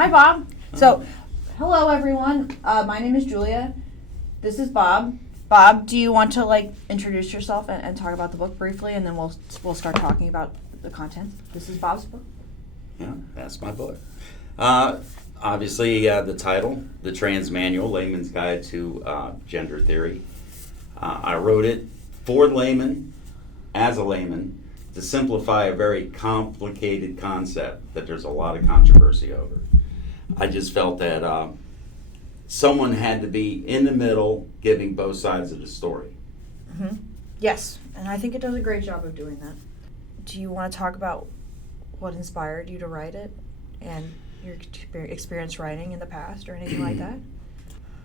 Hi, Bob. So, hello, everyone. My name is Julia. This is Bob. Bob, do you want to introduce yourself and talk about the book briefly, and then we'll start talking about the content? This is Bob's book. Yeah, that's my book. Obviously, the title, The Trans Manual, Layman's Guide to Gender Theory. I wrote it for laymen, as a layman, to simplify a very complicated concept that there's a lot of controversy over. I just felt that someone had to be in the middle giving both sides of the story. Mm-hmm. Yes, and I think it does a great job of doing that. Do you want to talk about what inspired you to write it and your experience writing in the past or anything like that?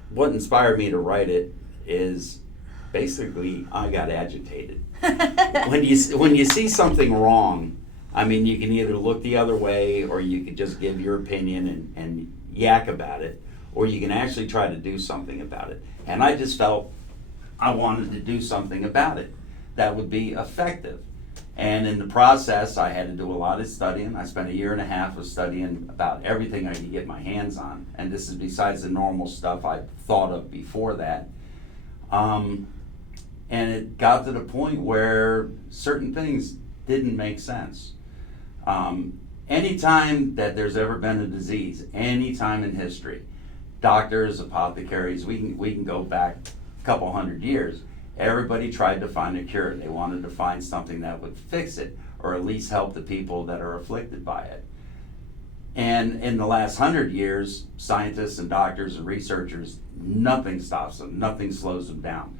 What inspired me to write it is basically I got agitated. When you see something wrong, I mean, you can either look the other way or you can just give your opinion and yak about it, or you can actually try to do something about it. And I just felt I wanted to do something about it that would be effective. And in the process, I had to do a lot of studying. I spent 1.5 years of studying about everything I could get my hands on. And this is besides the normal stuff I thought of before that. And it got to the point where certain things didn't make sense. Anytime that there's ever been a disease, any time in history, doctors, apothecaries, we can go back a couple hundred years, everybody tried to find a cure. They wanted to find something that would fix it, or at least help the people that are afflicted by it. And in the last 100 years, scientists and doctors and researchers, nothing stops them, nothing slows them down.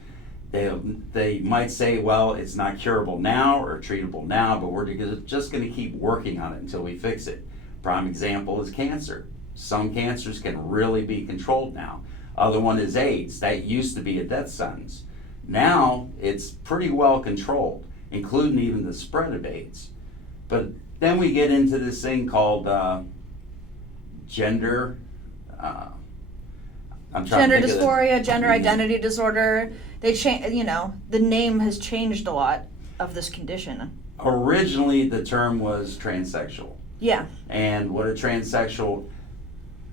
They might say, well, it's not curable now or treatable now, but we're just going to keep working on it until we fix it. Prime example is cancer. Some cancers can really be controlled now. Other one is AIDS. That used to be a death sentence. Now it's pretty well controlled, including even the spread of AIDS. But then we get into this thing called gender. Gender dysphoria, gender identity disorder. They the name has changed a lot of this condition. Originally, the term was transsexual. Yeah. And what a transsexual,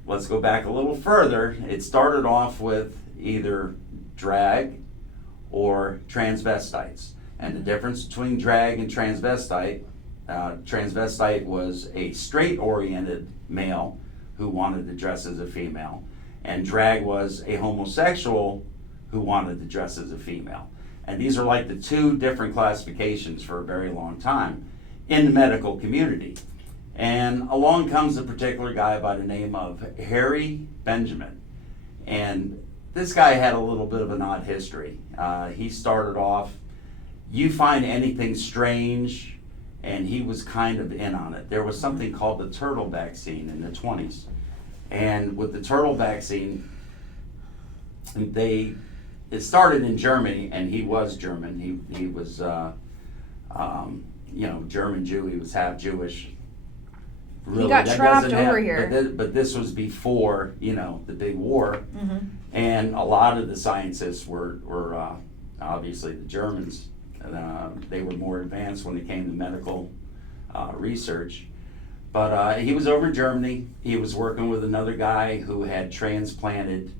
let's go back a little further. It started off with either drag or transvestites. And the difference between drag and transvestite was a straight-oriented male who wanted to dress as a female, and drag was a homosexual who wanted to dress as a female. And these are like the two different classifications for a very long time in the medical community. And along comes a particular guy by the name of Harry Benjamin. And this guy had a little bit of an odd history. He started off, you find anything strange, and he was kind of in on it. There was something called the turtle vaccine in the 20s. And with the turtle vaccine, it started in Germany, and he was German. He was, German Jew. He was half Jewish. Really, he got trapped over here. But this was before, the big war. Mm-hmm. And a lot of the scientists were obviously the Germans. They were more advanced when it came to medical research. But he was over in Germany. He was working with another guy who had transplanted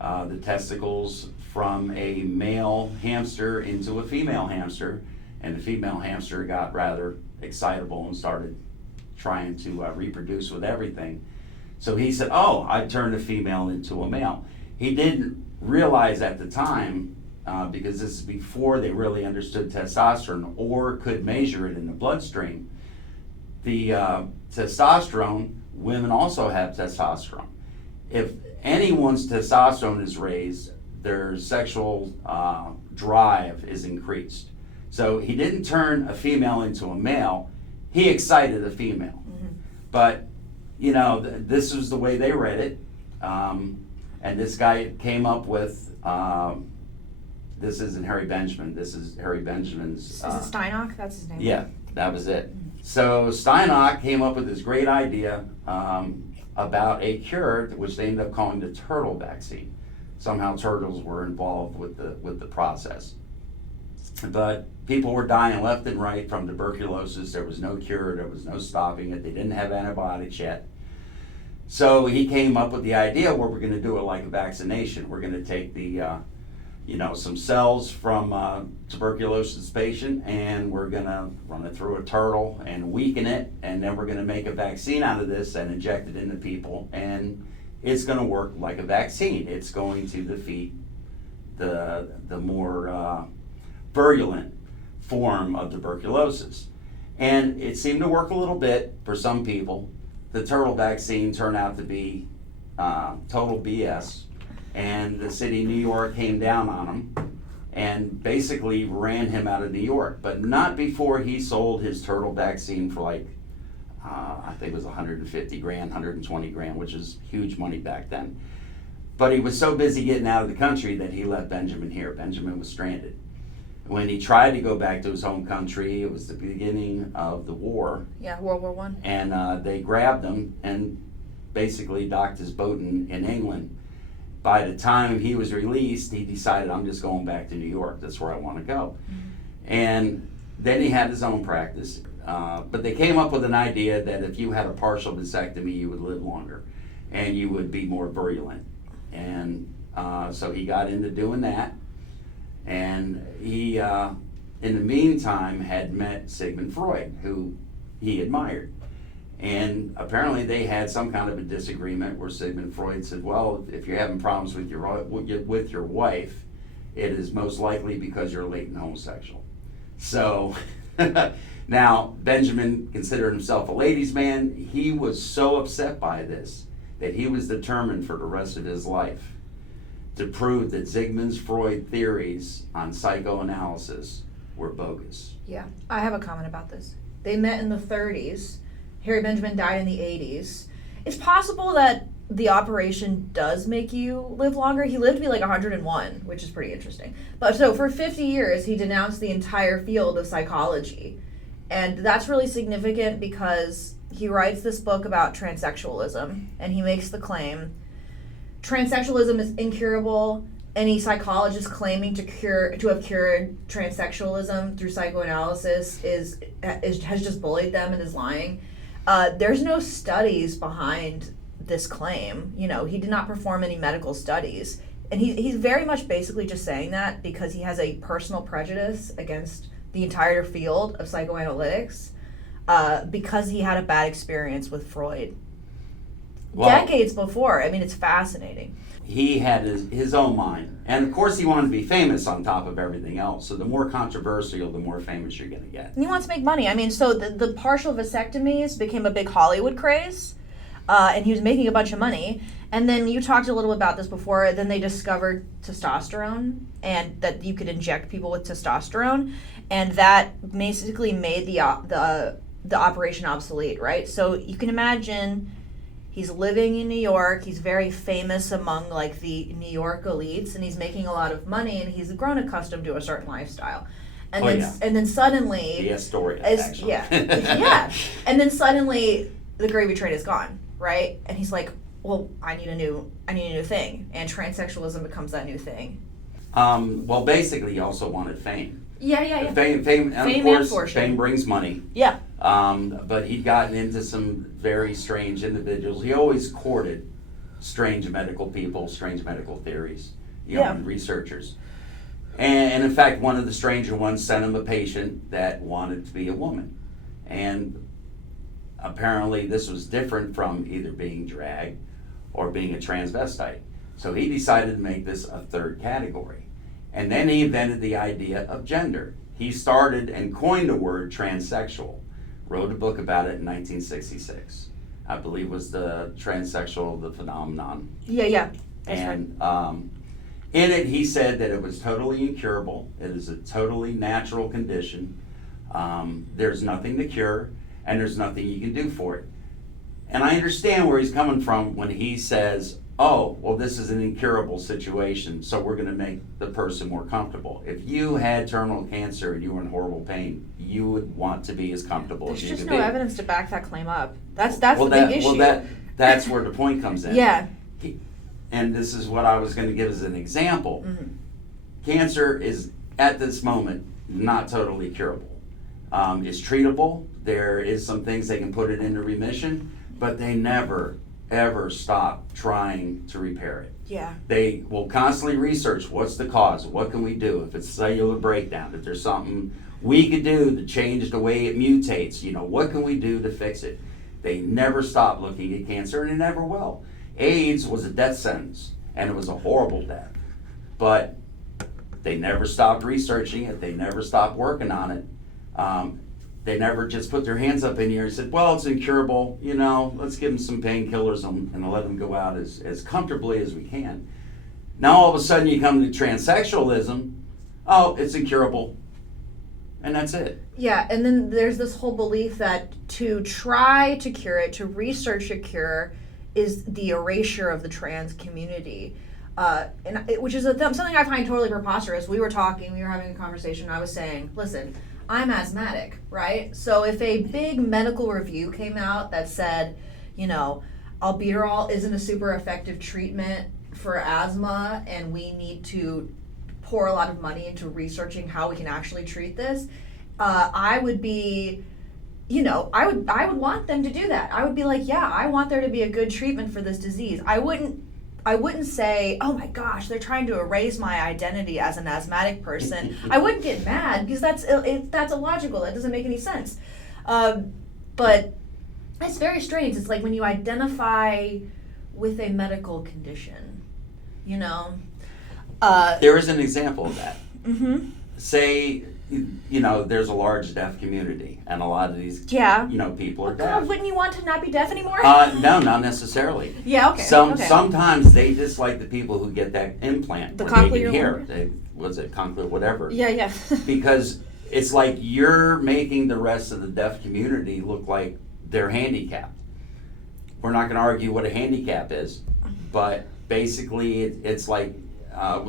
the testicles from a male hamster into a female hamster. And the female hamster got rather excitable and started trying to reproduce with everything. So he said, I'd turn a female into a male. He didn't realize at the time, because this is before they really understood testosterone or could measure it in the bloodstream, the testosterone, women also have testosterone. If anyone's testosterone is raised, their sexual drive is increased. So he didn't turn a female into a male, he excited a female. Mm-hmm. But, this was the way they read it. And this guy came up with, this isn't Harry Benjamin, this is Harry Benjamin's. Is it Steinach? That's his name? Yeah, that was it. So Steinach came up with this great idea about a cure, which they ended up calling the turtle vaccine. Somehow turtles were involved with the process. But people were dying left and right from tuberculosis. There was no cure. There was no stopping it. They didn't have antibiotics yet. So he came up with the idea where we're going to do it like a vaccination. We're going to take the, some cells from a tuberculosis patient, and we're going to run it through a turtle and weaken it, and then we're going to make a vaccine out of this and inject it into people, and it's going to work like a vaccine. It's going to defeat the more virulent form of tuberculosis. And it seemed to work a little bit for some people. The turtle vaccine turned out to be total BS, and the city of New York came down on him and basically ran him out of New York, but not before he sold his turtle vaccine for I think it was 150 grand, 120 grand, which is huge money back then. But he was so busy getting out of the country that he left Benjamin here. Benjamin was stranded. When he tried to go back to his home country, it was the beginning of the war. Yeah, World War I. And they grabbed him and basically docked his boat in England. By the time he was released, he decided, I'm just going back to New York. That's where I want to go. Mm-hmm. And then he had his own practice. But they came up with an idea that if you had a partial vasectomy, you would live longer and you would be more virulent. And so he got into doing that. And he, in the meantime, had met Sigmund Freud, who he admired. And apparently they had some kind of a disagreement where Sigmund Freud said, well, if you're having problems with your wife, it is most likely because you're latent homosexual. So now Benjamin considered himself a ladies' man. He was so upset by this that he was determined for the rest of his life to prove that Sigmund Freud's theories on psychoanalysis were bogus. Yeah, I have a comment about this. They met in the 30s. Harry Benjamin died in the 80s. It's possible that the operation does make you live longer. He lived to be like 101, which is pretty interesting. But so for 50 years, he denounced the entire field of psychology. And that's really significant because he writes this book about transsexualism, and he makes the claim transsexualism is incurable. Any psychologist claiming to have cured transsexualism through psychoanalysis has just bullied them and is lying. There's no studies behind this claim. He did not perform any medical studies, and he's very much basically just saying that because he has a personal prejudice against the entire field of psychoanalytics because he had a bad experience with Freud. Well, decades before. I mean, it's fascinating. He had his own mind. And of course he wanted to be famous on top of everything else. So the more controversial, the more famous you're going to get. And he wants to make money. I mean, so the partial vasectomies became a big Hollywood craze. And he was making a bunch of money. And then you talked a little about this before. Then they discovered testosterone and that you could inject people with testosterone. And that basically made the operation obsolete, right? So you can imagine he's living in New York. He's very famous among the New York elites, and he's making a lot of money, and he's grown accustomed to a certain lifestyle. And then suddenly, the Astoria, actually. Yeah. And then suddenly the gravy train is gone, right? And he's like, well, I need a new thing, and transsexualism becomes that new thing. Well, basically, he also wanted fame. Yeah. Fame, and of course, fame brings money. Yeah. But he'd gotten into some very strange individuals. He always courted strange medical people, strange medical theories, and researchers. And in fact, one of the stranger ones sent him a patient that wanted to be a woman. And apparently this was different from either being drag or being a transvestite. So he decided to make this a third category. And then he invented the idea of gender. He started and coined the word transsexual. Wrote a book about it in 1966. I believe was the Transsexual, the Phenomenon. Yeah. That's and right. In it, he said that it was totally incurable. It is a totally natural condition. There's nothing to cure, and there's nothing you can do for it. And I understand where he's coming from when he says, oh, well, this is an incurable situation, so we're going to make the person more comfortable. If you had terminal cancer and you were in horrible pain, you would want to be as comfortable as you could be. There's just no evidence to back that claim up. That's the big issue. Well, that's where the point comes in. Yeah. And this is what I was going to give as an example. Mm-hmm. Cancer is, at this moment, not totally curable. It's treatable. There is some things they can put it into remission, but they never ever stop trying to repair it. Yeah. They will constantly research what's the cause, what can we do, if it's cellular breakdown, if there's something we could do to change the way it mutates, what can we do to fix it? They never stop looking at cancer, and they never will. AIDS was a death sentence, and it was a horrible death. But they never stopped researching it. They never stopped working on it. They never just put their hands up in the air and said, well, it's incurable, let's give them some painkillers and let them go out as comfortably as we can. Now all of a sudden you come to transsexualism, oh, it's incurable, and that's it. Yeah, and then there's this whole belief that to try to cure it, to research a cure, is the erasure of the trans community. Which is something I find totally preposterous. we were having a conversation, and I was saying, listen, I'm asthmatic, right? So if a big medical review came out that said, albuterol isn't a super effective treatment for asthma, and we need to pour a lot of money into researching how we can actually treat this, I would be, I would want them to do that. I would be like, yeah, I want there to be a good treatment for this disease. I wouldn't say, oh my gosh, they're trying to erase my identity as an asthmatic person. I wouldn't get mad because that's illogical. That doesn't make any sense. But it's very strange. It's like when you identify with a medical condition, There is an example of that. Mm-hmm. Say, there's a large deaf community, and a lot of these, people are deaf. God, wouldn't you want to not be deaf anymore? No, not necessarily. Yeah, okay. Sometimes they dislike the people who get that implant. The where they cochlear can hear. one? Was it cochlear, whatever? Yeah. Because it's like you're making the rest of the deaf community look like they're handicapped. We're not going to argue what a handicap is, but basically it's like,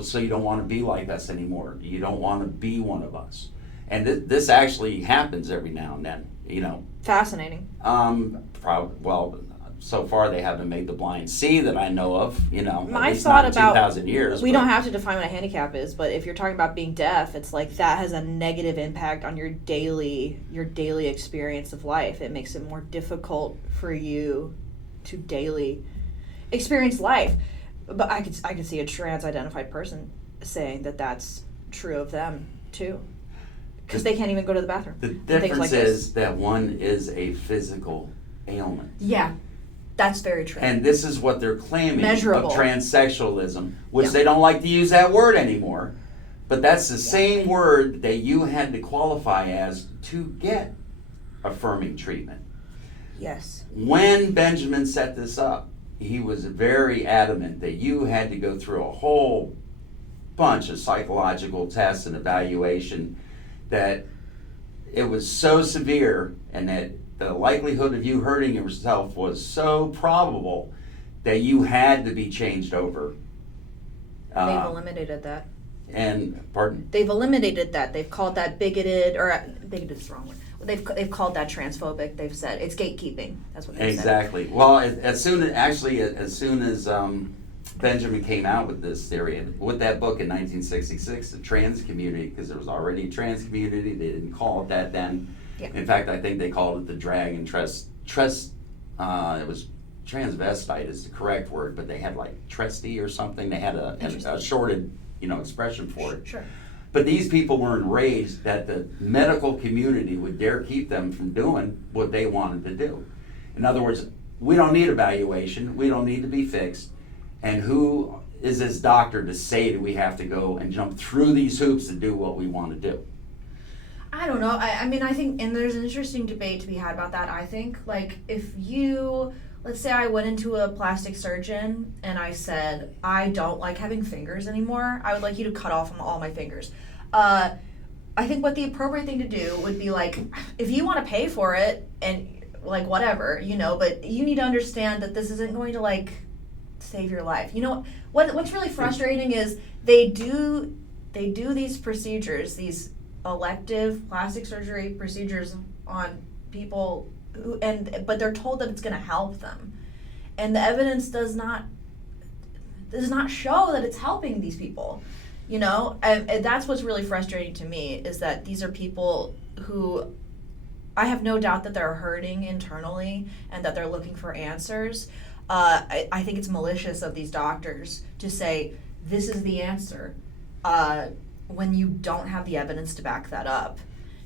so you don't want to be like us anymore. You don't want to be one of us. And this actually happens every now and then, Fascinating. Well, so far they haven't made the blind see that I know of, My at least thought not in about 2,000 years. We don't have to define what a handicap is, but if you're talking about being deaf, it's like that has a negative impact on your daily experience of life. It makes it more difficult for you to daily experience life. But I could see a trans-identified person saying that that's true of them too, because they can't even go to the bathroom. The difference is that one is a physical ailment. Yeah, that's very true. And this is what they're claiming Measurable. of transsexualism, which Yeah. they don't like to use that word anymore. But that's the same word that you had to qualify as to get affirming treatment. Yes. When Benjamin set this up, he was very adamant that you had to go through a whole bunch of psychological tests and evaluation, that it was so severe and that the likelihood of you hurting yourself was so probable that you had to be changed over. They've eliminated that. And, pardon? They've eliminated that. They've called that bigoted, or bigoted is the wrong word. They've called that transphobic. They've said it's gatekeeping. That's what they said. Exactly. Well, as soon as Benjamin came out with this theory, with that book in 1966, the trans community, because there was already a trans community, they didn't call it that then. Yeah. In fact, I think they called it the drag and it was transvestite is the correct word, but they had like tresty or something. They had a shorted, expression for it. Sure. But these people were enraged that the medical community would dare keep them from doing what they wanted to do. In other words, we don't need evaluation, we don't need to be fixed, and who is this doctor to say that we have to go and jump through these hoops to do what we want to do? I don't know. I mean, I think, and there's an interesting debate to be had about that. I think, like, if you, let's say I went into a plastic surgeon and I said, I don't like having fingers anymore. I would like you to cut off all my fingers. I think what the appropriate thing to do would be, like, if you want to pay for it and, like, whatever, but you need to understand that this isn't going to, like, save your life. What's really frustrating is they do these procedures, these elective plastic surgery procedures on people but they're told that it's going to help them, and the evidence does not show that it's helping these people, and that's what's really frustrating to me, is that these are people who I have no doubt that they're hurting internally and that they're looking for answers. I think it's malicious of these doctors to say this is the answer when you don't have the evidence to back that up.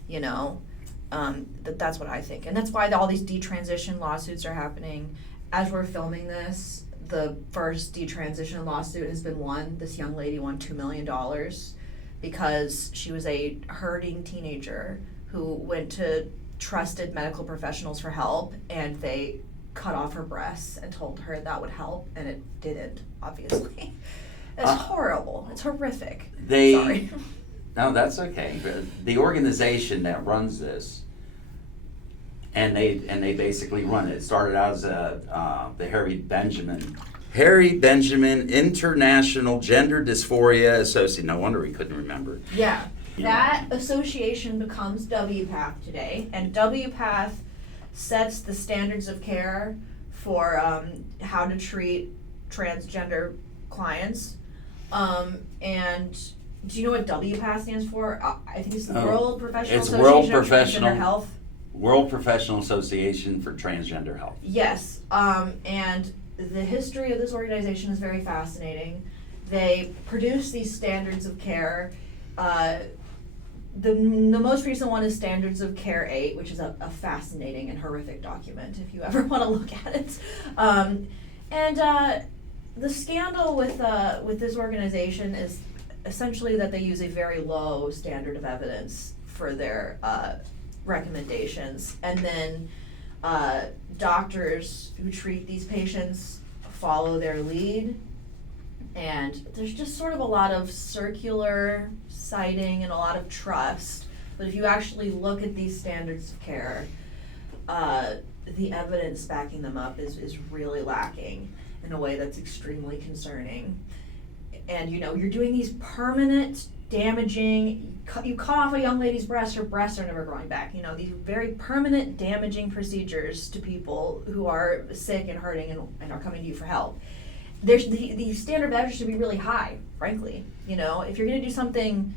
You know, that's what I think, and that's why all these detransition lawsuits are happening. As we're filming this, the first detransition lawsuit has been won. This young lady won $2 million because she was a hurting teenager who went to trusted medical professionals for help, and they cut off her breasts and told her that would help, and it didn't, obviously. It's horrible. It's horrific. Sorry. No, that's okay. But the organization that runs this, and they basically run it. It started out as the Harry Benjamin International Gender Dysphoria Association. No wonder he couldn't remember. Yeah. That association becomes WPATH today, and WPATH sets the standards of care for how to treat transgender clients. And do you know what WPATH stands for? I think it's the World Professional Association of Transgender Health. World Professional Association for Transgender Health. Yes, and the history of this organization is very fascinating. They produce these standards of care. The most recent one is Standards of Care 8, which is a fascinating and horrific document if you ever want to look at it. The scandal with this organization is essentially that they use a very low standard of evidence for their recommendations, and then doctors who treat these patients follow their lead, and there's just sort of a lot of circular citing and a lot of trust. But if you actually look at these standards of care, the evidence backing them up is really lacking in a way that's extremely concerning. And you know, you're doing these permanent damaging, you cut off a young lady's breast, her breasts are never growing back. You know, these very permanent damaging procedures to people who are sick and hurting and are coming to you for help. There's the standard of evidence should be really high, frankly. You know, if you're going to do something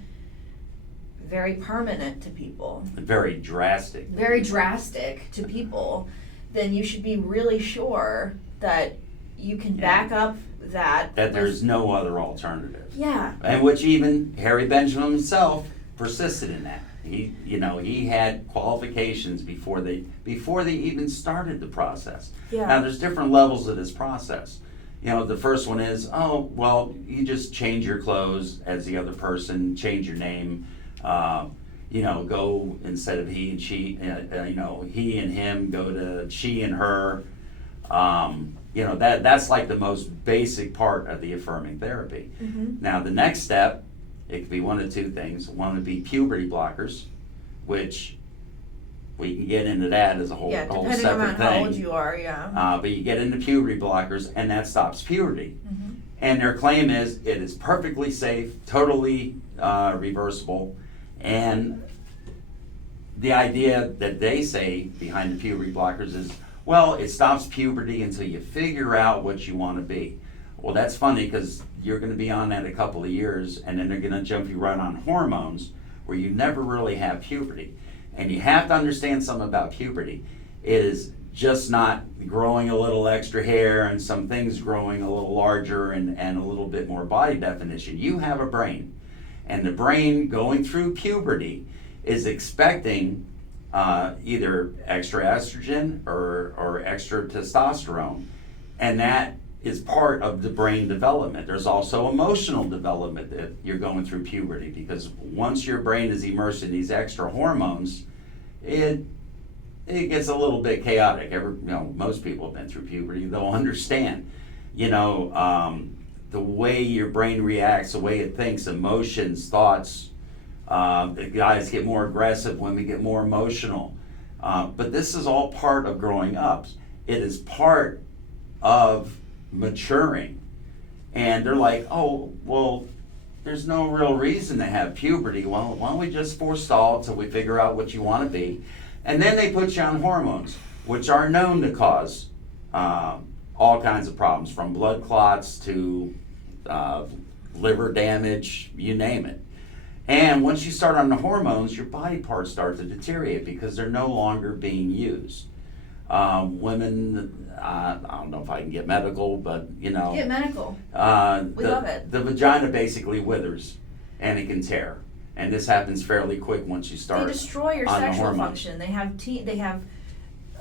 very permanent to people, very drastic to people, then you should be really sure that you can back up that there's no other alternative. Yeah. And which even Harry Benjamin himself persisted in that. He had qualifications before they even started the process. Yeah. Now there's different levels of this process. You know, the first one is, you just change your clothes as the other person, change your name, go instead of he and she, he and him, go to she and her. That's like the most basic part of the affirming therapy. Mm-hmm. Now the next step, it could be one of two things. One would be puberty blockers, which we can get into that as a whole separate thing. Depending on how old you are, yeah. But you get into puberty blockers, and that stops puberty. Mm-hmm. And their claim is it is perfectly safe, totally reversible, and the idea that they say behind the puberty blockers is, well, it stops puberty until you figure out what you want to be. Well, that's funny because you're going to be on that a couple of years, and then they're going to jump you right on hormones where you never really have puberty. And you have to understand something about puberty. It is just not growing a little extra hair and some things growing a little larger and a little bit more body definition. You have a brain. And the brain going through puberty is expecting either extra estrogen or extra testosterone. And that is part of the brain development. There's also emotional development that you're going through puberty, because once your brain is immersed in these extra hormones, it gets a little bit chaotic. Most people have been through puberty. They'll understand, the way your brain reacts, the way it thinks, emotions, thoughts. Guys get more aggressive, women get more emotional. But this is all part of growing up. It is part of maturing. And they're like, oh, well, there's no real reason to have puberty. Well, why don't we just forestall till we figure out what you want to be? And then they put you on hormones, which are known to cause all kinds of problems, from blood clots to liver damage, you name it. And once you start on the hormones, your body parts start to deteriorate because they're no longer being used. Women, I don't know if I can get medical, but Get medical. We love it. The vagina basically withers and it can tear. And this happens fairly quick once you start. They destroy your on the sexual hormones. function. They have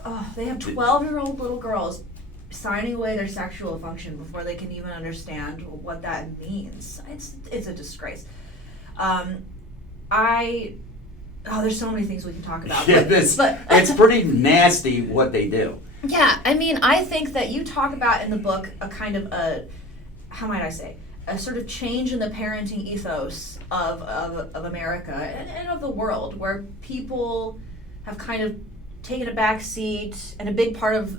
12-year-old little girls signing away their sexual function before they can even understand what that means. It's a disgrace. There's so many things we can talk about. Yeah, but it's pretty nasty what they do. Yeah, I mean, I think that you talk about in the book a kind of how might I say, a sort of change in the parenting ethos of America and of the world, where people have kind of taken a back seat, and a big part of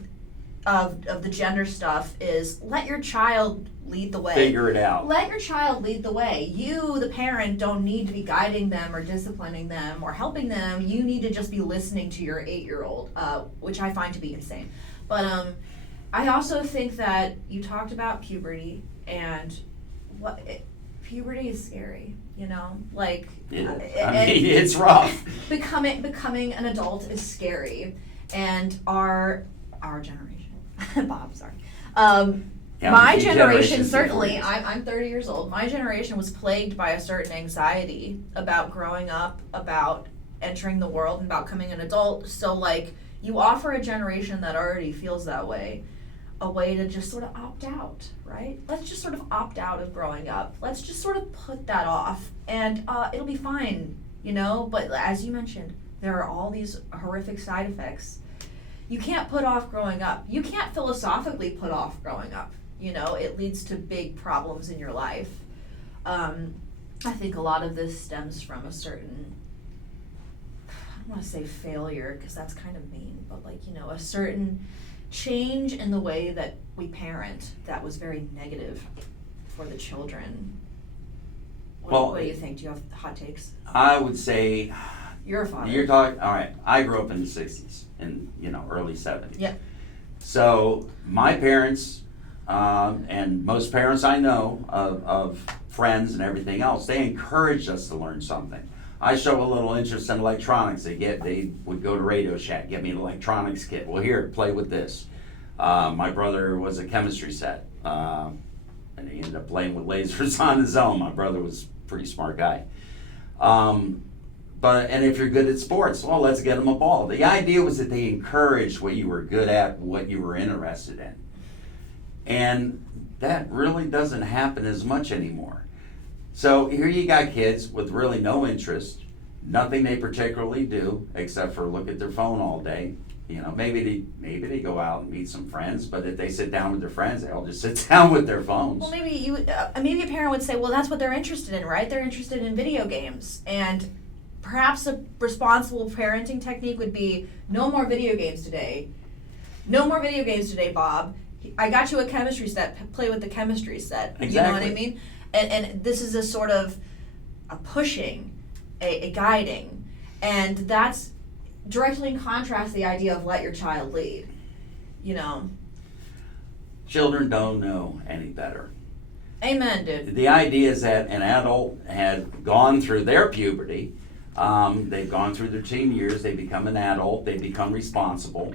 the gender stuff is let your child lead the way. Figure it out. Let your child lead the way. You, the parent, don't need to be guiding them or disciplining them or helping them. You need to just be listening to your 8-year-old, which I find to be insane. But I also think that you talked about puberty, and puberty is scary, like it's rough. becoming an adult is scary, and our generation, Bob, sorry. My generation, certainly, I'm 30 years old. My generation was plagued by a certain anxiety about growing up, about entering the world, and about becoming an adult. So, you offer a generation that already feels that way a way to just sort of opt out, right? Let's just sort of opt out of growing up. Let's just sort of put that off, and it'll be fine, But as you mentioned, there are all these horrific side effects. You can't put off growing up. You can't philosophically put off growing up. It leads to big problems in your life. I think a lot of this stems from a certain, I don't want to say failure, because that's kind of mean, but a certain change in the way that we parent that was very negative for the children. What do you think? Do you have hot takes? I would say you're a father. You're talking, all right, I grew up in the 60s and early 70s. Yeah. So my parents, and most parents I know of friends and everything else, they encouraged us to learn something. I show a little interest in electronics. They would go to Radio Shack, get me an electronics kit. Well, here, play with this. My brother was a chemistry set, and he ended up playing with lasers on his own. My brother was a pretty smart guy. And if you're good at sports, well, let's get him a ball. The idea was that they encouraged what you were good at, what you were interested in. And that really doesn't happen as much anymore. So here you got kids with really no interest, nothing they particularly do except for look at their phone all day. Maybe they go out and meet some friends, but if they sit down with their friends, they all just sit down with their phones. Well, maybe a parent would say, well, that's what they're interested in, right? They're interested in video games, and perhaps a responsible parenting technique would be no more video games today. No more video games today, Bob. I got you a chemistry set. Play with the chemistry set. Exactly. You know what I mean? And this is a sort of a pushing, a guiding, and that's directly in contrast to the idea of let your child lead. Children don't know any better. Amen, dude. The idea is that an adult had gone through their puberty, they've gone through their teen years, they become an adult, they become responsible.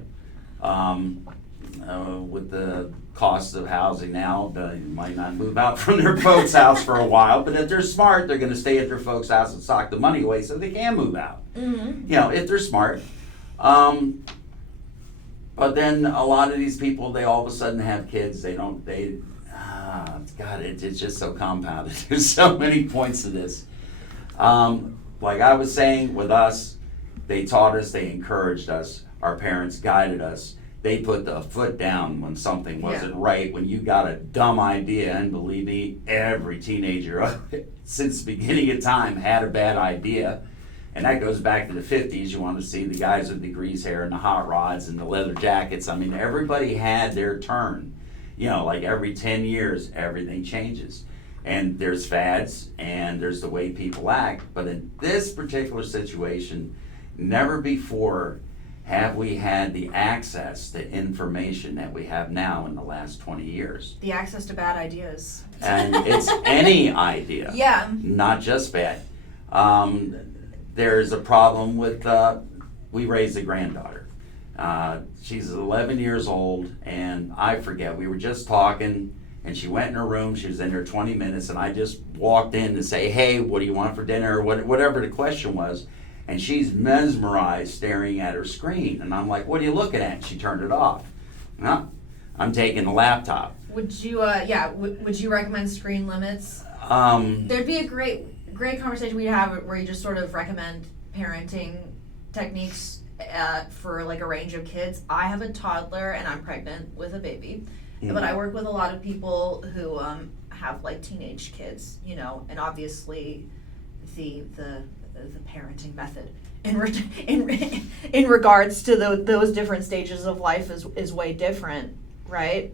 With the cost of housing now, they might not move out from their folks' house for a while, but if they're smart, they're going to stay at their folks' house and sock the money away so they can move out. Mm-hmm. If they're smart. But then a lot of these people, they all of a sudden have kids. God, it's just so compounded. There's so many points to this. Like I was saying with us, they taught us, they encouraged us, our parents guided us. They put the foot down when something wasn't right, when you got a dumb idea, and believe me, every teenager since the beginning of time had a bad idea. And that goes back to the 50s. You want to see the guys with the grease hair and the hot rods and the leather jackets. I mean, everybody had their turn. Like every 10 years, everything changes. And there's fads, and there's the way people act. But in this particular situation, never before have we had the access to information that we have now in the last 20 years. The access to bad ideas. And it's any idea. Yeah. Not just bad. There's a problem with, we raised a granddaughter. She's 11 years old, and I forget, we were just talking, and she went in her room. She was in there 20 minutes, and I just walked in to say, hey, what do you want for dinner, or whatever the question was. And she's mesmerized staring at her screen. And I'm like, what are you looking at? And she turned it off. No, I'm taking the laptop. Would you, would you recommend screen limits? There'd be a great conversation we'd have where you just sort of recommend parenting techniques for like a range of kids. I have a toddler and I'm pregnant with a baby, but I work with a lot of people who have like teenage kids, you know, and obviously the parenting method in regards to those different stages of life is way different, right?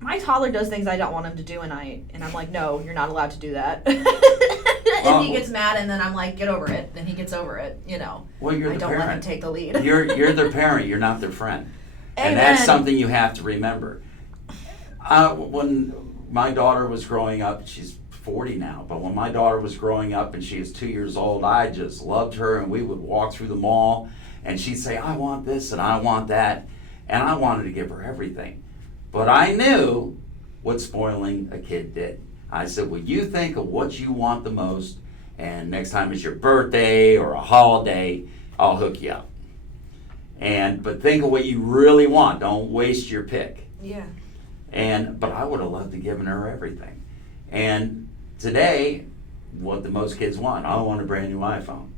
My toddler does things I don't want him to do, and I'm like, no, you're not allowed to do that. And he gets mad, and then I'm like, get over it. Then he gets over it, you know. Well, you're I the don't parent. let him take the lead. You're their parent. You're not their friend. Amen. And that's something you have to remember. When my daughter was growing up, she's 40 now, but when my daughter was growing up and she was 2 years old, I just loved her, and we would walk through the mall, and she'd say, I want this and I want that, and I wanted to give her everything. But I knew what spoiling a kid did. I said, well, you think of what you want the most, and next time it's your birthday or a holiday, I'll hook you up. But think of what you really want. Don't waste your pick. Yeah. But I would have loved to have given her everything. And today, what do most kids want? I want a brand new iPhone,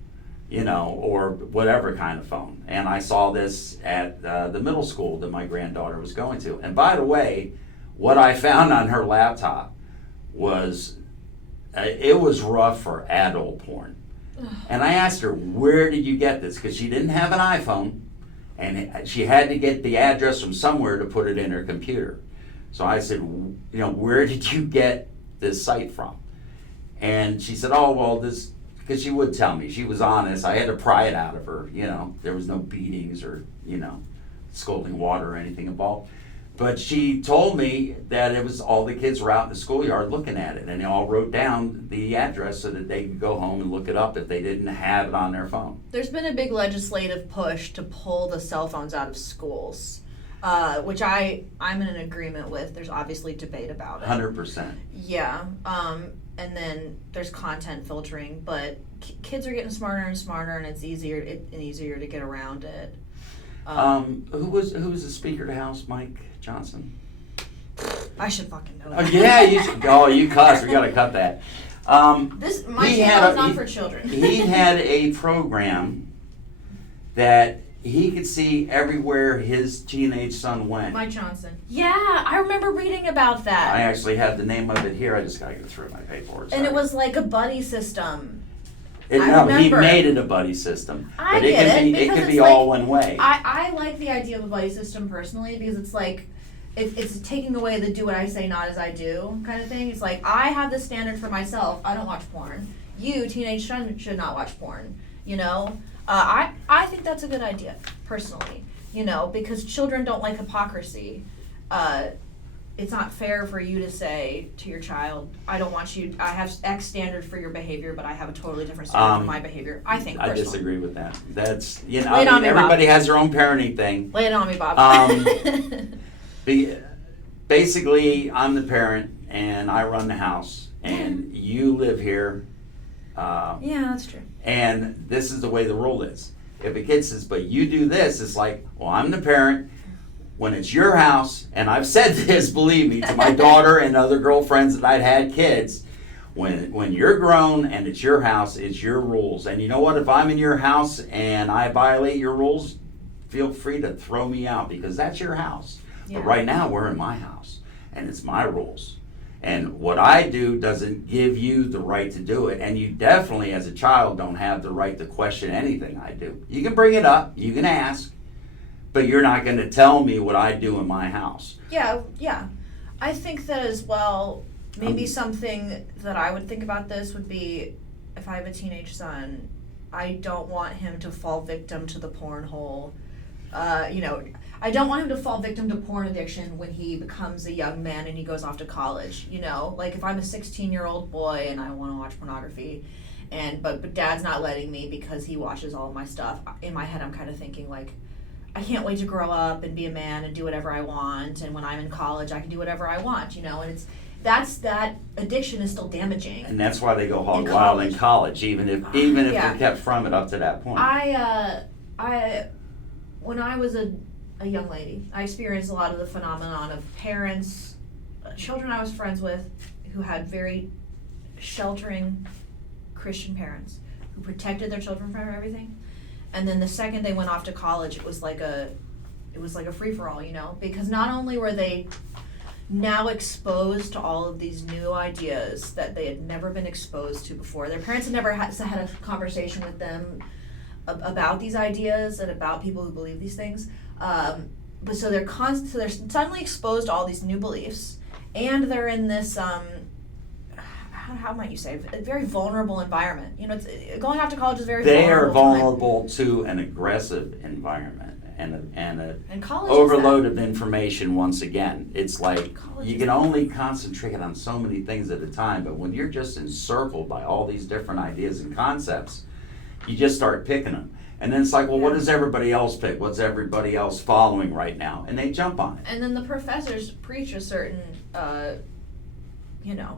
you know, or whatever kind of phone. And I saw this at the middle school that my granddaughter was going to. And by the way, what I found on her laptop was, it was rough for adult porn. And I asked her, where did you get this? Because she didn't have an iPhone, and she had to get the address from somewhere to put it in her computer. So I said, you know, where did you get this site from? And she said, oh, well, this, because she would tell me. She was honest. I had to pry it out of her, you know. There was no beatings or, you know, scalding water or anything involved. But she told me that it was all the kids were out in the schoolyard looking at it, and they all wrote down the address so that they could go home and look it up if they didn't have it on their phone. There's been a big legislative push to pull the cell phones out of schools, which I'm in an agreement with. There's obviously debate about it. 100%. Yeah. And then there's content filtering, but kids are getting smarter and smarter, and it's easier to get around it. Who was the Speaker of the House? Mike Johnson? I should fucking know Oh, that. yeah, you should. Oh, you cuss. We gotta cut that. My channel is not for children. He had a program that he could see everywhere his teenage son went. Mike Johnson. Yeah, I remember reading about that. I actually have the name of it here. I just gotta go through my paperwork. And it was like a buddy system. He made it a buddy system. I but get it. It could be all one way. I like the idea of a buddy system personally, because it's like, it's taking away the do what I say, not as I do kind of thing. It's like, I have this standard for myself. I don't watch porn. You, teenage son, should not watch porn. You know? I think that's a good idea, personally. You know, because children don't like hypocrisy. It's not fair for you to say to your child, I don't want you, I have X standard for your behavior, but I have a totally different standard for my behavior. I think, personally. I disagree with that. That's, you know, Lay it on me, everybody Bob. has their own parenting thing. Lay it on me, Bob. Basically, I'm the parent, and I run the house, and you live here. Yeah, that's true. And this is the way the rule is. If a kid says, but you do this, it's like, well, I'm the parent. When it's your house, and I've said this, believe me, to my daughter and other girlfriends that I'd had kids, when you're grown and it's your house, it's your rules. And you know what? If I'm in your house and I violate your rules, feel free to throw me out, because that's your house. Yeah. But right now, we're in my house, and it's my rules. And what I do doesn't give you the right to do it. And you definitely, as a child, don't have the right to question anything I do. You can bring it up, you can ask, but you're not going to tell me what I do in my house. Yeah. I think that as well, maybe something that I would think about this would be, if I have a teenage son, I don't want him to fall victim to the porn hole. You know, I don't want him to fall victim to porn addiction when he becomes a young man and he goes off to college. You know, like if I'm a 16-year-old boy and I want to watch pornography, but dad's not letting me because he watches all of my stuff. In my head, I'm kind of thinking like, I can't wait to grow up and be a man and do whatever I want, and when I'm in college I can do whatever I want, and that addiction is still damaging. And that's why they go hog In wild in college. college, even if Yeah. they're kept from it up to that point. When I was a young lady, I experienced a lot of the phenomenon of parents, children I was friends with, who had very sheltering Christian parents who protected their children from everything. And then the second they went off to college, it was like a free-for-all, because not only were they now exposed to all of these new ideas that they had never been exposed to before. Their parents had never had a conversation with them about these ideas and about people who believe these things. But so they're suddenly exposed to all these new beliefs, and they're in this how might you say, a very vulnerable environment. Going off to college is very They are vulnerable vulnerable to an aggressive environment and and college overload of information. Once again, it's like College you is can that. only concentrate on so many things at a time, but when you're just encircled by all these different ideas and concepts, you just start picking them. And then it's like, well, what Yeah. does everybody else pick? What's everybody else following right now? And they jump on it. And then the professors preach a certain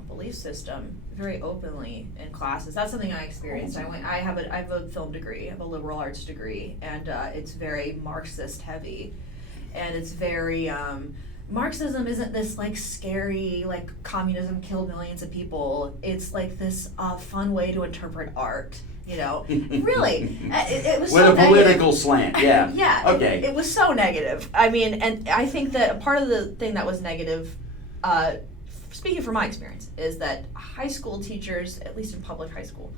belief system very openly in classes. That's something I experienced. I have a film degree, I have a liberal arts degree, and it's very Marxist heavy, and it's very Marxism isn't this like scary, like communism killed millions of people. It's like this fun way to interpret art. Really, it was With so a negative. political slant, yeah. Yeah. Okay. It was so negative. I mean, and I think that part of the thing that was negative, speaking from my experience, is that high school teachers, at least in public high school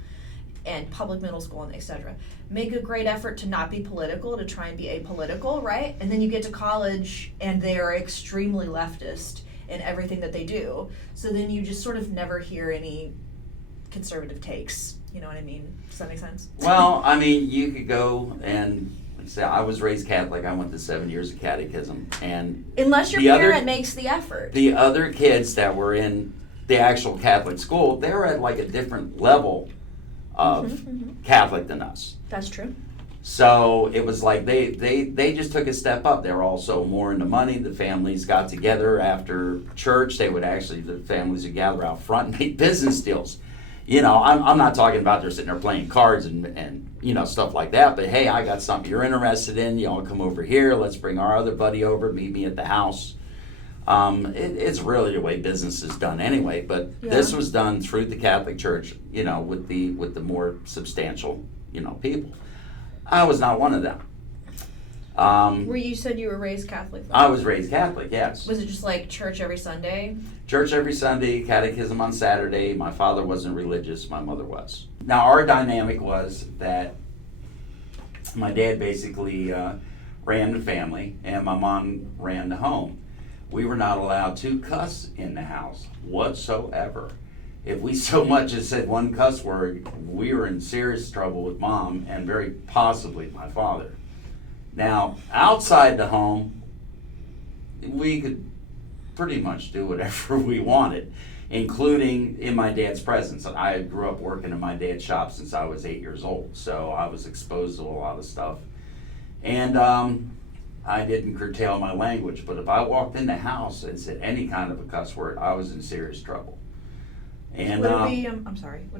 and public middle school and etc., make a great effort to not be political, to try and be apolitical, right? And then you get to college and they are extremely leftist in everything that they do. So then you just sort of never hear any conservative takes. You know what I mean? Does that make sense? Well, I mean, you could go and like I say, I was raised Catholic. I went to 7 years of catechism, and Unless your the other- parent makes the effort. the other kids that were in the actual Catholic school, they were at like a different level of Catholic than us. That's true. So it was like they just took a step up. They were also more into money. The families got together after church. The families would gather out front and make business deals. I'm not talking about they're sitting there playing cards and stuff like that, but hey, I got something you're interested in, come over here, let's bring our other buddy over, meet me at the house. It's really the way business is done anyway, but this was done through the Catholic Church, with the more substantial, people. I was not one of them. You said you were raised Catholic, though. I was raised Catholic, yes. Was it just like church every Sunday? Church every Sunday, catechism on Saturday. My father wasn't religious, my mother was. Now, our dynamic was that my dad basically ran the family, and my mom ran the home. We were not allowed to cuss in the house whatsoever. If we so much as said one cuss word, we were in serious trouble with mom and very possibly my father. Now, outside the home, we could pretty much do whatever we wanted, including in my dad's presence. I grew up working in my dad's shop since I was 8 years old, so I was exposed to a lot of stuff. And I didn't curtail my language, but if I walked in the house and said any kind of a cuss word, I was in serious trouble. And would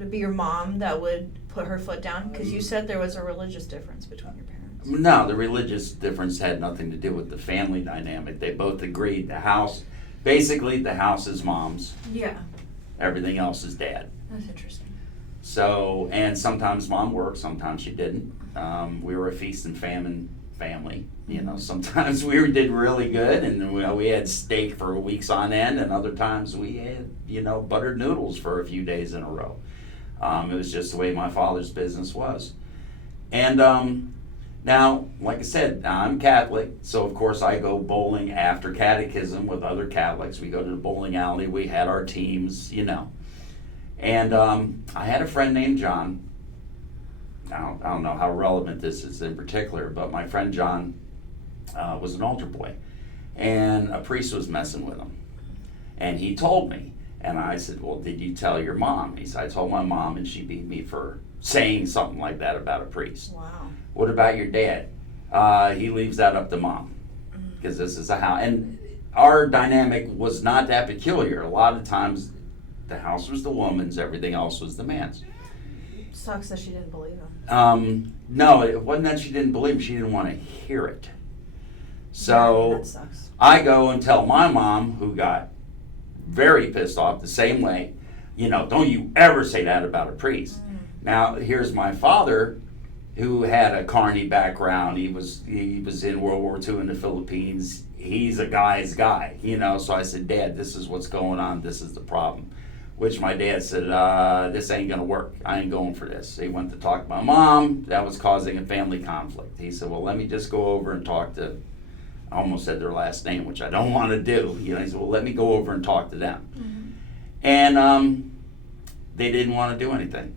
it be your mom that would put her foot down? Because you said there was a religious difference between your parents. No, the religious difference had nothing to do with the family dynamic. They both agreed the house is mom's. Yeah. Everything else is dad. That's interesting. So, and sometimes mom worked, sometimes she didn't. We were a feast and famine family. Sometimes we did really good and we had steak for weeks on end, and other times we had, buttered noodles for a few days in a row. It was just the way my father's business was. And now, like I said, I'm Catholic, so of course I go bowling after catechism with other Catholics. We go to the bowling alley, we had our teams, And I had a friend named John. I don't know how relevant this is in particular, but my friend John was an altar boy, and a priest was messing with him. And he told me, and I said, well, did you tell your mom? He said, I told my mom, and she beat me for saying something like that about a priest. Wow. What about your dad? he leaves that up to mom, because this is a house. And our dynamic was not that peculiar. A lot of times, the house was the woman's, everything else was the man's. Sucks that she didn't believe him. No, it wasn't that she didn't believe him, she didn't want to hear it. So that sucks. I go and tell my mom, who got very pissed off the same way, don't you ever say that about a priest. Now, here's my father, who had a Carney background. He was in World War II in the Philippines. He's a guy's guy, So I said, Dad, this is what's going on. This is the problem. Which my dad said, this ain't gonna work. I ain't going for this. He went to talk to my mom. That was causing a family conflict. He said, well, let me just go over and talk to, I almost said their last name, which I don't want to do. He said, well, let me go over and talk to them. Mm-hmm. And they didn't want to do anything.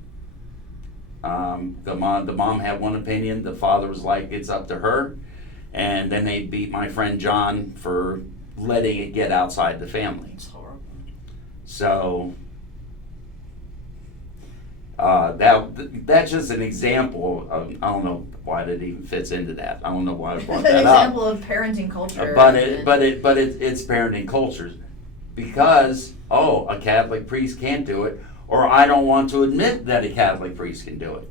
The mom had one opinion. The father was like, it's up to her. And then they beat my friend John for letting it get outside the family. It's horrible. So that's just an example of, I don't know why that even fits into that. I don't know why I brought that An up. example of parenting culture. It's parenting culture, because a Catholic priest can't do it, or I don't want to admit that a Catholic priest can do it.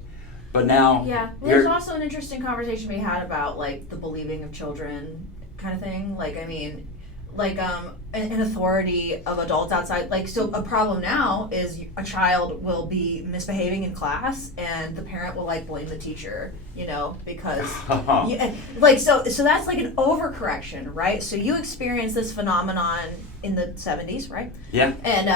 But now, yeah, well, there's also an interesting conversation we had about like the believing of children kind of thing. An authority of adults outside. So a problem now is a child will be misbehaving in class, and the parent will blame the teacher, because so that's like an overcorrection, right? So you experienced this phenomenon in the 70s, right? Yeah. And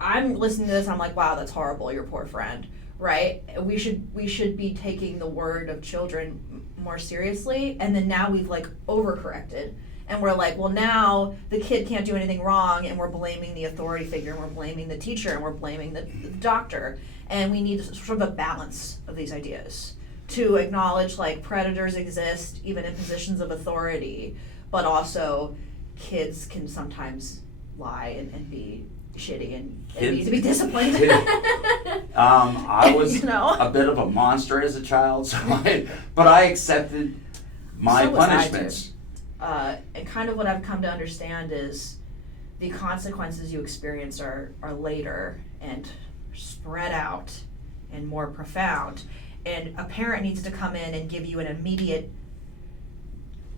I'm listening to this, and I'm like, wow, that's horrible. Your poor friend, right? We should be taking the word of children more seriously, and then now we've overcorrected. And we're like, well, now the kid can't do anything wrong, and we're blaming the authority figure, and we're blaming the teacher, and we're blaming the doctor. And we need sort of a balance of these ideas to acknowledge predators exist even in positions of authority, but also kids can sometimes lie and be shitty and need to be disciplined. I was a bit of a monster as a child, but I accepted my punishments. And kind of what I've come to understand is the consequences you experience are later and spread out and more profound. And a parent needs to come in and give you an immediate,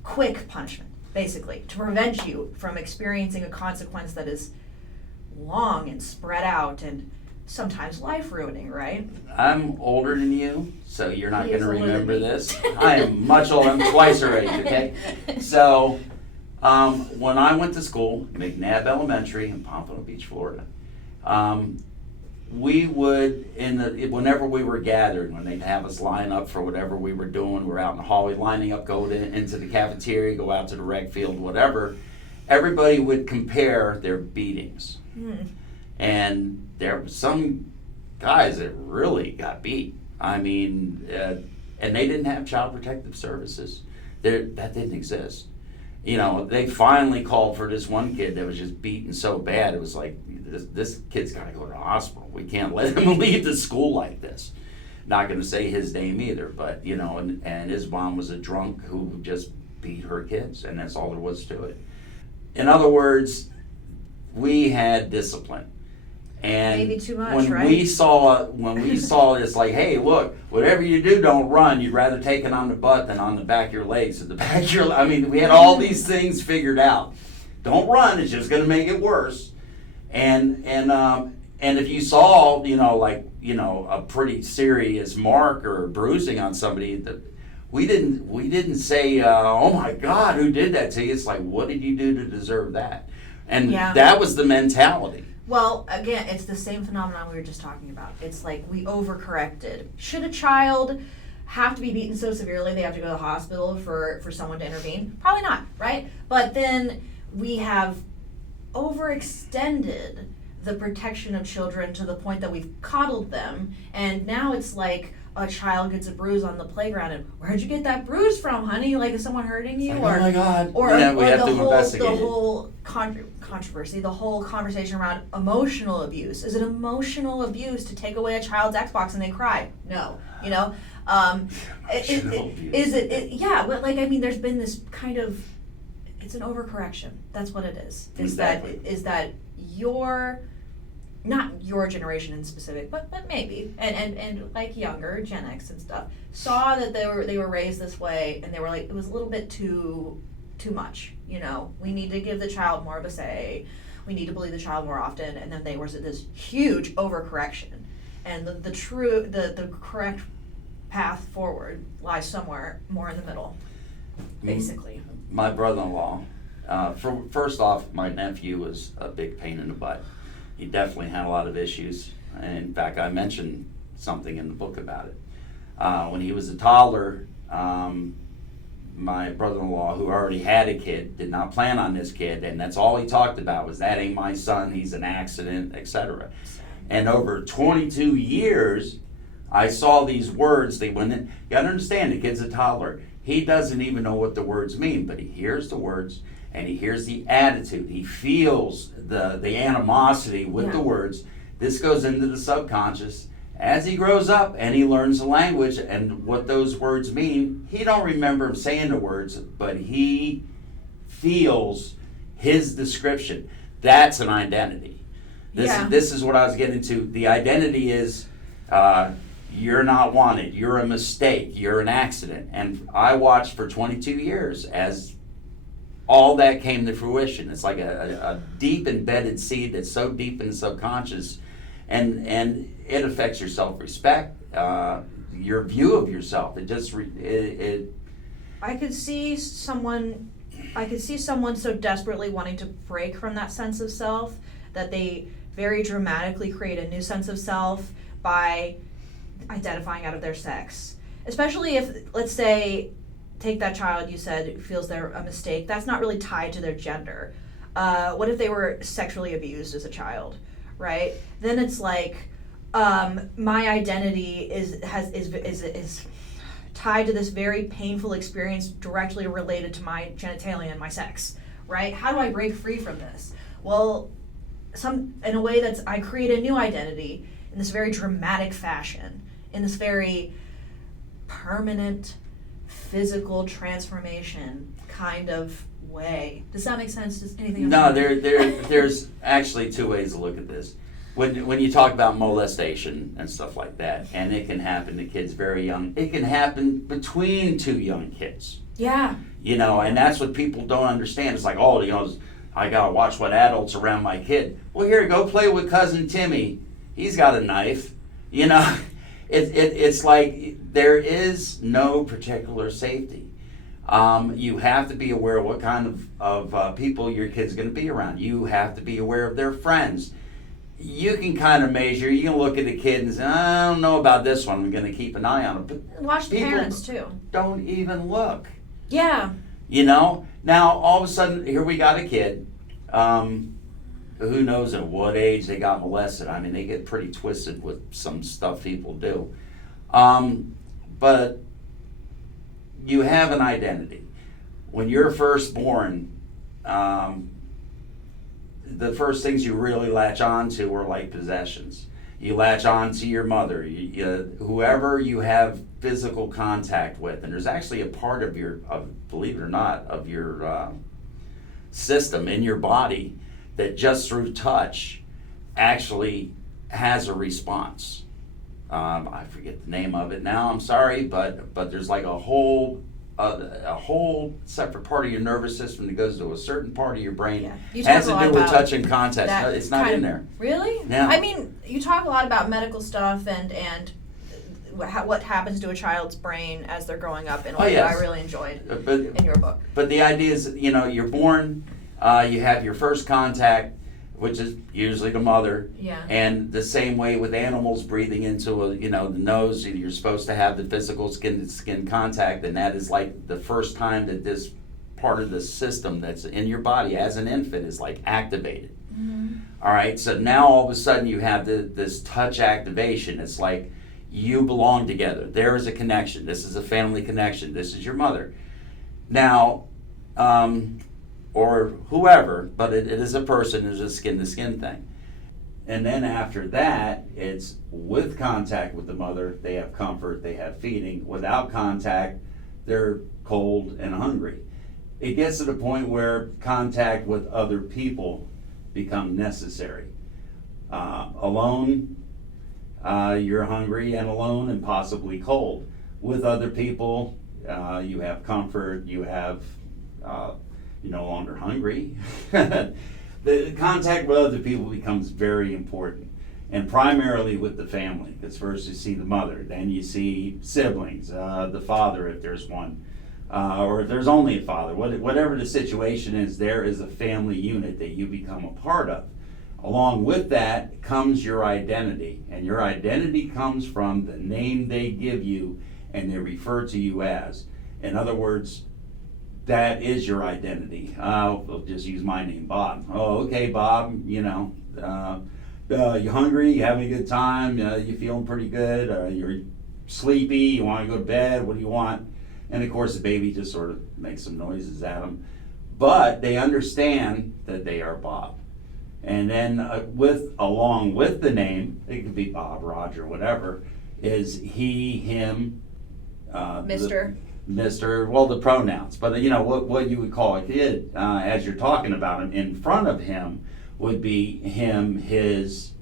quick punishment, basically, to prevent you from experiencing a consequence that is long and spread out and sometimes life-ruining, right? I'm older than you, so you're not going to remember this. I am much older. I'm twice her age, okay? So when I went to school, McNabb Elementary in Pompano Beach, Florida, we would, whenever we were gathered, when they'd have us line up for whatever we were doing, we're out in the hallway lining up, go into the cafeteria, go out to the rec field, whatever, everybody would compare their beatings. And there were some guys that really got beat. I mean, and they didn't have child protective services. That didn't exist. They finally called for this one kid that was just beaten so bad. It was like, this kid's got to go to the hospital. We can't let him leave the school like this. Not going to say his name either, but, and his mom was a drunk who just beat her kids, and that's all there was to it. In other words, we had discipline. And maybe too much, when right? we saw this, hey, look, whatever you do, don't run. You'd rather take it on the butt than on the back of your legs. At the back of your, we had all these things figured out. Don't run; it's just going to make it worse. And if you saw, a pretty serious mark or bruising on somebody, we didn't say, oh my God, who did that to you? It's like, what did you do to deserve that? And that was the mentality. Well, again, it's the same phenomenon we were just talking about. It's like we overcorrected. Should a child have to be beaten so severely they have to go to the hospital for someone to intervene? Probably not, right? But then we have overextended the protection of children to the point that we've coddled them, and now it's like a child gets a bruise on the playground, and where'd you get that bruise from, honey? Is someone hurting you? Oh my God! Or we have the to whole investigate the whole controversy, the whole conversation around emotional abuse. Is it emotional abuse to take away a child's Xbox and they cry? No, Emotional abuse. Is it? Yeah, but like I mean, there's been this kind of, it's an overcorrection. That's what it is. Exactly. Is that your, not your generation in specific, but maybe, and like younger Gen X and stuff, saw that they were raised this way, and they were like, it was a little bit too much. You know, we need to give the child more of a say. We need to bully the child more often, and then there was this huge overcorrection, and the correct path forward lies somewhere more in the middle, basically. My brother-in-law, first off, my nephew was a big pain in the butt. He definitely had a lot of issues, and in fact, I mentioned something in the book about it. When he was a toddler, my brother-in-law, who already had a kid, did not plan on this kid, and that's all he talked about was, that ain't my son, he's an accident, etc. And over 22 years, I saw these words. You gotta understand, the kid's a toddler. He doesn't even know what the words mean, but he hears the words, and he hears the attitude. He feels the animosity with the words. This goes into the subconscious. As he grows up and he learns the language and what those words mean, he don't remember saying the words, but he feels his description. That's an identity. This is what I was getting to. The identity is, you're not wanted, you're a mistake, you're an accident. And I watched for 22 years as all that came to fruition. It's like a deep embedded seed that's so deep in the subconscious, and it affects your self-respect, your view of yourself. I could see someone so desperately wanting to break from that sense of self that they very dramatically create a new sense of self by identifying out of their sex. Especially if, let's say, take that child you said feels they're a mistake. That's not really tied to their gender. What if they were sexually abused as a child, right? Then it's like, my identity is tied to this very painful experience directly related to my genitalia and my sex, right? How do I break free from this? Well, in a way I create a new identity in this very dramatic fashion, in this very permanent physical transformation kind of way. Does that make sense? Does anything else? No, there's actually two ways to look at this. When you talk about molestation and stuff like that, and it can happen to kids very young, it can happen between two young kids. Yeah. And that's what people don't understand. It's like, I gotta watch what adults around my kid. Well, here, go play with cousin Timmy. He's got a knife. It's like there is no particular safety. You have to be aware of what kind of people your kid's going to be around. You have to be aware of their friends. You can kind of measure. You can look at a kid and say, I don't know about this one. I'm going to keep an eye on it. But watch the parents too. Don't even look. Yeah. Now all of a sudden, here we got a kid. Who knows at what age they got molested. I mean, they get pretty twisted with some stuff people do. But you have an identity. When you're first born, the first things you really latch on to are like possessions. You latch on to your mother, whoever you have physical contact with. And there's actually a part of believe it or not, of your system in your body that just through touch actually has a response. I forget the name of it now, I'm sorry, but there's like a whole separate part of your nervous system that goes to a certain part of your brain. Yeah. Has to do with touch and contact. No, it's not in there. Really? Yeah. I mean, you talk a lot about medical stuff and what happens to a child's brain as they're growing up in a way that I really enjoyed in your book. But the idea is, you're born, you have your first contact, which is usually the mother. Yeah. And the same way with animals breathing into the nose, you're supposed to have the physical skin-to-skin contact, and that is like the first time that this part of the system that's in your body as an infant is like activated. Mm-hmm. All right, so now all of a sudden you have this touch activation. It's like you belong together. There is a connection. This is a family connection. This is your mother. Now, or whoever, but it is a person, it's a skin-to-skin thing. And then after that, it's with contact with the mother, they have comfort, they have feeding. Without contact, they're cold and hungry. It gets to the point where contact with other people become necessary. Alone, you're hungry and alone and possibly cold. With other people, you have comfort, you're no longer hungry. The contact with other people becomes very important, and primarily with the family, because first you see the mother, then you see siblings, the father if there's one, or if there's only a father. Whatever the situation is, there is a family unit that you become a part of. Along with that comes your identity, and your identity comes from the name they give you and they refer to you as. In other words, that is your identity. We'll just use my name, Bob. Oh, okay, Bob, you hungry, you having a good time, you feeling pretty good, you're sleepy, you want to go to bed, what do you want? And of course the baby just sort of makes some noises at them. But they understand that they are Bob. And then along with the name, it could be Bob, Roger, whatever, is he, him, Mr. The pronouns, but what you would call a kid, as you're talking about him, in front of him would be him, his,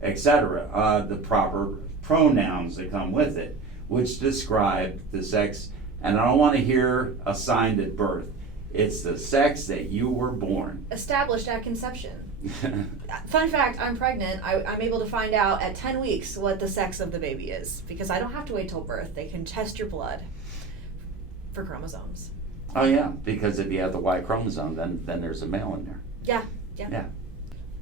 etc. The proper pronouns that come with it, which describe the sex. And I don't want to hear assigned at birth. It's the sex that you were born. Established at conception. Fun fact, I'm pregnant. I'm able to find out at 10 weeks what the sex of the baby is, because I don't have to wait till birth. They can test your blood for chromosomes. Oh yeah, because if you have the Y chromosome, then there's a male in there. Yeah.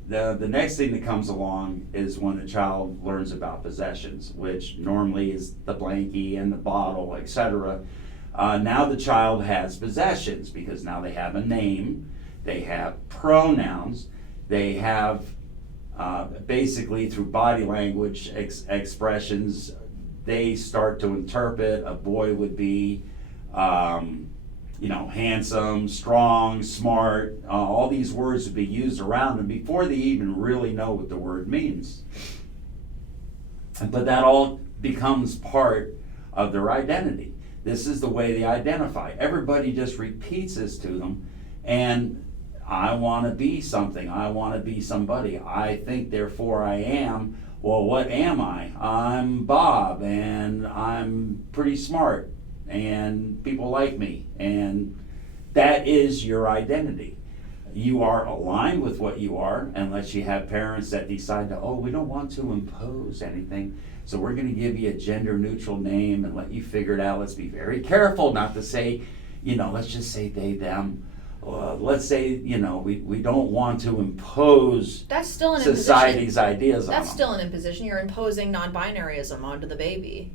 The next thing that comes along is when the child learns about possessions, which normally is the blankie and the bottle, etc. Now the child has possessions because now they have a name, they have pronouns, they have basically through body language expressions, they start to interpret. A boy would be handsome, strong, smart, all these words would be used around them before they even really know what the word means. But that all becomes part of their identity. This is the way they identify. Everybody just repeats this to them, and I want to be something. I want to be somebody. I think, therefore I am. Well, what am I? I'm Bob, and I'm pretty smart, and people like me, and that is your identity. You are aligned with what you are, unless you have parents that decide to, we don't want to impose anything, so we're going to give you a gender neutral name and let you figure it out. Let's be very careful not to say, let's just say they, them. Let's say, we don't want to impose That's still an society's ideas on them. That's still an imposition. You're imposing non-binaryism onto the baby,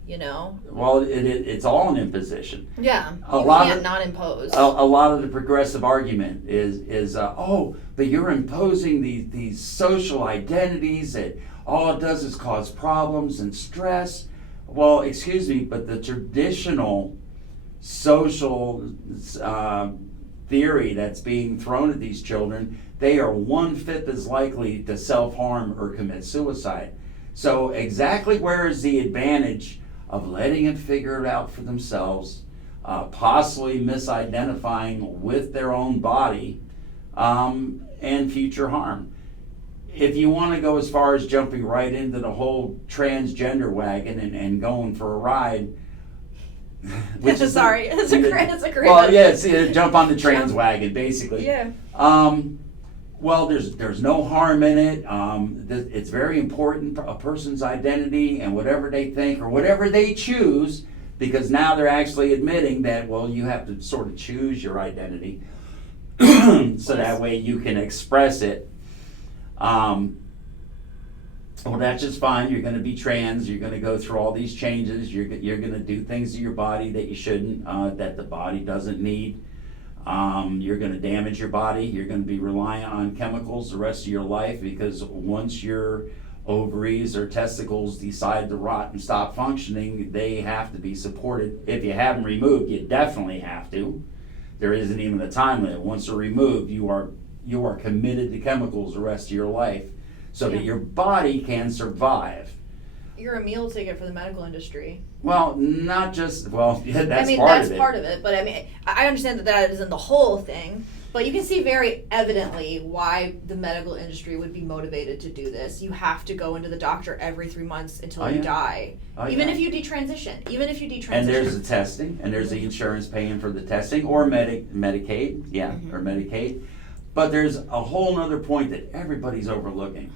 Well, it's all an imposition. Yeah, You can't not impose. A lot of the progressive argument is but you're imposing these social identities that all it does is cause problems and stress. Well, excuse me, but the traditional social theory that's being thrown at these children, they are 1/5 as likely to self-harm or commit suicide. So exactly where is the advantage of letting them figure it out for themselves, possibly misidentifying with their own body, and future harm? If you want to go as far as jumping right into the whole transgender wagon and going for a ride, It's a great well, yes, jump on the trans wagon, basically. Yeah. Well, there's no harm in it. It's very important, a person's identity and whatever they think or whatever they choose, because now they're actually admitting that, you have to sort of choose your identity so that way you can express it. Well, that's just fine. You're going to be trans. You're going to go through all these changes. You're going to do things to your body that you shouldn't, that the body doesn't need. You're going to damage your body. You're going to be reliant on chemicals the rest of your life, because once your ovaries or testicles decide to rot and stop functioning, they have to be supported. If you have them removed, you definitely have to. There isn't even a time limit. Once they're removed, you are committed to chemicals the rest of your life. so that Yeah. your body can survive. You're a meal ticket for the medical industry. Well, not just, well, yeah, that's I mean, part that's of it. part of it, but I mean, I understand that that isn't the whole thing, but you can see very evidently why the medical industry would be motivated to do this. You have to go into the doctor every 3 months until Oh, you yeah. die. Oh, Even yeah. if you detransition. And there's the testing, and there's the insurance paying for the testing, or Medicaid, yeah, or Medicaid. But there's a whole nother point that everybody's overlooking.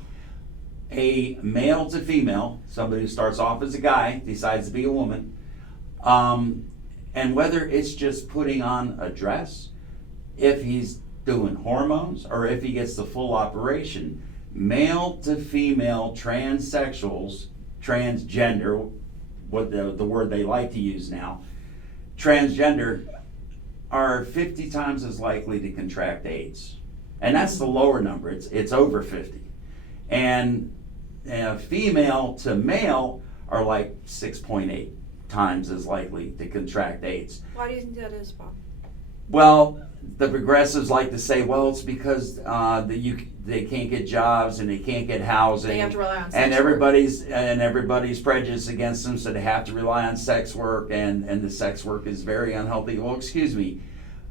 A male to female, somebody who starts off as a guy, decides to be a woman, and whether it's just putting on a dress, if he's doing hormones, or if he gets the full operation, male to female transsexuals, transgender, what the word they like to use now, transgender, are 50 times as likely to contract AIDS. And that's the lower number, it's over 50. And female to male are like 6.8 times as likely to contract AIDS. Why do you think that is, Bob? Well, the progressives like to say, well, it's because they can't get jobs and they can't get housing. They have to rely on sex and work. everybody's prejudiced against them, so they have to rely on sex work, and the sex work is very unhealthy. Well, excuse me,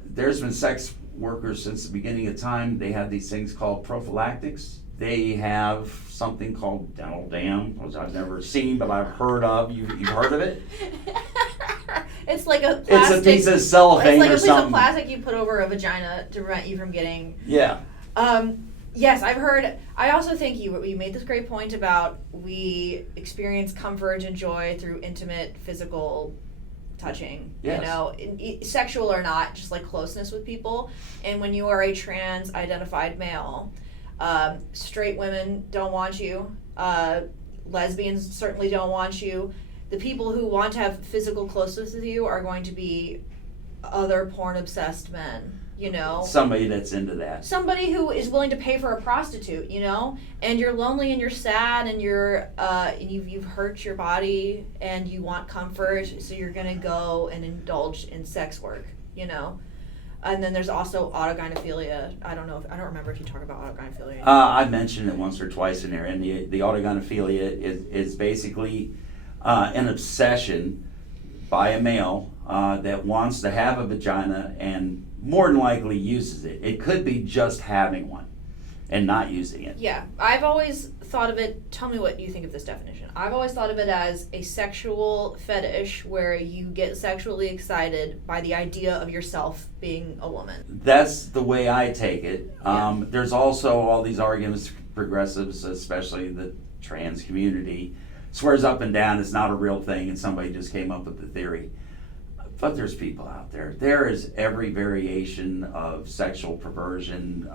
there's been sex workers since the beginning of time. They have these things called prophylactics. They have something called dental dam, which I've never seen, but I've heard of. You've heard of it? It's like a plastic. It's a piece of cellophane It's like a or piece something. of plastic you put over a vagina to prevent you from getting. Yeah. Yes, I've heard. I also think you made this great point about we experience comfort and joy through intimate physical touching. Yes. You know, sexual or not, just like closeness with people. And when you are a trans-identified male, straight women don't want you. Lesbians certainly don't want you. The people who want to have physical closeness with you are going to be other porn-obsessed men, you know? Somebody that's into that. Somebody who is willing to pay for a prostitute, you know? And you're lonely and you're sad and and you've hurt your body and you want comfort, so you're gonna go and indulge in sex work, you know? And then there's also autogynephilia. I don't remember if you talk about autogynephilia. I mentioned it once or twice in there, and the autogynephilia is basically an obsession by a male that wants to have a vagina and more than likely uses it. It could be just having one and not using it. Yeah, I've always thought of it, tell me what you think of this definition. I've always thought of it as a sexual fetish where you get sexually excited by the idea of yourself being a woman. That's the way I take it. Yeah. There's also all these arguments, progressives, especially the trans community, swears up and down it's not a real thing and somebody just came up with the theory. But there's people out there. There is every variation of sexual perversion,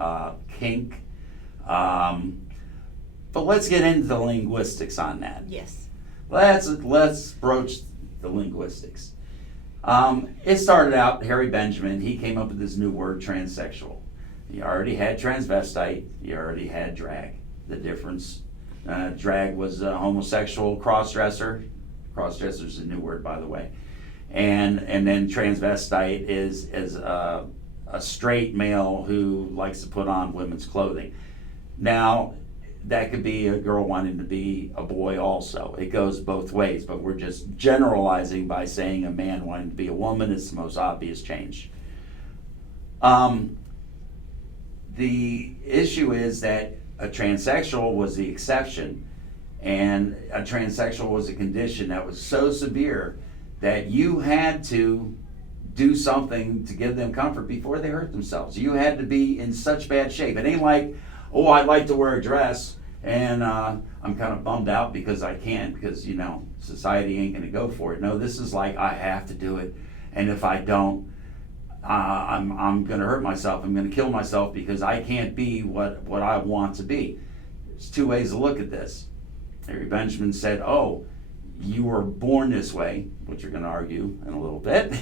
kink. But let's get into the linguistics on that. Yes. Let's broach the linguistics. It started out, Harry Benjamin, he came up with this new word, transsexual. You already had transvestite, you already had drag. The difference, drag was a homosexual crossdresser. Crossdresser is a new word, by the way. And then transvestite is a straight male who likes to put on women's clothing. Now, that could be a girl wanting to be a boy also. It goes both ways, but we're just generalizing by saying a man wanting to be a woman is the most obvious change. The issue is that a transsexual was the exception, and a transsexual was a condition that was so severe that you had to do something to give them comfort before they hurt themselves. You had to be in such bad shape. It ain't like, oh, I'd like to wear a dress and I'm kind of bummed out because I can't, because, you know, society ain't going to go for it. No, this is like, I have to do it, and if I don't, I'm going to hurt myself. I'm going to kill myself because I can't be what I want to be. There's two ways to look at this. Harry Benjamin said, oh, you were born this way, which you're going to argue in a little bit.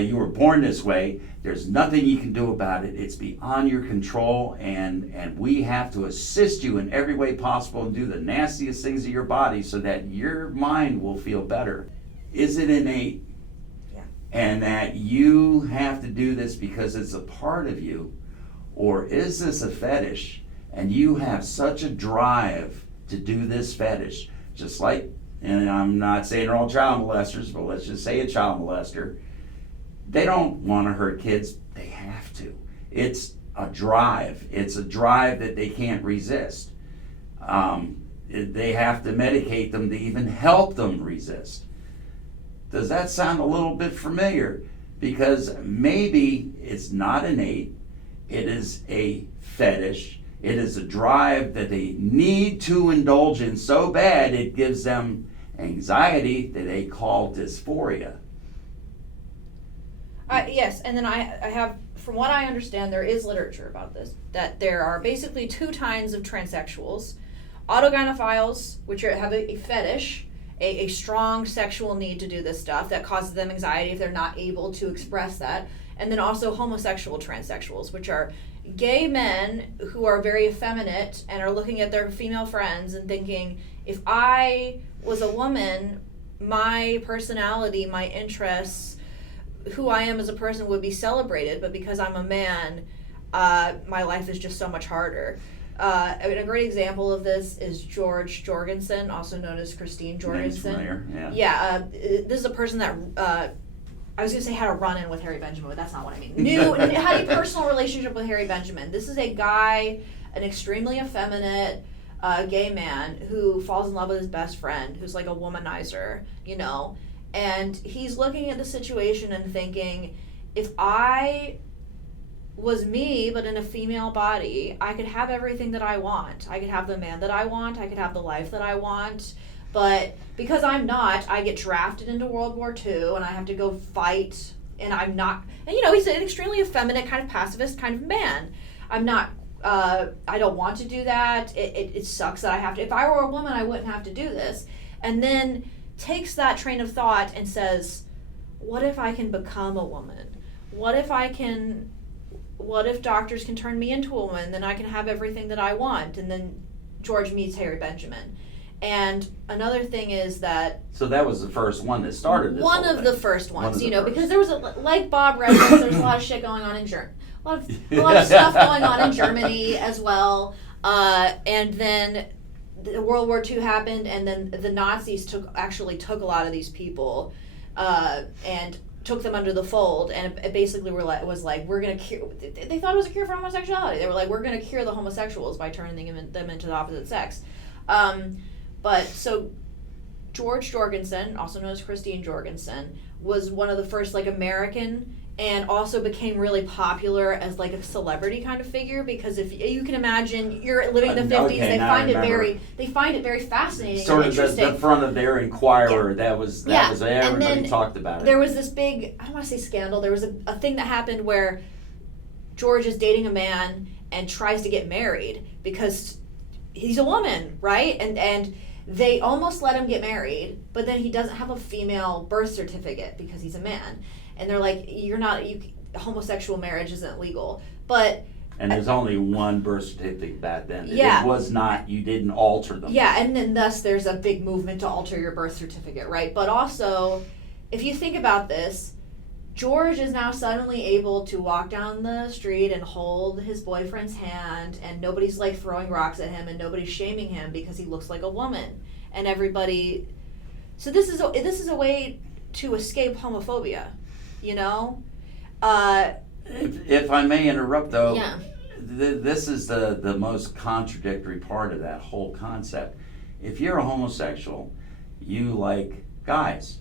You were born this way. There's nothing you can do about it. It's beyond your control, and we have to assist you in every way possible and do the nastiest things of your body so that your mind will feel better. Is it innate? Yeah. And that you have to do this because it's a part of you, or is this a fetish? and you have such a drive to do this fetish, just like, and I'm not saying they're all child molesters, but let's just say a child molester, they don't want to hurt kids, they have to. It's a drive. It's a drive that they can't resist. They have to medicate them to even help them resist. Does that sound a little bit familiar? Because maybe it's not innate, it is a fetish, it is a drive that they need to indulge in so bad it gives them anxiety that they call dysphoria. Yes, and then I have, from what I understand, there is literature about this, that there are basically two kinds of transsexuals. Autogynephiles, which have a fetish, a strong sexual need to do this stuff that causes them anxiety if they're not able to express that. And then also homosexual transsexuals, which are gay men who are very effeminate and are looking at their female friends and thinking, if I was a woman, my personality, my interests, who I am as a person would be celebrated, but because I'm a man, my life is just so much harder. A great example of this is George Jorgensen, also known as Christine Jorgensen. Familiar, Yeah. This is a person that I was going to say had a run-in with Harry Benjamin, but that's not what I mean. Had a personal relationship with Harry Benjamin. This is a guy, an extremely effeminate gay man who falls in love with his best friend, who's like a womanizer, you know. And he's looking at the situation and thinking, if I was me, but in a female body, I could have everything that I want. I could have the man that I want. I could have the life that I want. But because I'm not, I get drafted into World War II and I have to go fight, and I'm not, and you know, he's an extremely effeminate kind of pacifist kind of man. I'm not, I don't want to do that. It sucks that I have to. If I were a woman, I wouldn't have to do this. And then takes that train of thought and says, what if I can become a woman? What if doctors can turn me into a woman? Then I can have everything that I want. And then George meets Harry Benjamin. And another thing is that... So that was the first one that started this One whole of thing. the first ones, One of the first. because there was, like Bob referenced, there's a lot of shit going on in Germany. A lot of stuff going on in Germany as well. And then World War II happened, and then the Nazis actually took a lot of these people and took them under the fold, and it basically was like, we're going to cure... They thought it was a cure for homosexuality. They were like, we're going to cure the homosexuals by turning them into the opposite sex. But so George Jorgensen, also known as Christine Jorgensen, was one of the first like American, and also became really popular as like a celebrity kind of figure, because if you can imagine, you're living in the 50s, they find it very fascinating Sort and of interesting. the front of their Inquirer, Yeah. that was And everybody then talked about it. There was this big, I don't want to say scandal, there was a thing that happened where George is dating a man and tries to get married because he's a woman, right? And they almost let him get married, but then he doesn't have a female birth certificate because he's a man. And they're like, homosexual marriage isn't legal. But... And there's only one birth certificate back then. Yeah. It was not, you didn't alter them. Yeah, and then thus there's a big movement to alter your birth certificate, right? But also, if you think about this, George is now suddenly able to walk down the street and hold his boyfriend's hand, and nobody's like throwing rocks at him, and nobody's shaming him because he looks like a woman, and everybody. So this is a way to escape homophobia, you know. If I may interrupt, though, Yeah. This is the most contradictory part of that whole concept. If you're a homosexual, you like guys.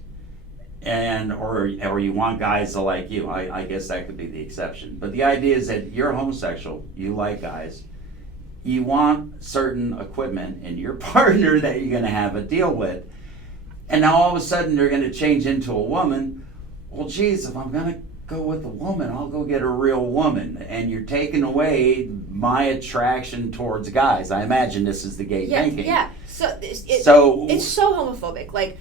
Or you want guys to like you. I guess that could be the exception. But the idea is that you're a homosexual, you like guys, you want certain equipment in your partner that you're going to have a deal with, and now all of a sudden they're going to change into a woman. Well, geez, if I'm going to go with a woman, I'll go get a real woman, and you're taking away my attraction towards guys. I imagine this is the gay thinking. Yeah. So it's so homophobic. Like,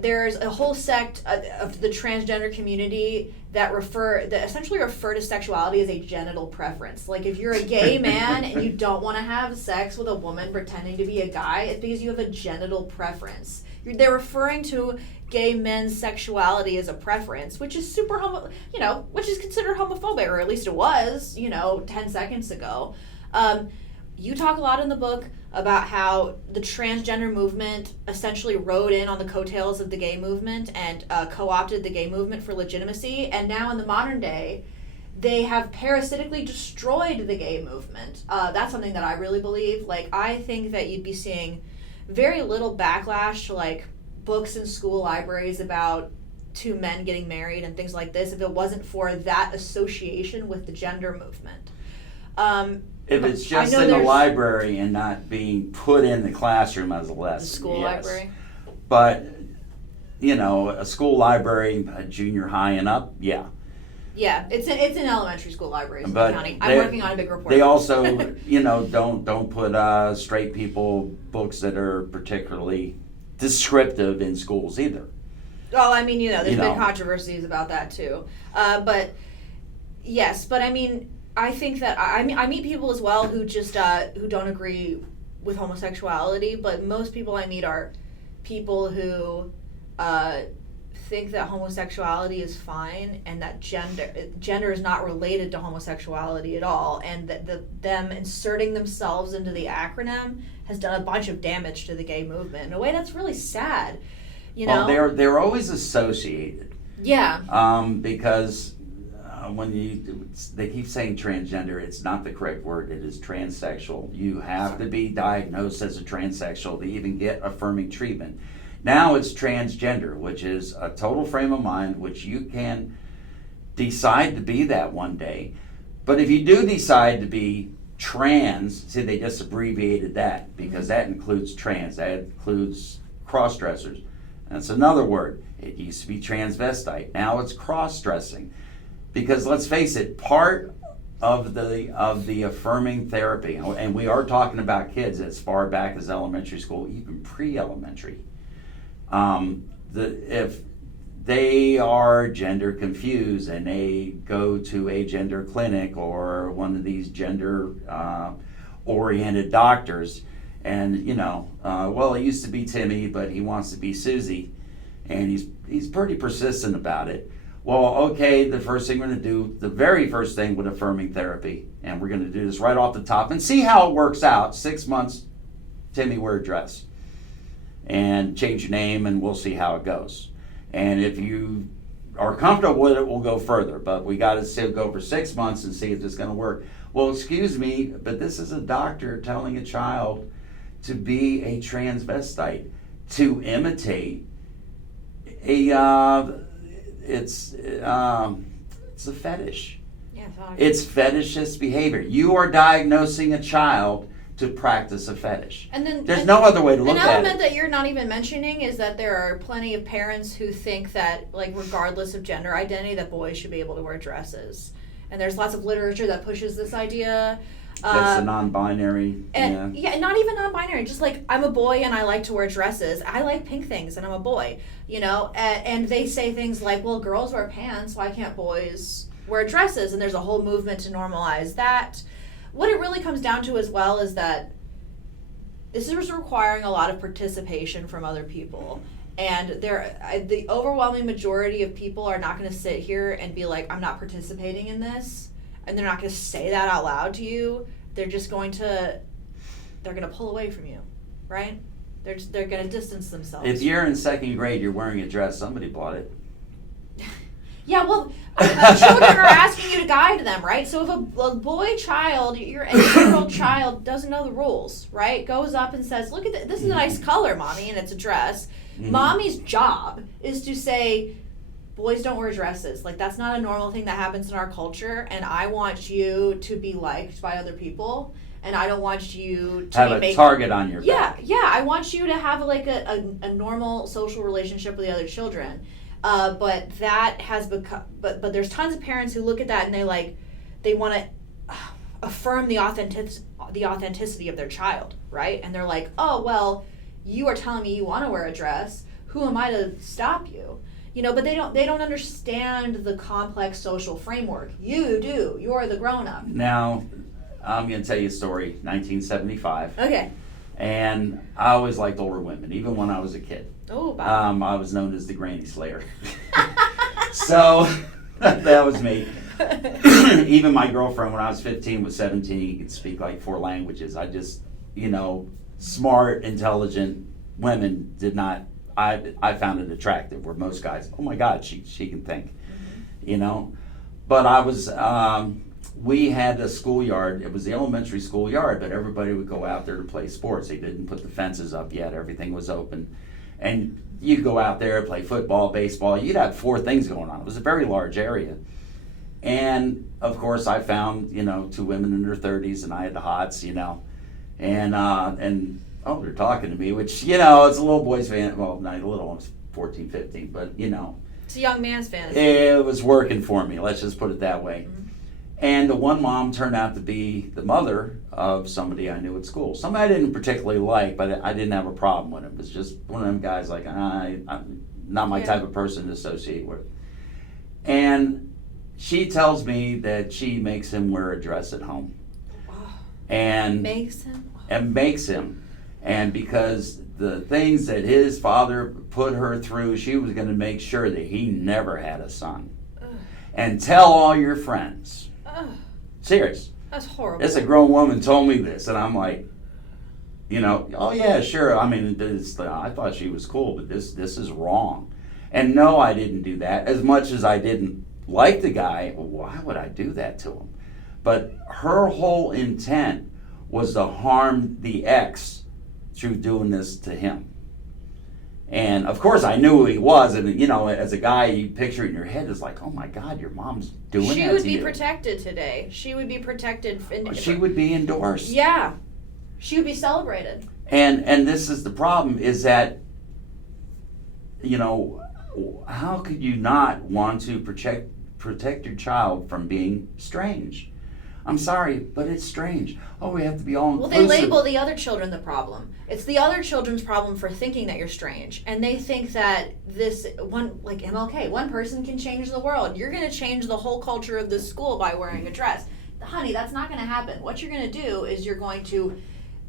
there's a whole sect of the transgender community that essentially refer to sexuality as a genital preference. Like, if you're a gay man and you don't want to have sex with a woman pretending to be a guy, it's because you have a genital preference. They're referring to gay men's sexuality as a preference, which is which is considered homophobic, or at least it was, 10 seconds ago. you talk a lot in the book about how the transgender movement essentially rode in on the coattails of the gay movement and co-opted the gay movement for legitimacy. And now in the modern day, they have parasitically destroyed the gay movement. That's something that I really believe. Like, I think that you'd be seeing very little backlash to, like, books in school libraries about two men getting married and things like this if it wasn't for that association with the gender movement. If it's just in the library and not being put in the classroom as a lesson. The school library. But, you know, a school library, a junior high and up, yeah. Yeah, it's in elementary school libraries in the But county. I'm working on a big report. They also, you know, don't put straight people books that are particularly descriptive in schools either. Well, I mean, you know, there's been controversies about that too. But yes, but I mean, I think that I meet people as well who just who don't agree with homosexuality, but most people I meet are people who think that homosexuality is fine and that gender is not related to homosexuality at all, and that them inserting themselves into the acronym has done a bunch of damage to the gay movement in a way that's really sad. You know, they're always associated. Yeah. Because when they keep saying transgender, it's not the correct word. It is transsexual. You have to be diagnosed as a transsexual to even get affirming treatment. Now it's transgender, which is a total frame of mind, which you can decide to be that one day. But if you do decide to be trans, see, they just abbreviated that because that includes trans, that includes cross-dressers. That's another word. It used to be transvestite. Now it's cross-dressing. Because let's face it, part of the affirming therapy, and we are talking about kids as far back as elementary school, even pre-elementary. If they are gender confused and they go to a gender clinic or one of these gender oriented doctors, and you know, well, he used to be Timmy, but he wants to be Susie, and he's pretty persistent about it. Well, okay, the first thing we're going to do, the very first thing with affirming therapy, and we're going to do this right off the top and see how it works out. 6 months, Timmy, wear a dress and change your name, and we'll see how it goes. And if you are comfortable with it, we'll go further. But we got to still go for 6 months and see if it's going to work. Well, excuse me, but this is a doctor telling a child to be a transvestite, to imitate it's a fetish. Yeah, it's fetishist behavior. You are diagnosing a child to practice a fetish. And then there's no other way to look at it. An element that you're not even mentioning is that there are plenty of parents who think that, like, regardless of gender identity, that boys should be able to wear dresses. And there's lots of literature that pushes this idea. That's the non-binary. And yeah, not even non-binary. Just like, I'm a boy and I like to wear dresses. I like pink things and I'm a boy. You know, and they say things like, well, girls wear pants, why can't boys wear dresses? And there's a whole movement to normalize that. What it really comes down to as well is that this is requiring a lot of participation from other people. And the overwhelming majority of people are not going to sit here and be like, I'm not participating in this. And they're not going to say that out loud to you. They're just going to pull away from you, right? They're going to distance themselves. If you're in second grade, you're wearing a dress, somebody bought it. Yeah, well, children are asking you to guide them, right? So if a boy child, your 8-year-old child doesn't know the rules, right? Goes up and says, look at this is a nice color, Mommy, and it's a dress. Mm-hmm. Mommy's job is to say, boys don't wear dresses. Like, that's not a normal thing that happens in our culture, and I want you to be liked by other people, and I don't want you to have a target on your back. Yeah, I want you to have like a normal social relationship with the other children. But that has become, but there's tons of parents who look at that and they want to affirm the authenticity of their child, right? And they're like, oh, well, you are telling me you want to wear a dress. Who am I to stop you? You know, but they don't understand the complex social framework. You do. You're the grown-up. Now, I'm going to tell you a story, 1975. Okay. And I always liked older women, even when I was a kid. Oh, wow. I was known as the Granny Slayer. So, that was me. Even my girlfriend, when I was 15, was 17, could speak like 4 languages. I just, smart, intelligent women did not, I found it attractive, where most guys, oh my God, she can think, But I was, we had a schoolyard. It was the elementary schoolyard, but everybody would go out there to play sports. They didn't put the fences up yet. Everything was open. And you'd go out there, play football, baseball. You'd have 4 things going on. It was a very large area. And, of course, I found, 2 women in their 30s, and I had the hots, And they're talking to me, which, it's a little boy's fan. Well, not a little, I was 14, 15, but, It's a young man's fantasy. It was working for me. Let's just put it that way. Mm-hmm. And the one mom turned out to be the mother of somebody I knew at school. Somebody I didn't particularly like, but I didn't have a problem with him. It was just one of them guys like, I'm not my type of person to associate with. And she tells me that she makes him wear a dress at home. And makes him? And makes him. And because the things that his father put her through, she was going to make sure that he never had a son. Ugh. And tell all your friends. Ugh. Serious. That's horrible. It's a grown woman told me this, and I'm like, oh yeah, sure. I mean, I thought she was cool, but this is wrong. And no, I didn't do that. As much as I didn't like the guy, why would I do that to him? But her whole intent was to harm the ex through doing this to him. And of course I knew who he was, and as a guy, you picture it in your head, it's like, oh my God, your mom's doing that to you. She would be protected today. She would be protected. She would be endorsed. Yeah. She would be celebrated. And this is the problem, is that, how could you not want to protect your child from being strange? I'm sorry, but it's strange. Oh, we have to be all inclusive. Well, they label the other children the problem. It's the other children's problem for thinking that you're strange. And they think that this one, like MLK, one person can change the world. You're going to change the whole culture of this school by wearing a dress. Honey, that's not going to happen. What you're going to do is you're going to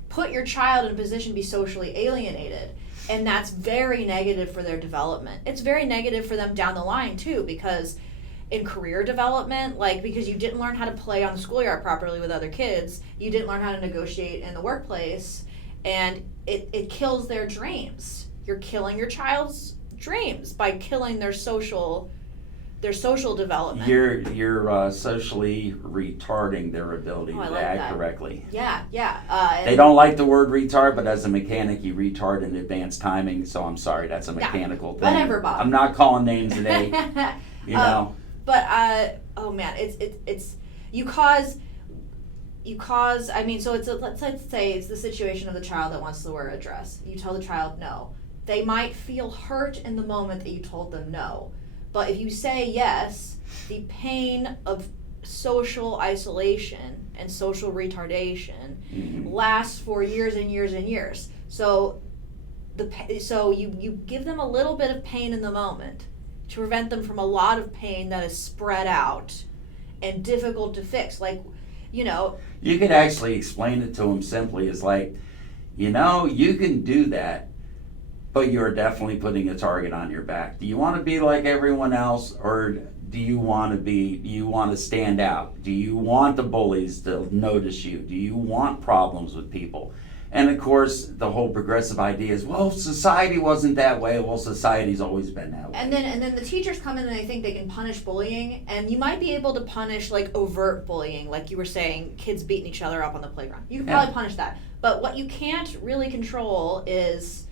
put your child in a position to be socially alienated. And that's very negative for their development. It's very negative for them down the line, too, because in career development, because you didn't learn how to play on the schoolyard properly with other kids, you didn't learn how to negotiate in the workplace, and it kills their dreams. You're killing your child's dreams by killing their social development. You're socially retarding their ability to act correctly. Yeah. They don't like the word retard, but as a mechanic, you retard in advanced timing, so I'm sorry, that's a mechanical thing. Whatever, Bob. I'm not calling names today, But oh man, it's you cause. I mean, so let's say it's the situation of the child that wants to wear a dress. You tell the child no. They might feel hurt in the moment that you told them no, but if you say yes, the pain of social isolation and social retardation lasts for years and years and years. So you give them a little bit of pain in the moment to prevent them from a lot of pain that is spread out and difficult to fix. You could actually explain it to them simply as you can do that, but you're definitely putting a target on your back. Do you want to be like everyone else, or do you want to stand out? Do you want the bullies to notice you? Do you want problems with people? And of course, the whole progressive idea is, well, society wasn't that way. Well, society's always been that way. And then the teachers come in and they think they can punish bullying, and you might be able to punish overt bullying, like you were saying, kids beating each other up on the playground. You can probably punish that. But what you can't really control is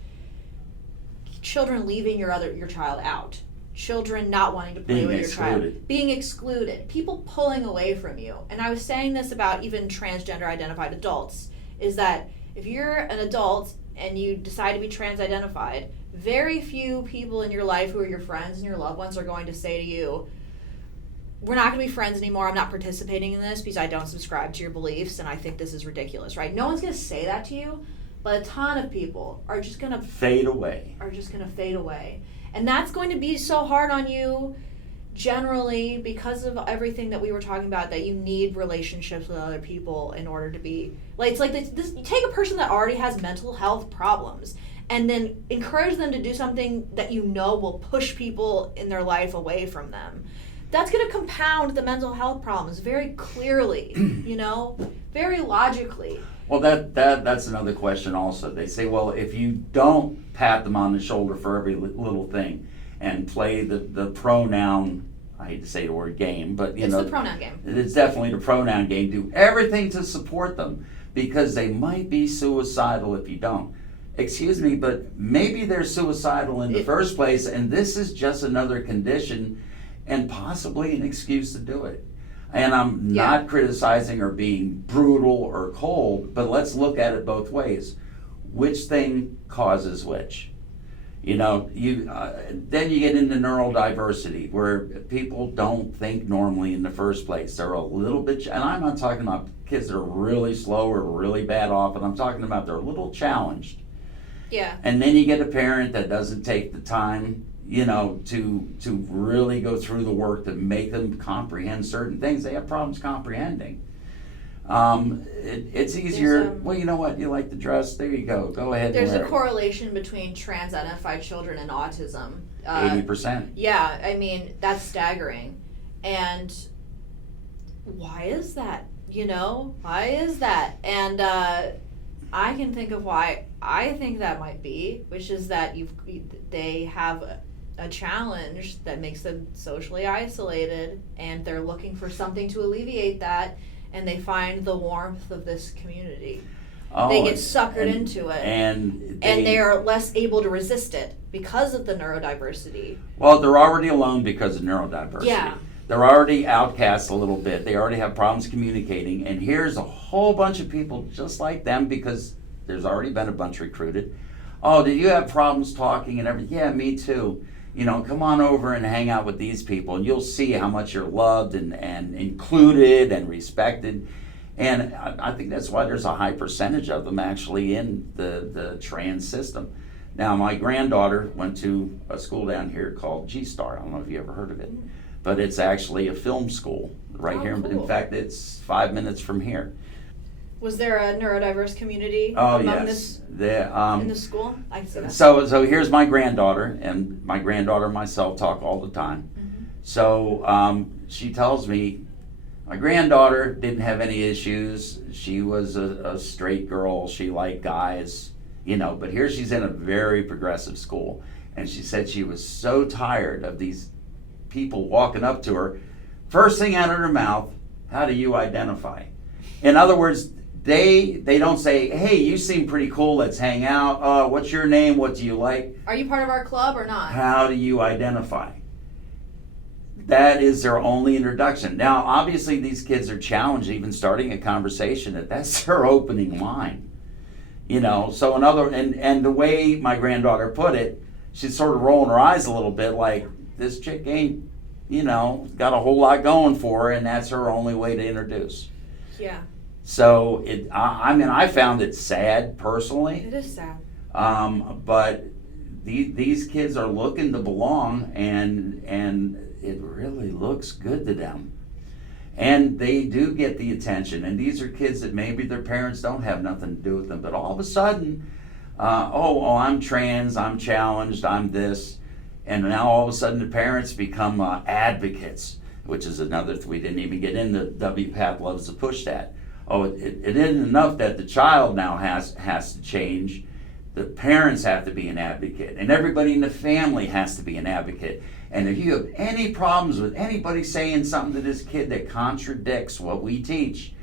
children leaving your child out. Children not wanting to play with your child. Being excluded. People pulling away from you. And I was saying this about even transgender identified adults, is that if you're an adult and you decide to be trans-identified, very few people in your life who are your friends and your loved ones are going to say to you, we're not going to be friends anymore, I'm not participating in this because I don't subscribe to your beliefs and I think this is ridiculous, right? No one's going to say that to you, but a ton of people are just going to fade away. And that's going to be so hard on you generally because of everything that we were talking about, that you need relationships with other people in order to be it's like this. You take a person that already has mental health problems and then encourage them to do something that will push people in their life away from them. that's going to compound the mental health problems very clearly, very logically. Well, that's another question also. They say, well, if you don't pat them on the shoulder for every little thing and play the pronoun, I hate to say the word game, but it's the pronoun game. It's definitely the pronoun game. Do everything to support them because they might be suicidal if you don't. Excuse me, but maybe they're suicidal in the first place, and this is just another condition and possibly an excuse to do it. And I'm not criticizing or being brutal or cold, but let's look at it both ways. Which thing causes which? Then you get into neurodiversity, where people don't think normally in the first place. They're a little bit, and I'm not talking about kids that are really slow or really bad off, and I'm talking about they're a little challenged. Yeah. And then you get a parent that doesn't take the time, to really go through the work to make them comprehend certain things. They have problems comprehending. It's easier. Well, you know what? You like the dress. There you go. Go ahead. There's a correlation between trans-identified children and autism. 80%. Yeah, I mean, that's staggering. And why is that? Why is that? And I can think of why I think that might be, which is that they have a challenge that makes them socially isolated, and they're looking for something to alleviate that, and they find the warmth of this community. They get suckered into it, and they are less able to resist it because of the neurodiversity. Well, they're already alone because of neurodiversity. Yeah. They're already outcast a little bit. They already have problems communicating, and here's a whole bunch of people just like them because there's already been a bunch recruited. Oh, did you have problems talking and everything? Yeah, me too. Come on over and hang out with these people, and you'll see how much you're loved and included and respected. And I think that's why there's a high percentage of them actually in the trans system. Now, my granddaughter went to a school down here called G-Star. I don't know if you ever heard of it, but it's actually a film school right here. Cool. In fact, it's 5 minutes from here. Was there a neurodiverse community in the school? I see that. So here's my granddaughter, and my granddaughter and myself talk all the time. Mm-hmm. So she tells me my granddaughter didn't have any issues. She was a straight girl. She liked guys, but here she's in a very progressive school. And she said she was so tired of these people walking up to her. First thing out of her mouth, how do you identify? In other words, they don't say, hey, you seem pretty cool, let's hang out. What's your name? What do you like? Are you part of our club or not? How do you identify? That is their only introduction. Now, obviously, these kids are challenged even starting a conversation. That's their opening line. So and the way my granddaughter put it, she's sort of rolling her eyes a little bit like, this chick ain't, got a whole lot going for her, and that's her only way to introduce. Yeah. So I found it sad personally. It is sad. But these kids are looking to belong, and it really looks good to them. And they do get the attention. And these are kids that maybe their parents don't have nothing to do with them, but all of a sudden, I'm trans, I'm challenged, I'm this, and now all of a sudden the parents become advocates, which is another we didn't even get into. WPATH loves to push that. It isn't enough that the child now has to change. The parents have to be an advocate, and everybody in the family has to be an advocate. And if you have any problems with anybody saying something to this kid that contradicts what we teach,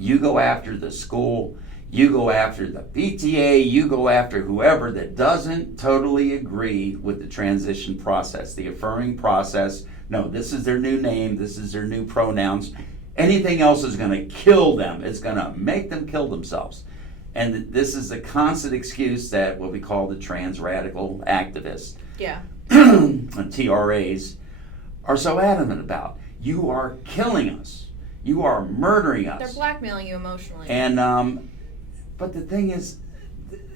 you go after the school, you go after the PTA, you go after whoever that doesn't totally agree with the transition process, the affirming process. No, this is their new name, this is their new pronouns. Anything else is going to kill them. It's going to make them kill themselves. And this is the constant excuse that what we call the trans radical activists, TRAs, are so adamant about. You are killing us. You are murdering us. They're blackmailing you emotionally. And but the thing is,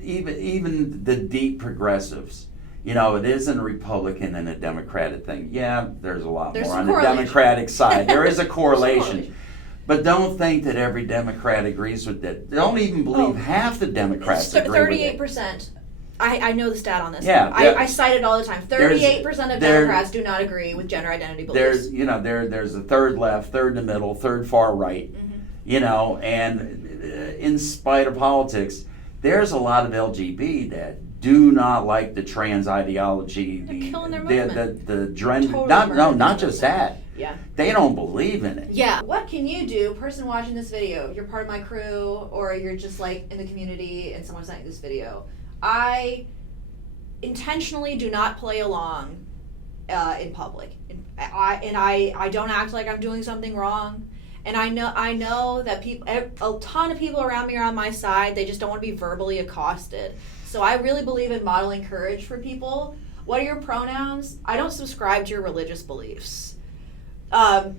even the deep progressives, it isn't a Republican and a Democratic thing. Yeah, there's a lot more on the Democratic side. There is a correlation. But don't think that every Democrat agrees with that. Don't even believe half the Democrats agree with it. 38% I know the stat on this. Yeah, I cite it all the time. 38% of Democrats do not agree with gender identity beliefs. There's a third left, third in the middle, third far right, and in spite of politics, there's a lot of LGB that do not like the trans ideology. They're killing their movement. Not just that. Yeah. They don't believe in it. Yeah. What can you do, person watching this video, if you're part of my crew or you're just like in the community and someone sent you this video? I intentionally do not play along in public. I don't act like I'm doing something wrong. And I know that a ton of people around me are on my side. They just don't want to be verbally accosted. So I really believe in modeling courage for people. What are your pronouns? I don't subscribe to your religious beliefs. I'm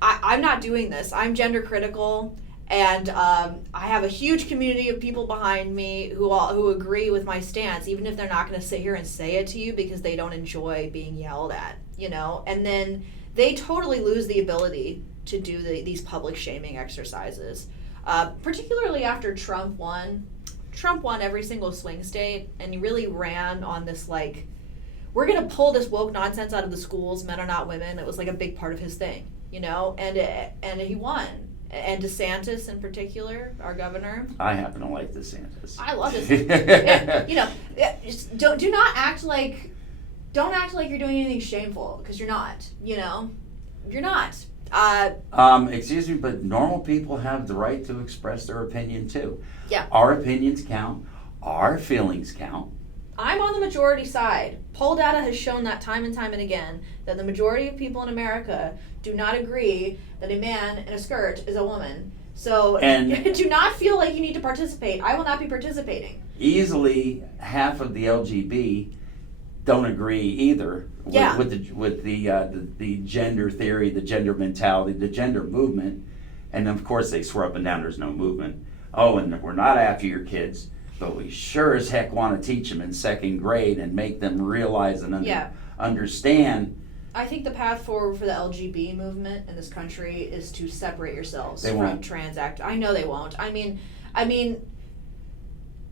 not doing this. I'm gender critical, and I have a huge community of people behind me who agree with my stance, even if they're not going to sit here and say it to you because they don't enjoy being yelled at, And then they totally lose the ability to do these public shaming exercises, particularly after Trump won. Trump won every single swing state, and he really ran on this like, we're going to pull this woke nonsense out of the schools, men are not women. It was like a big part of his thing, and he won. And DeSantis in particular, our governor. I happen to like DeSantis. I love DeSantis. Do not act like, you're doing anything shameful, because you're not, You're not. Excuse me, but normal people have the right to express their opinion too. Yeah. Our opinions count. Our feelings count. I'm on the majority side. Poll data has shown that time and time and again, that the majority of people in America do not agree that a man in a skirt is a woman. So do not feel like you need to participate. I will not be participating. Easily half of the LGB don't agree either with the gender theory, the gender mentality, the gender movement. And of course they swear up and down there's no movement. Oh, and we're not after your kids, but we sure as heck want to teach them in second grade and make them realize and understand. I think the path forward for the LGBT movement in this country is to separate yourselves from trans act. I know they won't. I mean,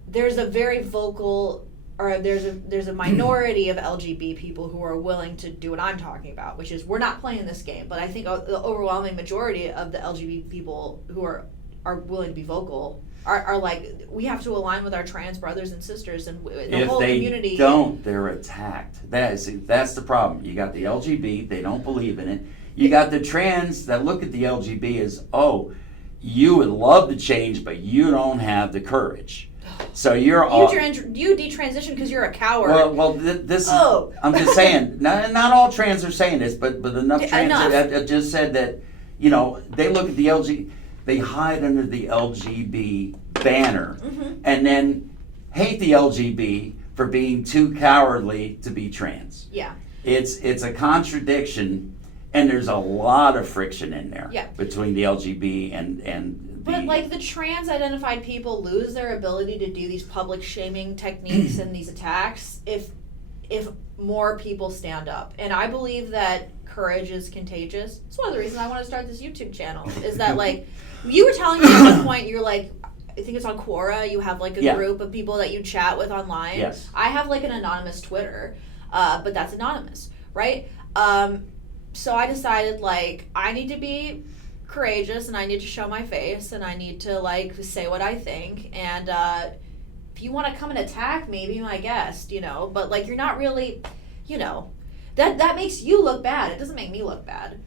there's a very vocal, or there's a minority of LGBT people who are willing to do what I'm talking about, which is we're not playing this game. But I think the overwhelming majority of the LGBT people who are willing to be vocal are like, we have to align with our trans brothers and sisters and the whole community. If they don't, they're attacked. That's the problem. You got the LGBT, they don't believe in it. You got the trans that look at the LGBT as, oh, you would love to change, but you don't have the courage. So you detransition because you're a coward. I'm just saying, not all trans are saying this, but enough trans have just said that, they look at the LGBT, they hide under the LGB banner, and then hate the LGB for being too cowardly to be trans. Yeah. It's a contradiction, and there's a lot of friction in there between the LGB and But like the trans identified people lose their ability to do these public shaming techniques and these attacks if more people stand up. And I believe that courage is contagious. It's one of the reasons I want to start this YouTube channel, is that like, you were telling me at one point, you're like, I think it's on Quora, you have like a group of people that you chat with online. Yes. I have like an anonymous Twitter, but that's anonymous, right? So I decided like, I need to be courageous and I need to show my face and I need to like say what I think, and if you want to come and attack me, be my guest, but like, you're not really, that makes you look bad. It doesn't make me look bad.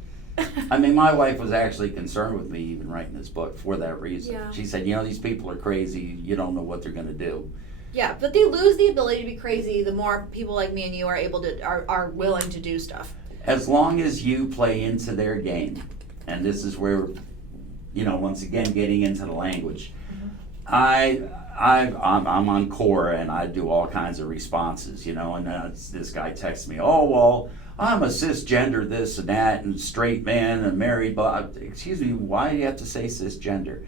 I mean, my wife was actually concerned with me even writing this book for that reason. Yeah. She said, these people are crazy. You don't know what they're going to do. Yeah, but they lose the ability to be crazy the more people like me and you are willing to do stuff. As long as you play into their game, and this is where, once again, getting into the language. I'm on Quora and I do all kinds of responses, and this guy texts me, oh, well, I'm a cisgender, this and that, and straight man and married, but excuse me, why do you have to say cisgender?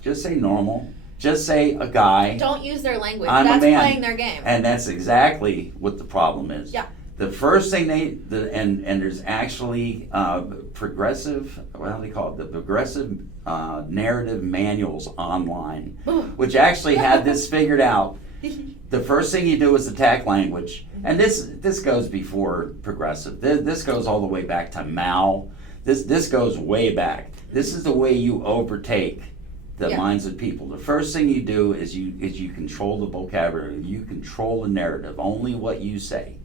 Just say normal. Just say a guy. Don't use their language. I'm That's a man. playing their game. And that's exactly what the problem is. Yeah. The first thing and there's actually progressive, what do they call it? The progressive narrative manuals online, which actually had this figured out. the first thing you do is attack language. And this goes before progressive. This goes all the way back to Mao. This goes way back. This is the way you overtake the minds of people. The first thing you do is you control the vocabulary. You control the narrative. Only what you say.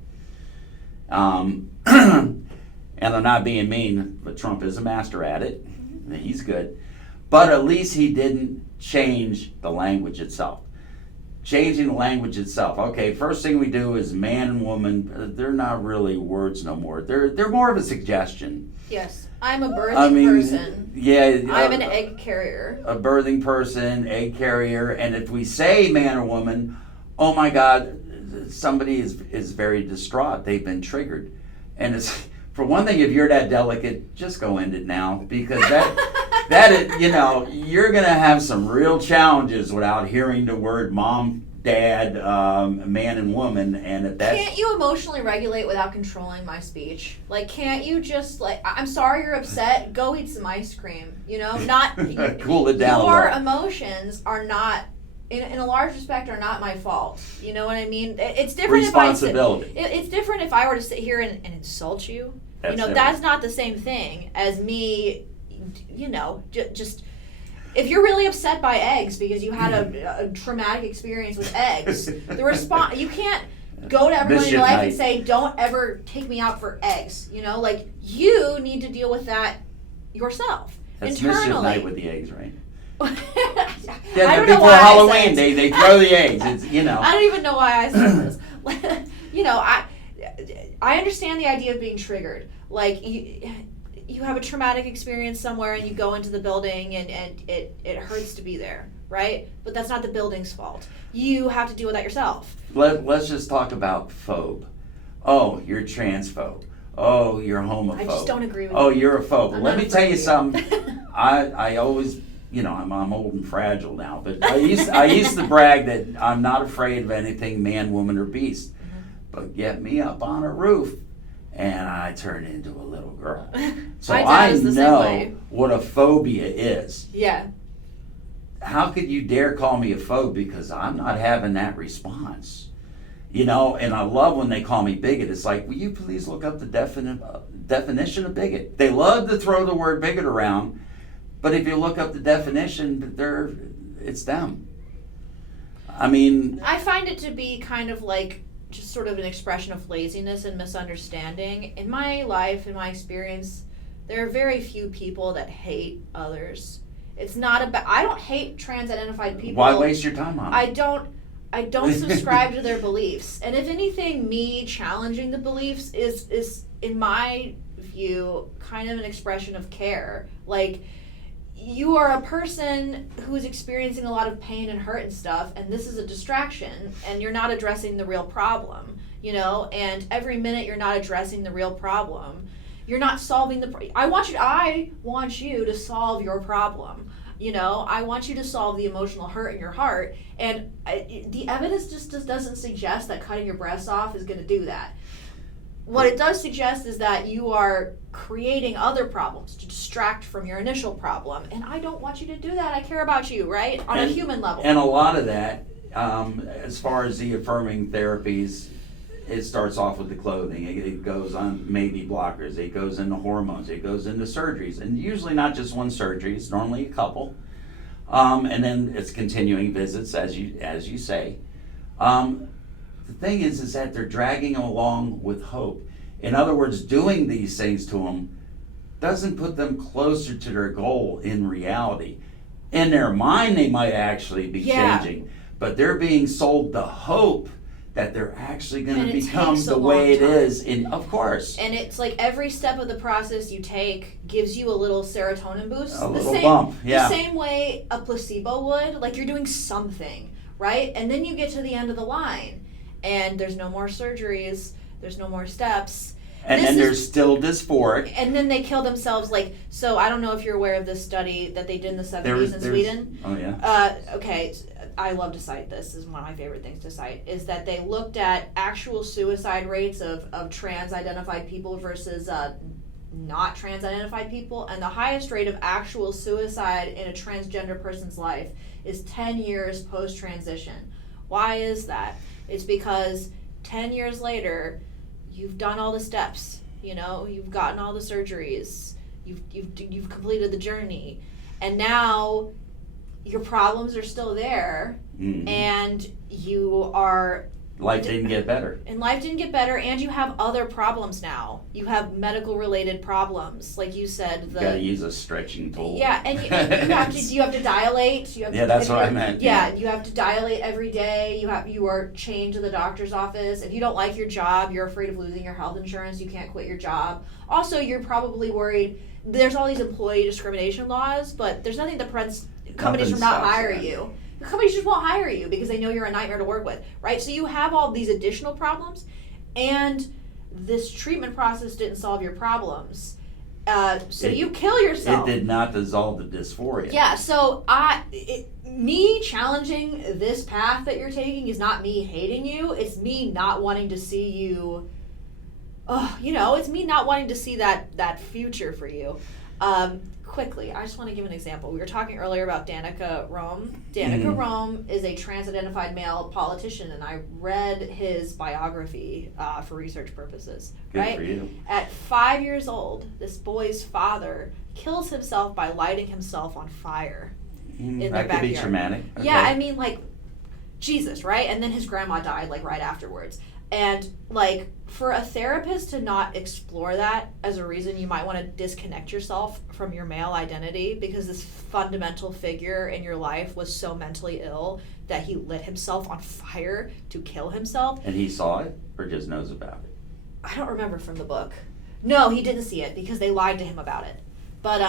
And I'm not being mean, but Trump is a master at it. He's good. But at least he didn't change the language itself. Changing the language itself. Okay, first thing we do is man and woman. They're not really words no more. They're more of a suggestion. Yes, I'm a birthing person. Yeah, I'm an egg carrier. A birthing person, egg carrier, and if we say man or woman, oh my God, somebody is very distraught. They've been triggered, and it's for one thing. If you're that delicate, just go end it now, because that is, you're gonna have some real challenges without hearing the word mom, dad, man and woman, and if that. Can't you emotionally regulate without controlling my speech? Like, can't you just I'm sorry you're upset. Go eat some ice cream. Not cool it down. Your emotions are not. In a large respect, are not my fault. You know what I mean? It's different. Responsibility. It's different if I were to sit here and insult you. That's not the same thing as me. Just if you're really upset by eggs because you had a traumatic experience with eggs, the response you can't go to everyone in your life and say, "Don't ever take me out for eggs." You need to deal with that yourself That's internally. Mischief Night with the eggs, right? I don't know before why Halloween, they throw the eggs. It's, I don't even know why I said this. I understand the idea of being triggered. Like you have a traumatic experience somewhere and you go into the building and it hurts to be there, right? But that's not the building's fault. You have to deal with that yourself. Let's just talk about phobe. Oh, you're transphobe. Oh, you're homophobe. I just don't agree with Oh, you. you're a phobe. I'm Let not me tell you afraid of something. I always, I'm old and fragile now, but I used to brag that I'm not afraid of anything man, woman, or beast. Mm-hmm. But get me up on a roof and I turn into a little girl. So I know what a phobia is. Yeah. How could you dare call me a phobe, because I'm not having that response? And I love when they call me bigot. It's like, will you please look up the definition of bigot? They love to throw the word bigot around, but if you look up the definition, it's them. I find it to be kind of like just sort of an expression of laziness and misunderstanding. In my life, in my experience, there are very few people that hate others. It's not about. I don't hate trans-identified people. Why waste your time on it? I don't subscribe to their beliefs. And if anything, me challenging the beliefs is in my view kind of an expression of care. Like, you are a person who is experiencing a lot of pain and hurt and stuff, and this is a distraction, and you're not addressing the real problem, and every minute you're not addressing the real problem, you're not solving I want you to solve your problem. I want you to solve the emotional hurt in your heart, and the evidence just doesn't suggest that cutting your breasts off is going to do that. What it does suggest is that you are creating other problems to distract from your initial problem, and I don't want you to do that. I care about you, right? On a human level. And a lot of that, as far as the affirming therapies, it starts off with the clothing. It goes on maybe blockers. It goes into hormones. It goes into surgeries, and usually not just one surgery. It's normally a couple, and then it's continuing visits, as you say. The thing is that they're dragging them along with hope. In other words, doing these things to them doesn't put them closer to their goal in reality. In their mind, they might actually be changing, but they're being sold the hope that they're actually going to become the way it is. Of course. And it's like every step of the process you take gives you a little serotonin boost. A little bump, yeah. The same way a placebo would. Like, you're doing something, right? And then you get to the end of the line, and there's no more surgeries, there's no more steps. And then they're still dysphoric. And then they kill themselves. So I don't know if you're aware of this study that they did in the 70s in Sweden. Oh, yeah. Okay, I love to cite this. This is one of my favorite things to cite, is that they looked at actual suicide rates of trans-identified people versus not trans-identified people, and the highest rate of actual suicide in a transgender person's life is 10 years post-transition, Why is that? It's because 10 years later, you've done all the steps, you've gotten all the surgeries, you've completed the journey, and now your problems are still there, and you are... Life didn't get better. And life didn't get better, and you have other problems now. You have medical-related problems, like you said. You gotta use a stretching tool. Yeah, and you have to dilate. That's what I meant. Yeah, you have to dilate every day. You are chained to the doctor's office. If you don't like your job, you're afraid of losing your health insurance. You can't quit your job. Also, you're probably worried. There's all these employee discrimination laws, but there's nothing that prevents companies from not hiring you. Companies just won't hire you because they know you're a nightmare to work with, right? So you have all these additional problems, and this treatment process didn't solve your problems. You kill yourself. It did not dissolve the dysphoria. Yeah, so me challenging this path that you're taking is not me hating you. It's me not wanting to see you, it's me not wanting to see that future for you. Quickly, I just want to give an example. We were talking earlier about Danica Rome. Danica Rome is a trans-identified male politician, and I read his biography for research purposes. Good right? for you. At 5 years old, this boy's father kills himself by lighting himself on fire in their That could backyard. be traumatic. Okay. Yeah, I mean, Jesus, right? And then his grandma died, right afterwards. And, for a therapist to not explore that as a reason you might want to disconnect yourself from your male identity because this fundamental figure in your life was so mentally ill that he lit himself on fire to kill himself. And he saw it or just knows about it? I don't remember from the book. No, he didn't see it because they lied to him about it. But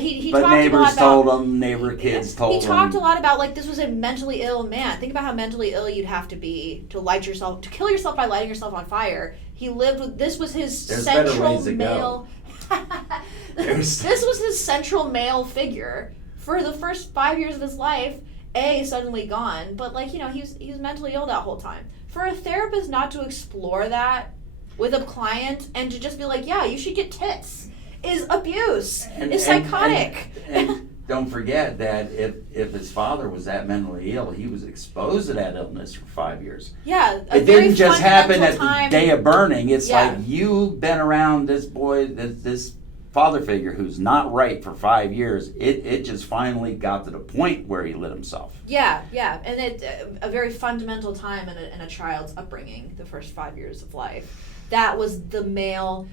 he But talked a neighbors lot about... told him, neighbor kids told him. He talked a lot about, this was a mentally ill man. Think about how mentally ill you'd have to be to kill yourself by lighting yourself on fire. He lived with... This was his central male... This was his central male figure for the first 5 years of his life. Suddenly gone. But, he was mentally ill that whole time. For a therapist not to explore that with a client and to just be like, yeah, you should get tits... is abuse. Is psychotic. And don't forget that if his father was that mentally ill, he was exposed to that illness for 5 years. Yeah, it didn't just happen at the day of burning. It's like you've been around this boy, this father figure who's not right for 5 years. It just finally got to the point where he lit himself. Yeah, and it a very fundamental time in a child's upbringing, the first 5 years of life. That was the male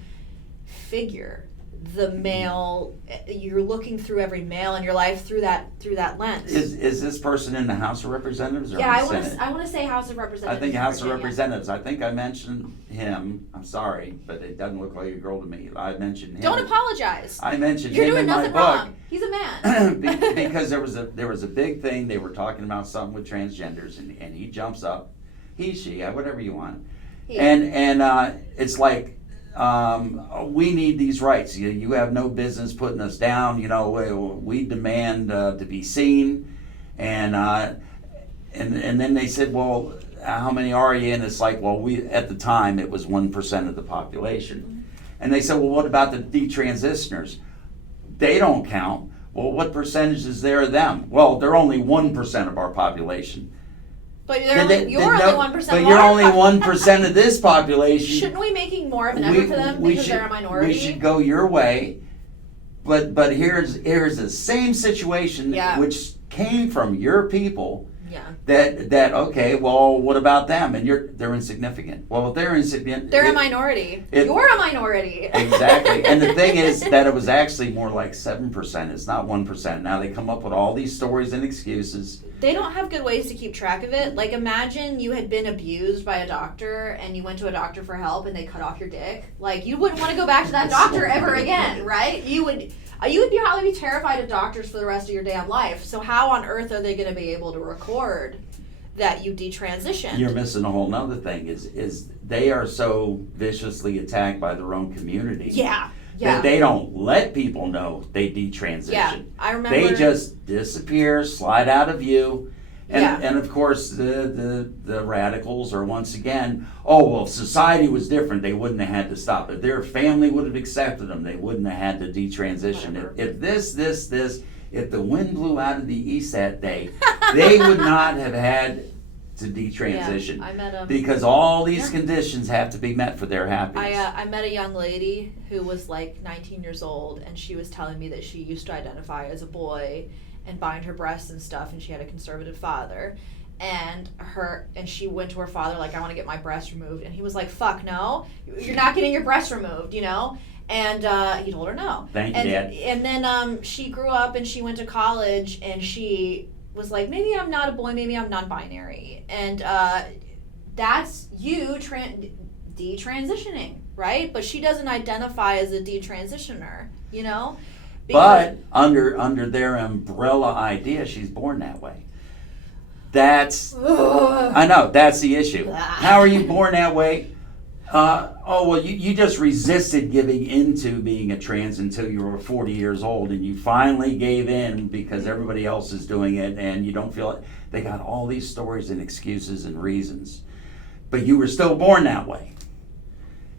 figure. The male, you're looking through every male in your life through that lens. Is this person in the House of Representatives or in the Senate? I want to say House of Representatives. I think House of Representatives. I think I mentioned him. I'm sorry, but it doesn't look like a girl to me. I mentioned him. Don't apologize. I mentioned You're him doing in my nothing book. wrong. He's a man. Because there was a big thing. They were talking about something with transgenders, and he jumps up, she, whatever you want, and it's like. We need these rights. You have no business putting us down. We demand to be seen, and then they said, well, how many are you? And it's like, well, at the time it was 1% of the population, and they said, well, what about the detransitioners? They don't count. Well, what percentage is there of them? Well, they're only 1% of our population. But you're only 1%. But you're only 1% of this population. Shouldn't we be making more of an effort for them because they're a minority? We should go your way. But here's the same situation which came from your people. Yeah. That okay, well, what about them? And they're insignificant. Well, if they're insignificant, they're a minority. You're a minority. Exactly. And the thing is that it was actually more like 7%. It's not 1%. Now they come up with all these stories and excuses. They don't have good ways to keep track of it. Imagine you had been abused by a doctor and you went to a doctor for help and they cut off your dick. You wouldn't want to go back to that doctor ever again, right? You would probably be terrified of doctors for the rest of your damn life. So how on earth are they going to be able to record that you detransitioned? You're missing a whole nother thing is they are so viciously attacked by their own community. Yeah. That they don't let people know they detransition. Yeah, I remember. They just disappear, slide out of view. And of course the radicals are once again, if society was different, they wouldn't have had to stop it. Their family would have accepted them. They wouldn't have had to detransition. If if the wind blew out of the east that day, they would not have had to detransition. Yeah, I met because all these Yeah. conditions have to be met for their happiness. I met a young lady who was like 19 years old, and she was telling me that she used to identify as a boy and bind her breasts and stuff, and she had a conservative father. And she went to her father like, I want to get my breasts removed, and he was like, fuck no, you're not getting your breasts removed, you know. And he told her no. Thank you, Dad. And then she grew up and she went to college, and she was like, maybe I'm not a boy, maybe I'm non-binary, and that's you detransitioning, right? But she doesn't identify as a detransitioner, you know. But under their umbrella idea, she's born that way. That's I know that's the issue. How are you born that way? You just resisted giving into being a trans until you were 40 years old, and you finally gave in because everybody else is doing it, and you don't feel it. They got all these stories and excuses and reasons, but you were still born that way.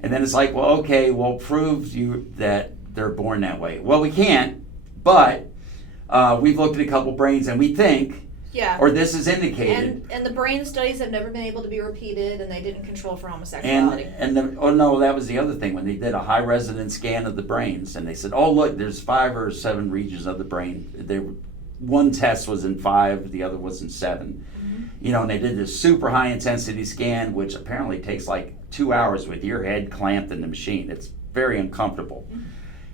And then it's like, well, okay, well, prove you that they're born that way. Well, we can't, but we've looked at a couple brains, and we think. Yeah. Or this is indicated. And the brain studies have never been able to be repeated, and they didn't control for homosexuality. That was the other thing. When they did a high resonance scan of the brains, and they said, oh, look, there's 5 or 7 regions of the brain. One test was in 5, the other was in 7. Mm-hmm. You know, and they did this super high intensity scan, which apparently takes like 2 hours with your head clamped in the machine. It's very uncomfortable. Mm-hmm.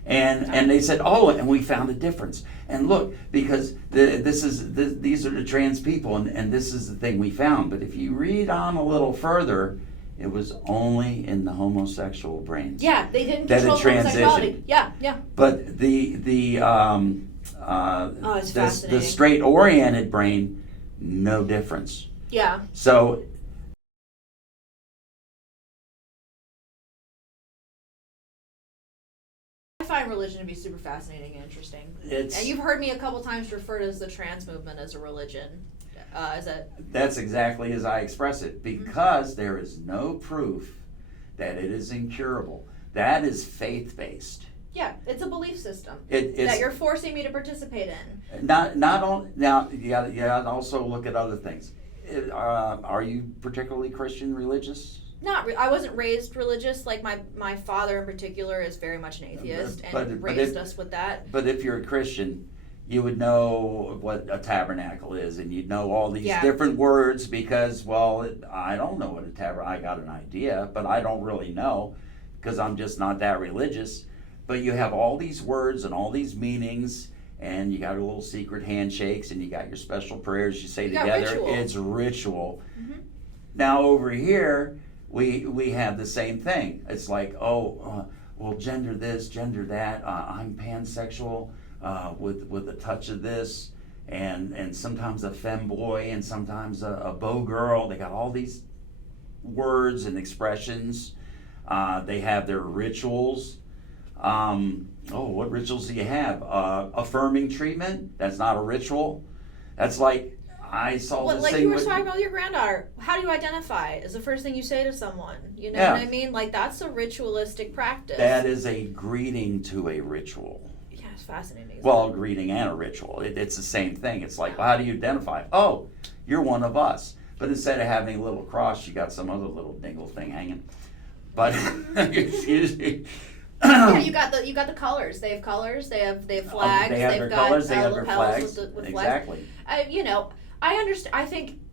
And they said, oh, and we found a difference. And look, because these are the trans people, and this is the thing we found. But if you read on a little further, it was only in the homosexual brains. Yeah, they didn't control homosexuality. Yeah. But the straight oriented brain, no difference. Yeah. So. I find religion to be super fascinating and interesting. And you've heard me a couple times refer to the trans movement as a religion. That's exactly as I express it, because there is no proof that it is incurable. That is faith-based. Yeah, it's a belief system it's, that you're forcing me to participate in. Not only now, you got to also look at other things. Are you particularly Christian religious? I wasn't raised religious. Like my father in particular is very much an atheist and raised us with that. But if you're a Christian, you would know what a tabernacle is, and you'd know all these different words because, well, I don't know what a tabernacle. I got an idea, but I don't really know because I'm just not that religious. But you have all these words and all these meanings, and you got a little secret handshakes, and you got your special prayers you say together. Ritual. It's ritual. Mm-hmm. Now over here, we have the same thing. It's like, well, gender this, gender that. I'm pansexual with a touch of this, and sometimes a femboy, and sometimes a beau girl. They got all these words and expressions. They have their rituals. What rituals do you have? Affirming treatment. That's not a ritual. That's like. I saw this like thing you were talking about with your granddaughter. How do you identify? Is the first thing you say to someone. You know what I mean? Like, that's a ritualistic practice. That is a greeting to a ritual. Yeah, it's fascinating. Well, a greeting and a ritual. It's the same thing. It's like, well, how do you identify? Oh, you're one of us. But instead of having a little cross, you got some other little dingle thing hanging. But excuse me. Yeah, you got the colors. They have colors. They have flags. They have They've their got colors. They have their lapels flags. with Exactly. Flags. I understand.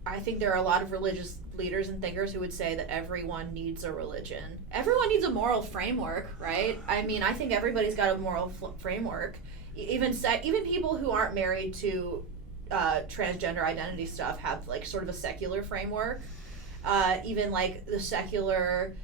I think there are a lot of religious leaders and thinkers who would say that everyone needs a religion. Everyone needs a moral framework, right? I mean, I think everybody's got a moral framework. Even people who aren't married to transgender identity stuff have like sort of a secular framework. Even like the secular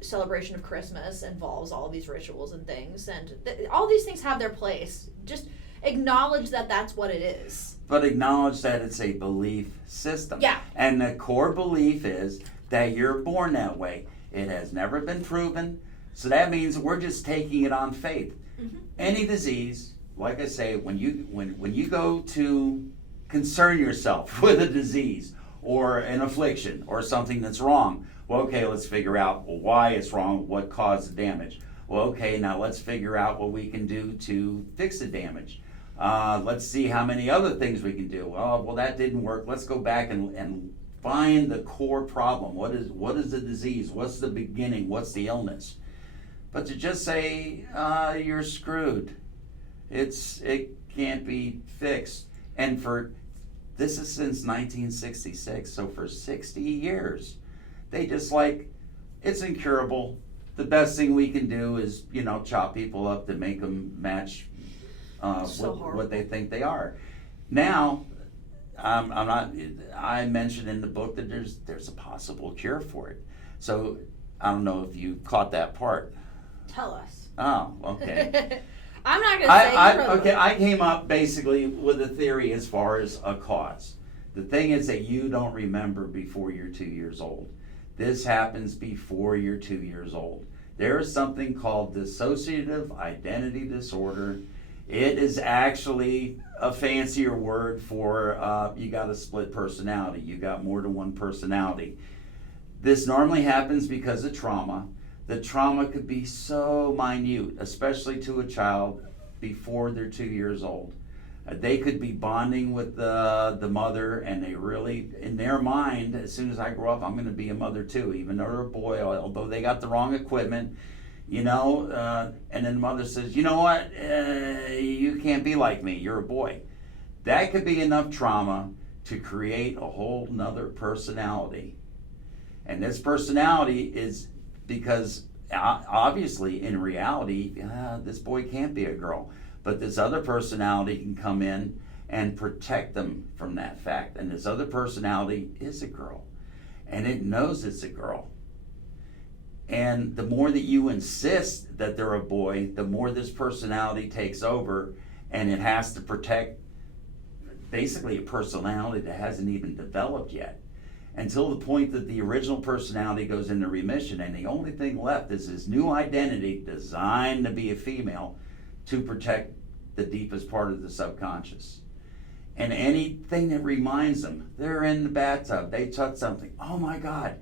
celebration of Christmas involves all of these rituals and things, and all these things have their place. Just acknowledge that that's what it is. But acknowledge that it's a belief system. Yeah. And the core belief is that you're born that way. It has never been proven. So that means we're just taking it on faith. Mm-hmm. Any disease, like I say, when you go to concern yourself with a disease or an affliction or something that's wrong, well, okay, let's figure out why it's wrong, what caused the damage. Well, okay, now let's figure out what we can do to fix the damage. Let's see how many other things we can do. Well, that didn't work. Let's go back and find the core problem. What is the disease? What's the beginning? What's the illness? But to just say, you're screwed. It can't be fixed. And this is since 1966, so for 60 years, they just like, it's incurable. The best thing we can do is, chop people up to make them match what they think they are. Now, I mentioned in the book that there's a possible cure for it. So I don't know if you caught that part. Tell us. Oh, okay. I'm not going to say okay, I came up basically with a theory as far as a cause. The thing is that you don't remember before you're 2 years old. This happens before you're 2 years old. There is something called dissociative identity disorder. It is actually a fancier word for you got a split personality. You got more than one personality. This normally happens because of trauma. The trauma could be so minute, especially to a child before they're 2 years old. They could be bonding with the mother, and they really, in their mind, as soon as I grow up, I'm going to be a mother too, even though they're a boy, although they got the wrong equipment, and then the mother says, you know what, you can't be like me, you're a boy. That could be enough trauma to create a whole nother personality. And this personality is because obviously in reality, this boy can't be a girl. But this other personality can come in and protect them from that fact. And this other personality is a girl. And it knows it's a girl. And the more that you insist that they're a boy, the more this personality takes over, and it has to protect basically a personality that hasn't even developed yet. Until the point that the original personality goes into remission, and the only thing left is this new identity designed to be a female to protect the deepest part of the subconscious. And anything that reminds them, they're in the bathtub, they touch something, oh my God,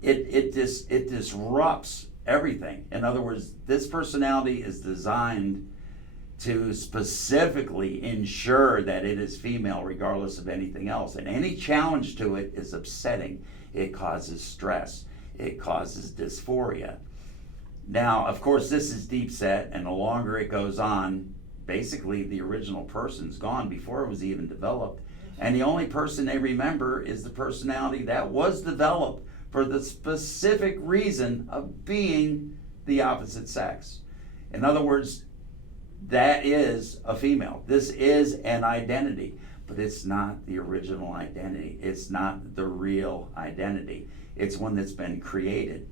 it disrupts everything. In other words, this personality is designed to specifically ensure that it is female regardless of anything else. And any challenge to it is upsetting. It causes stress. It causes dysphoria. Now, of course, this is deep set, and the longer it goes on, basically the original person's gone before it was even developed. And the only person they remember is the personality that was developed for the specific reason of being the opposite sex. In other words, that is a female. This is an identity, but it's not the original identity. It's not the real identity. It's one that's been created.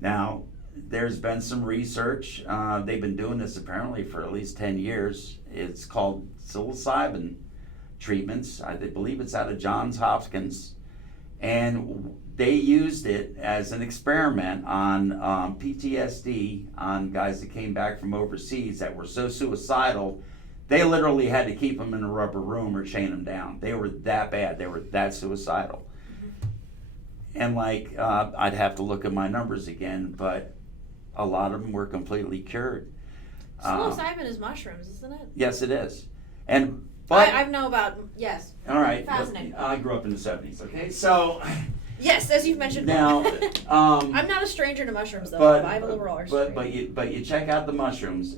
Now, there's been some research. They've been doing this apparently for at least 10 years. It's called psilocybin treatments. I believe it's out of Johns Hopkins. And they used it as an experiment on PTSD, on guys that came back from overseas that were so suicidal, they literally had to keep them in a rubber room or chain them down. They were that bad. They were that suicidal. And I'd have to look at my numbers again, but a lot of them were completely cured. Psilocybin is mushrooms, isn't it? Yes, it is. But I know about, yes. All right. Fascinating. I grew up in the 70s, okay? So yes, as you've mentioned. now, I'm not a stranger to mushrooms, though. but I have a liberal arts degree. but you check out the mushrooms.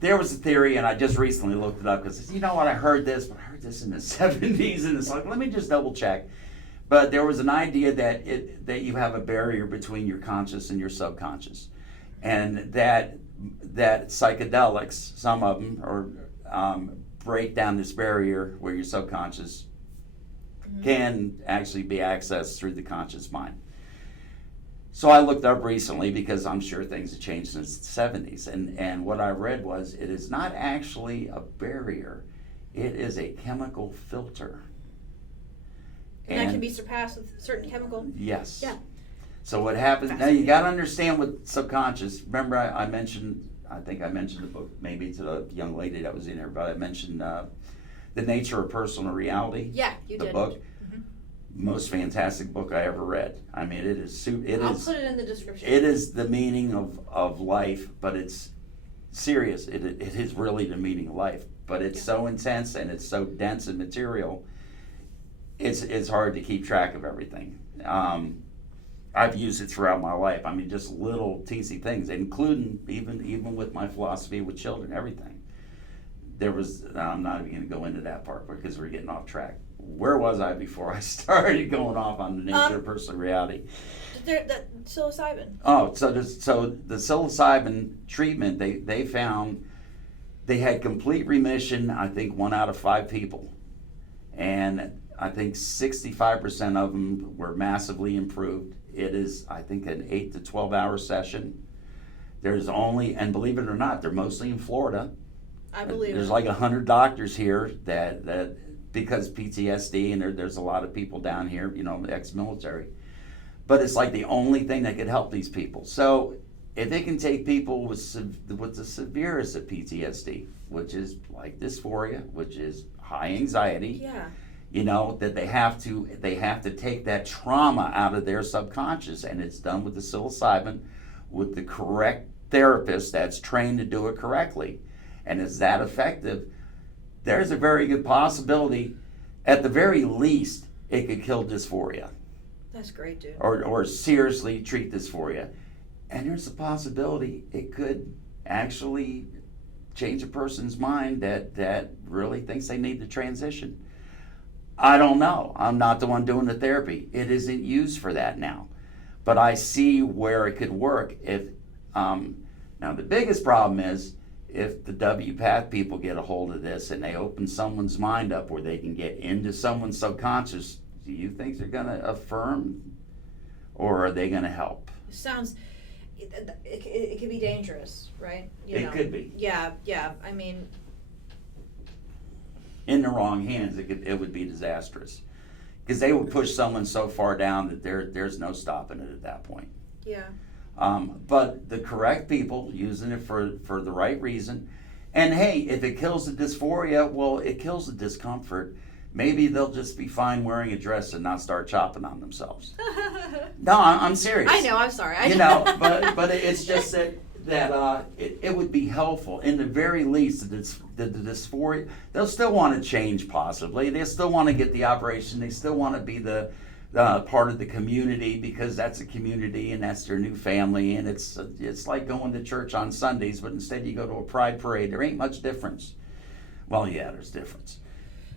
There was a theory, and I just recently looked it up because you know what, I heard this in the 70s, and it's like, let me just double check. But there was an idea that you have a barrier between your conscious and your subconscious, and that psychedelics, some of them, or break down this barrier where your subconscious can actually be accessed through the conscious mind. So I looked up recently because I'm sure things have changed since the 70s, and what I read was it is not actually a barrier, it is a chemical filter. And that can be surpassed with certain chemical. Yes. Yeah. So what happens, now you got to understand what subconscious, remember I think I mentioned the book maybe to the young lady that was in here, but I mentioned The Nature of Personal Reality. Yeah, you did. The book. Most fantastic book I ever read. I mean, I'll put it in the description. It is the meaning of life, but it's serious. It is really the meaning of life, but it's so intense and it's so dense in material. it's hard to keep track of everything. I've used it throughout my life. I mean, just little teensy things, including even with my philosophy with children, everything. I'm not even going to go into that part because we're getting off track. Where was I before I started going off on the nature of personal reality? The psilocybin. Oh, so the psilocybin treatment, they found they had complete remission, I think 1 out of 5 people. And I think 65% of them were massively improved. It is, I think, an 8 to 12 hour session. There's only, and believe it or not, they're mostly in Florida. I believe There's it. like 100 doctors here that because PTSD, and there's a lot of people down here, ex-military. But it's like the only thing that could help these people. So if it can take people with the severest of PTSD, which is like dysphoria, which is high anxiety, Yeah. that they have to take that trauma out of their subconscious, and it's done with the psilocybin, with the correct therapist that's trained to do it correctly. And is that effective? There's a very good possibility, at the very least, it could kill dysphoria. That's great, dude. Or seriously treat dysphoria. And there's a possibility it could actually change a person's mind that really thinks they need to transition. I don't know. I'm not the one doing the therapy. It isn't used for that now. But I see where it could work. Now the biggest problem is if the WPATH people get a hold of this and they open someone's mind up where they can get into someone's subconscious, do you think they're going to affirm or are they going to help? Sounds, it could be dangerous, right? It could be. Yeah. I mean, In the wrong hands, it would be disastrous. Because they would push someone so far down that there's no stopping it at that point. yeah. But the correct people using it for the right reason, and hey, if it kills the dysphoria, well, it kills the discomfort. Maybe they'll just be fine wearing a dress and not start chopping on themselves. No, I'm serious. I know. I'm sorry. I know. But it's just that it would be helpful. In the very least, the dysphoria, they'll still want to change possibly. They still want to get the operation. They still want to be the part of the community because that's a community and that's their new family. And it's like going to church on Sundays, but instead you go to a pride parade. There ain't much difference. Well, yeah, there's difference.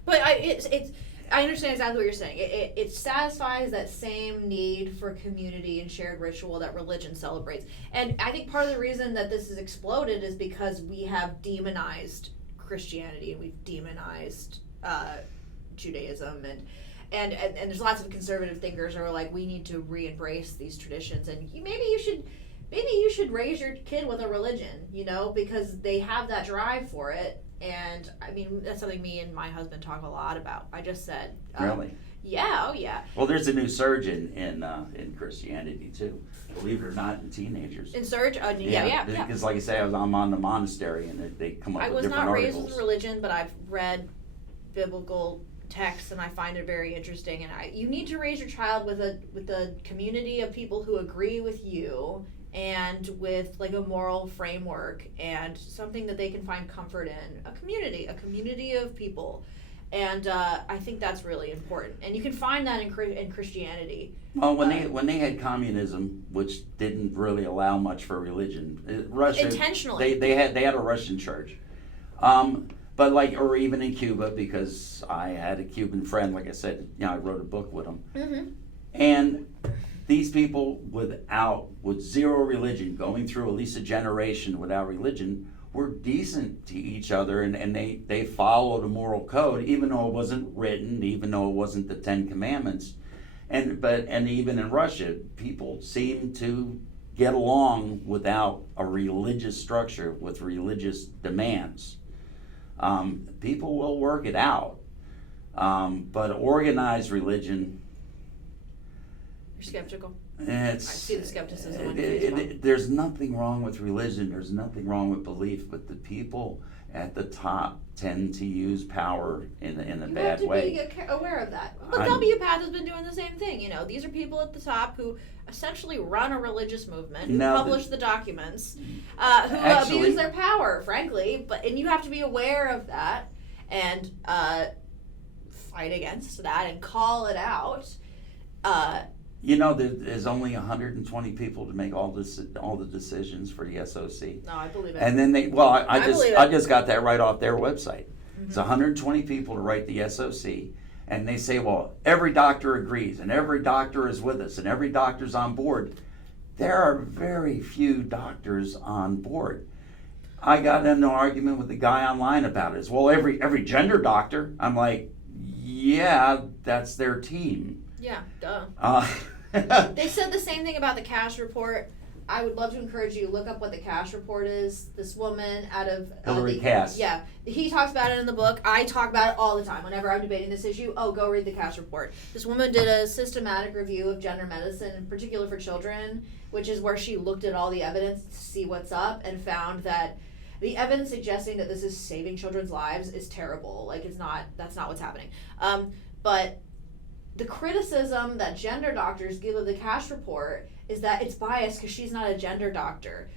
But I understand exactly what you're saying. It satisfies that same need for community and shared ritual that religion celebrates. And I think part of the reason that this has exploded is because we have demonized Christianity and we've demonized Judaism and there's lots of conservative thinkers who are like, we need to re-embrace these traditions, and maybe you should raise your kid with a religion, because they have that drive for it. And I mean, that's something me and my husband talk a lot about. I just said, Really? Yeah, oh yeah. Well, there's a new surge in Christianity too. Believe it or not, in teenagers. In surge? Yeah. Because like I say, I'm on the monastery, and they come up I with was different not raised articles. with religion, but I've read biblical texts, and I find it very interesting. And you need to raise your child with a community of people who agree with you, and with like a moral framework and something that they can find comfort in. A community of people. And I think that's really important. And you can find that in Christianity. Well, when they had communism, which didn't really allow much for religion, Russia Intentionally. they had a Russian church, but or even in Cuba, because I had a Cuban friend. Like I said, I wrote a book with him, Mm-hmm. and these people with zero religion, going through at least a generation without religion, were decent to each other, and they followed a moral code, even though it wasn't written, even though it wasn't the 10 Commandments. And even in Russia, people seem to get along without a religious structure with religious demands. People will work it out, but organized religion, You're skeptical. I see the skepticism on your face, Bob. There's nothing wrong with religion. There's nothing wrong with belief, but the people at the top tend to use power in a bad way. You have to be aware of that. But WPATH has been doing the same thing. These are people at the top who essentially run a religious movement, who publish the documents, who abuse their power, frankly. And you have to be aware of that. And fight against that and call it out. There's only 120 people to make all the decisions for the SOC. No, I believe it. And then I just got that right off their website. Mm-hmm. It's 120 people to write the SOC, and they say, well, every doctor agrees, and every doctor is with us, and every doctor's on board. There are very few doctors on board. I got into an argument with the guy online about it. Well, every gender doctor. I'm like, yeah, that's their team. Yeah, duh. They said the same thing about the cash report. I would love to encourage you to look up what the cash report is. This woman out of Hillary Cass. Yeah, he talks about it in the book. I talk about it all the time whenever I'm debating this issue. Oh, go read the cash report. This woman did a systematic review of gender medicine, in particular for children, which is where she looked at all the evidence to see what's up and found that the evidence suggesting that this is saving children's lives is terrible. Like, that's not what's happening. But the criticism that gender doctors give of the cash report is that it's biased because she's not a gender doctor.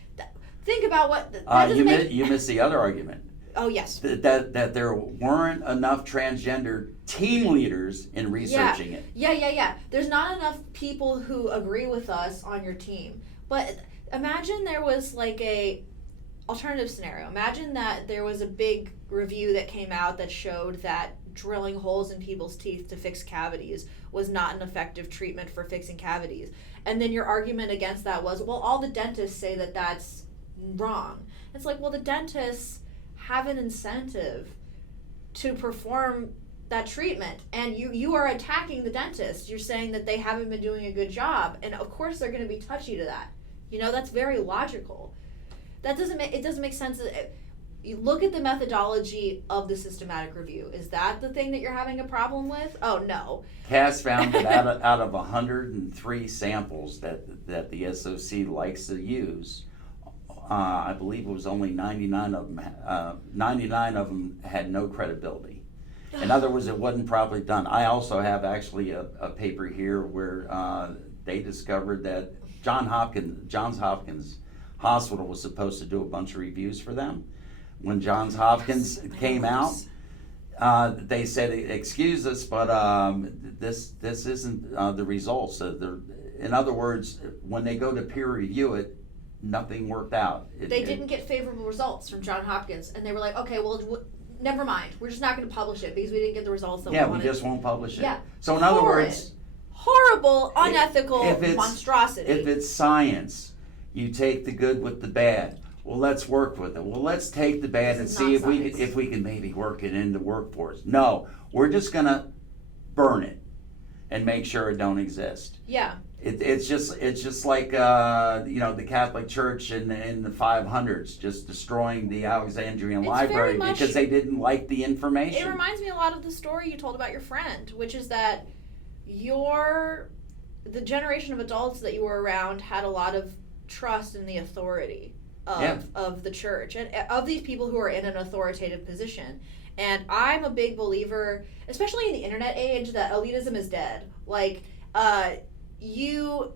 Think about what you missed the other argument. Oh, yes. That there weren't enough transgender team leaders in researching it. Yeah. There's not enough people who agree with us on your team. But imagine there was like a alternative scenario. Imagine that there was a big review that came out that showed that drilling holes in people's teeth to fix cavities was not an effective treatment for fixing cavities. And then your argument against that was, well, all the dentists say that that's wrong. It's like, well, the dentists have an incentive to perform that treatment, and you are attacking the dentist. You're saying that they haven't been doing a good job, and of course they're going to be touchy to that. That's very logical. It doesn't make sense. You look at the methodology of the systematic review. Is that the thing that you're having a problem with? Oh, no. Cass found that out of 103 samples that the SOC likes to use, I believe it was only 99 of them. 99 of them had no credibility. In other words, it wasn't properly done. I also have actually a paper here where they discovered that Johns Hopkins Hospital was supposed to do a bunch of reviews for them. When Johns Hopkins came out, they said, "Excuse us, but this isn't the results." In other words, when they go to peer review it, nothing worked out. They didn't get favorable results from Johns Hopkins, and they were like, "Okay, well, never mind. We're just not going to publish it because we didn't get the results that we wanted." Yeah, we just won't publish it. Yeah. So in other words, horrible, unethical monstrosity. If it's science, you take the good with the bad. Well, let's work with it. Well, let's take the bad and see if we can maybe work it in the workforce. No, we're just gonna burn it and make sure it don't exist. Yeah. It's just like the Catholic Church in the 500s just destroying the Alexandrian library because they didn't like the information. It reminds me a lot of the story you told about your friend, which is that the generation of adults that you were around had a lot of trust in the authority of the church and of these people who are in an authoritative position. And I'm a big believer, especially in the internet age, that elitism is dead. Like, you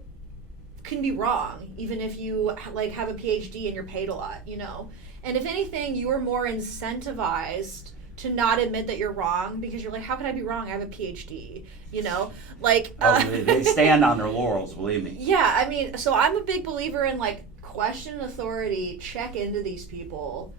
can be wrong even if you have a PhD and you're paid a lot, And if anything, you are more incentivized to not admit that you're wrong because you're like, how can I be wrong? I have a PhD, They stand on their laurels, believe me. Yeah, I mean, so I'm a big believer in question authority, check into these people.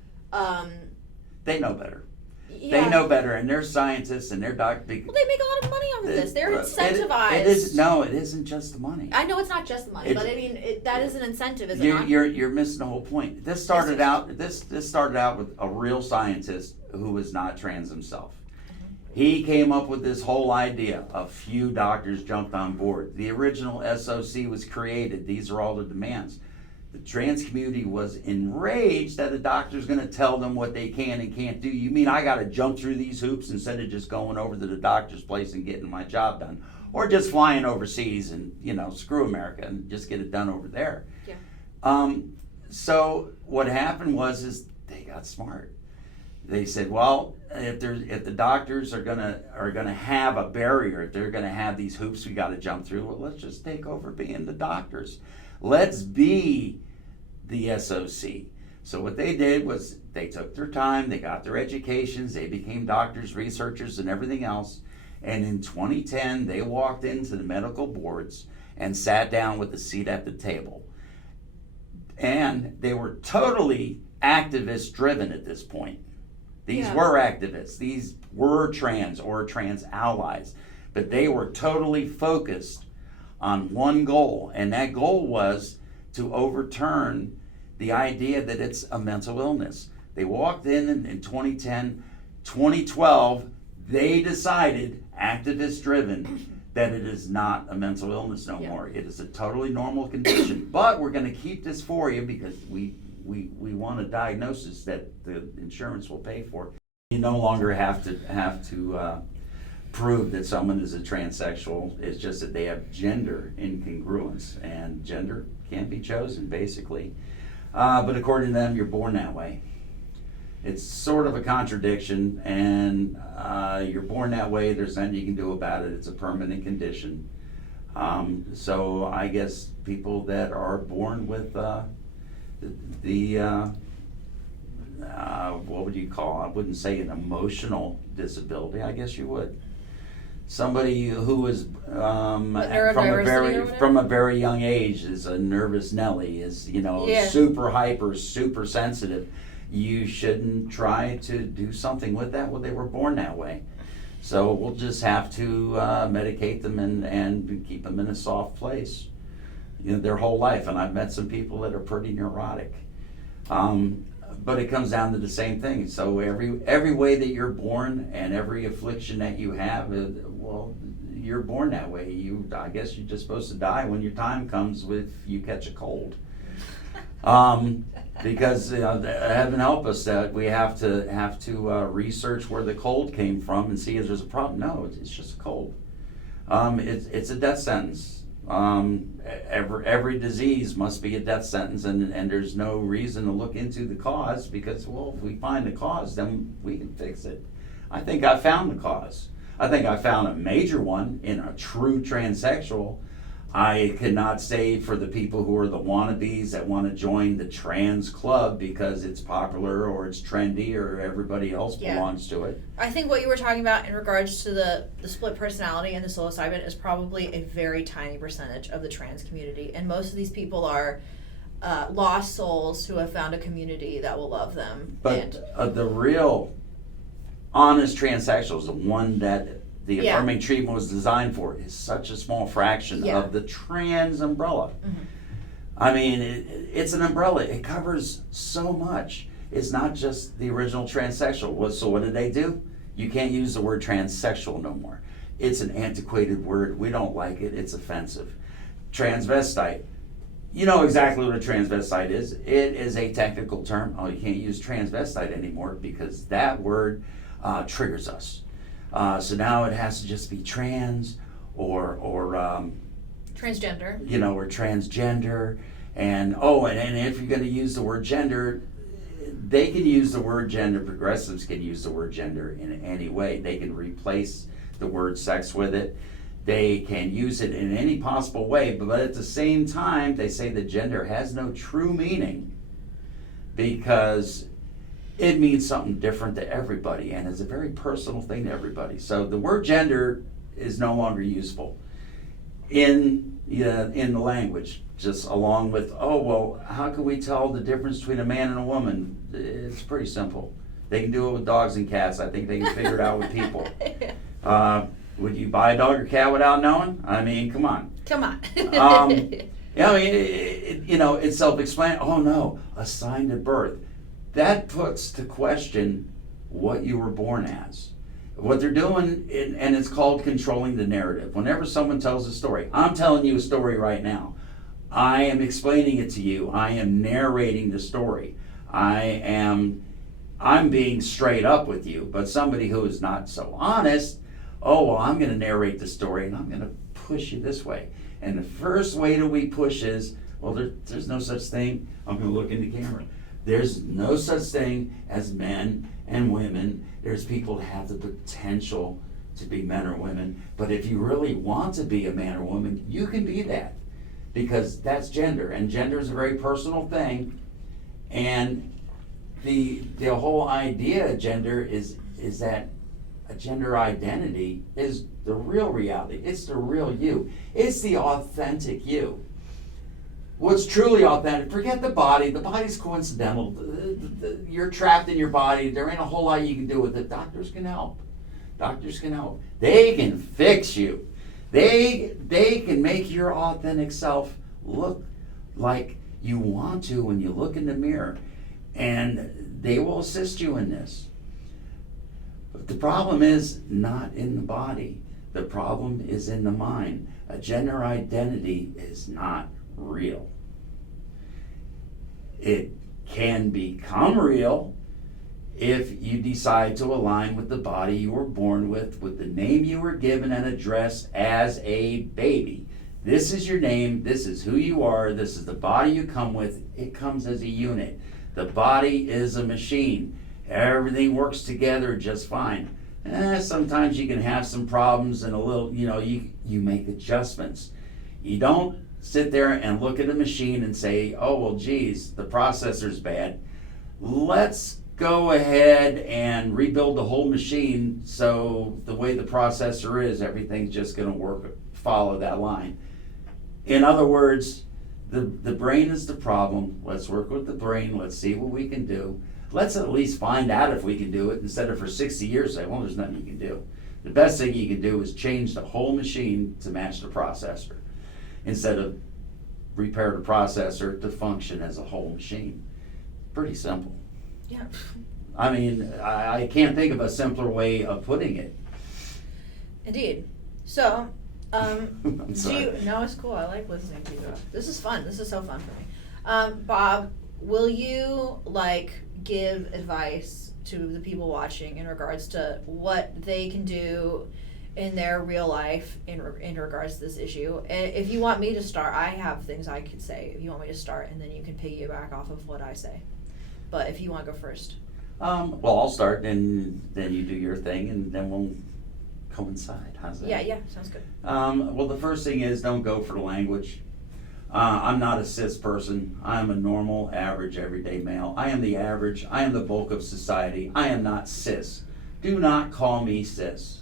They know better. Yeah. They know better, and they're scientists and they're doctors. Well, they make a lot of money off of this. They're incentivized. It isn't just the money. I know it's not just the money, but I mean that is an incentive, is it not? You're missing the whole point. This started out with a real scientist who was not trans himself. Mm-hmm. He came up with this whole idea. A few doctors jumped on board. The original SOC was created. These are all the demands. The trans community was enraged that a doctor's going to tell them what they can and can't do. You mean I got to jump through these hoops instead of just going over to the doctor's place and getting my job done? Or just flying overseas and, screw America and just get it done over there. Yeah. So what happened is they got smart. They said, well, if the doctors are gonna have a barrier, if they're gonna have these hoops we got to jump through, well, let's just take over being the doctors. Let's be the SOC. So what they did was they took their time, they got their educations, they became doctors, researchers, and everything else. And in 2010, they walked into the medical boards and sat down with a seat at the table. And they were totally activist driven at this point. These Yeah. were activists. These were trans or trans allies. But they were totally focused on one goal. And that goal was to overturn the idea that it's a mental illness. They walked in 2010, 2012, they decided, activist driven, that it is not a mental illness no Yeah. more. It is a totally normal condition. But we're going to keep this for you because we want a diagnosis that the insurance will pay for. You no longer have to prove that someone is a transsexual. It's just that they have gender incongruence, and gender can't be chosen, basically. But according to them, you're born that way. It's sort of a contradiction, and you're born that way. There's nothing you can do about it. It's a permanent condition. So I guess people that are born with what would you call? I wouldn't say an emotional disability. I guess you would. Somebody who is from a very young age is a nervous Nelly, is Yeah. super hyper, super sensitive. You shouldn't try to do something with that. Well, they were born that way. So we'll just have to medicate them and keep them in a soft place, their whole life. And I've met some people that are pretty neurotic. But it comes down to the same thing. So every way that you're born and every affliction that you have, well, you're born that way. I guess you're just supposed to die when your time comes if you catch a cold. Because heaven help us that we have to research where the cold came from and see if there's a problem. No, it's just a cold. It's a death sentence. Every disease must be a death sentence, and there's no reason to look into the cause because, well, if we find the cause, then we can fix it. I think I found the cause. I think I found a major one in a true transsexual. I cannot say for the people who are the wannabes that want to join the trans club because it's popular or it's trendy or everybody else belongs to it. I think what you were talking about in regards to the split personality and the psilocybin is probably a very tiny percentage of the trans community. And most of these people are lost souls who have found a community that will love them. But the real honest transsexuals, the one that the affirming treatment was designed for, is such a small fraction of the trans umbrella. Mm-hmm. I mean, it's an umbrella. It covers so much. It's not just the original transsexual. So what did they do? You can't use the word transsexual no more. It's an antiquated word. We don't like it. It's offensive. Transvestite. You know exactly what a transvestite is. It is a technical term. Oh, you can't use transvestite anymore because that word triggers us. So now it has to just be trans or transgender. Or transgender. And if you're going to use the word gender, they can use the word gender. Progressives can use the word gender in any way. They can replace the word sex with it. They can use it in any possible way. But at the same time, they say that gender has no true meaning because it means something different to everybody, and it's a very personal thing to everybody. So the word gender is no longer useful in the language, just along with, how can we tell the difference between a man and a woman? It's pretty simple. They can do it with dogs and cats. I think they can figure it out with people. Would you buy a dog or cat without knowing? I mean, come on. Come on. It's self-explanatory. Oh no, assigned at birth. That puts to question what you were born as. What they're doing, and it's called controlling the narrative. Whenever someone tells a story, I'm telling you a story right now. I am explaining it to you. I am narrating the story. I'm being straight up with you. But somebody who is not so honest, I'm going to narrate the story and I'm going to push you this way. And the first way that we push is, there's no such thing. I'm going to look in the camera. There's no such thing as men and women. There's people that have the potential to be men or women. But if you really want to be a man or woman, you can be that. Because that's gender. And gender is a very personal thing. And the whole idea of gender is that a gender identity is the real reality. It's the real you. It's the authentic you. What's truly authentic, forget the body. The body's coincidental. You're trapped in your body. There ain't a whole lot you can do with it. Doctors can help. Doctors can help. They can fix you. They can make your authentic self look like you want to when you look in the mirror. And they will assist you in this. But the problem is not in the body. The problem is in the mind. A gender identity is not real. It can become real if you decide to align with the body you were born with the name you were given and addressed as a baby. This is your name, this is who you are, this is the body you come with. It comes as a unit. The body is a machine. Everything works together just fine. Sometimes you can have some problems and a little, you make adjustments. You don't sit there and look at a machine and say, oh, well, geez, the processor's bad. Let's go ahead and rebuild the whole machine so the way the processor is, everything's just going to work, follow that line. In other words, the brain is the problem. Let's work with the brain. Let's see what we can do. Let's at least find out if we can do it instead of for 60 years say, well, there's nothing you can do. The best thing you can do is change the whole machine to match the processor instead of repair the processor to function as a whole machine. Pretty simple. Yeah. I mean, I can't think of a simpler way of putting it. Indeed. So, I'm sorry. no, it's cool. I like listening to you. This is fun. This is so fun for me. Bob, will you give advice to the people watching in regards to what they can do in their real life in regards to this issue? And if you want me to start, I have things I could say. If you want me to start, and then you can piggyback off of what I say. But if you want to go first. Well, I'll start, and then you do your thing, and then we'll coincide. How's that? Yeah, sounds good. Well, the first thing is don't go for the language. I'm not a cis person. I am a normal, average, everyday male. I am the average. I am the bulk of society. I am not cis. Do not call me cis.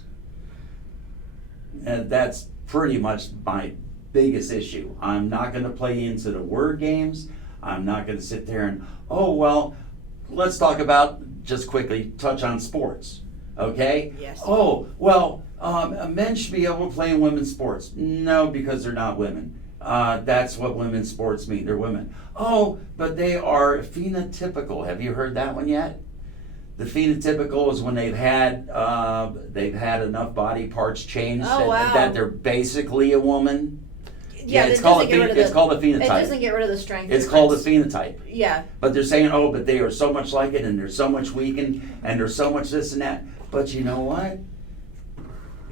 And that's pretty much my biggest issue. I'm not going to play into the word games. I'm not going to sit there and, let's talk about, just quickly, touch on sports. Okay? Yes. Men should be able to play in women's sports. No, because they're not women. That's what women's sports mean. They're women. Oh, but they are phenotypical. Have you heard that one yet? The phenotypical is when they've had enough body parts changed that they're basically a woman. Yeah, it's called a phenotype. It doesn't get rid of the strength. It's called a phenotype. Yeah. But they're saying, but they are so much like it, and they're so much weakened, and there's so much this and that. But you know what?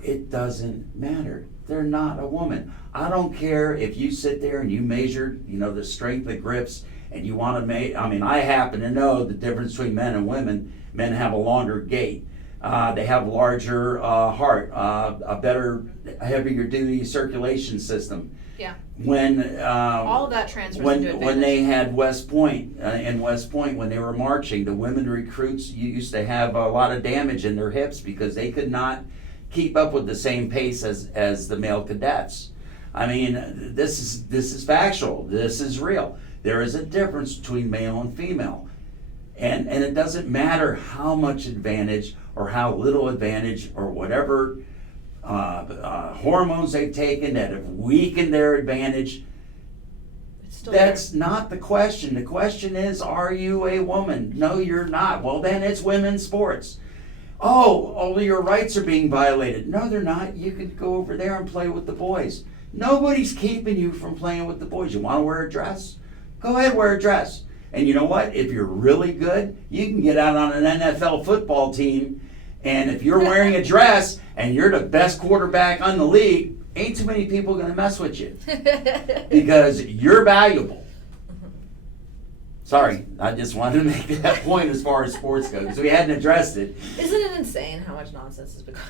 It doesn't matter. They're not a woman. I don't care if you sit there and you measure, the strength of grips, and you want to I happen to know the difference between men and women. Men have a longer gait. They have larger heart, a better, heavier duty circulation system. Yeah. When all of that transfers into advantage. When they had West Point, in West Point, when they were marching, the women recruits used to have a lot of damage in their hips because they could not keep up with the same pace as the male cadets. I mean, this is factual. This is real. There is a difference between male and female, and it doesn't matter how much advantage or how little advantage or whatever hormones they've taken that have weakened their advantage. That's not the question. The question is, are you a woman? No, you're not. Well, then it's women's sports. Oh, your rights are being violated. No, they're not. You could go over there and play with the boys. Nobody's keeping you from playing with the boys. You want to wear a dress? Go ahead, wear a dress. And you know what? If you're really good, you can get out on an NFL football team. And if you're wearing a dress and you're the best quarterback on the league, ain't too many people going to mess with you because you're valuable. Sorry, I just wanted to make that point as far as sports go because we hadn't addressed it. Isn't it insane how much nonsense has become?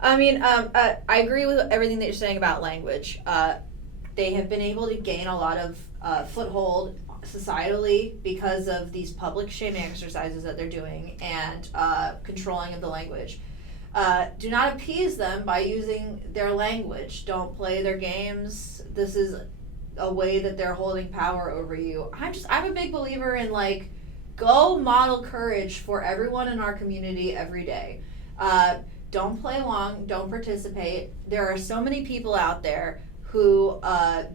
I agree with everything that you're saying about language. They have been able to gain a lot of foothold societally because of these public shaming exercises that they're doing and controlling of the language. Do not appease them by using their language. Don't play their games. This is a way that they're holding power over you. I'm a big believer in like, go model courage for everyone in our community every day. Don't play along, don't participate. There are so many people out there who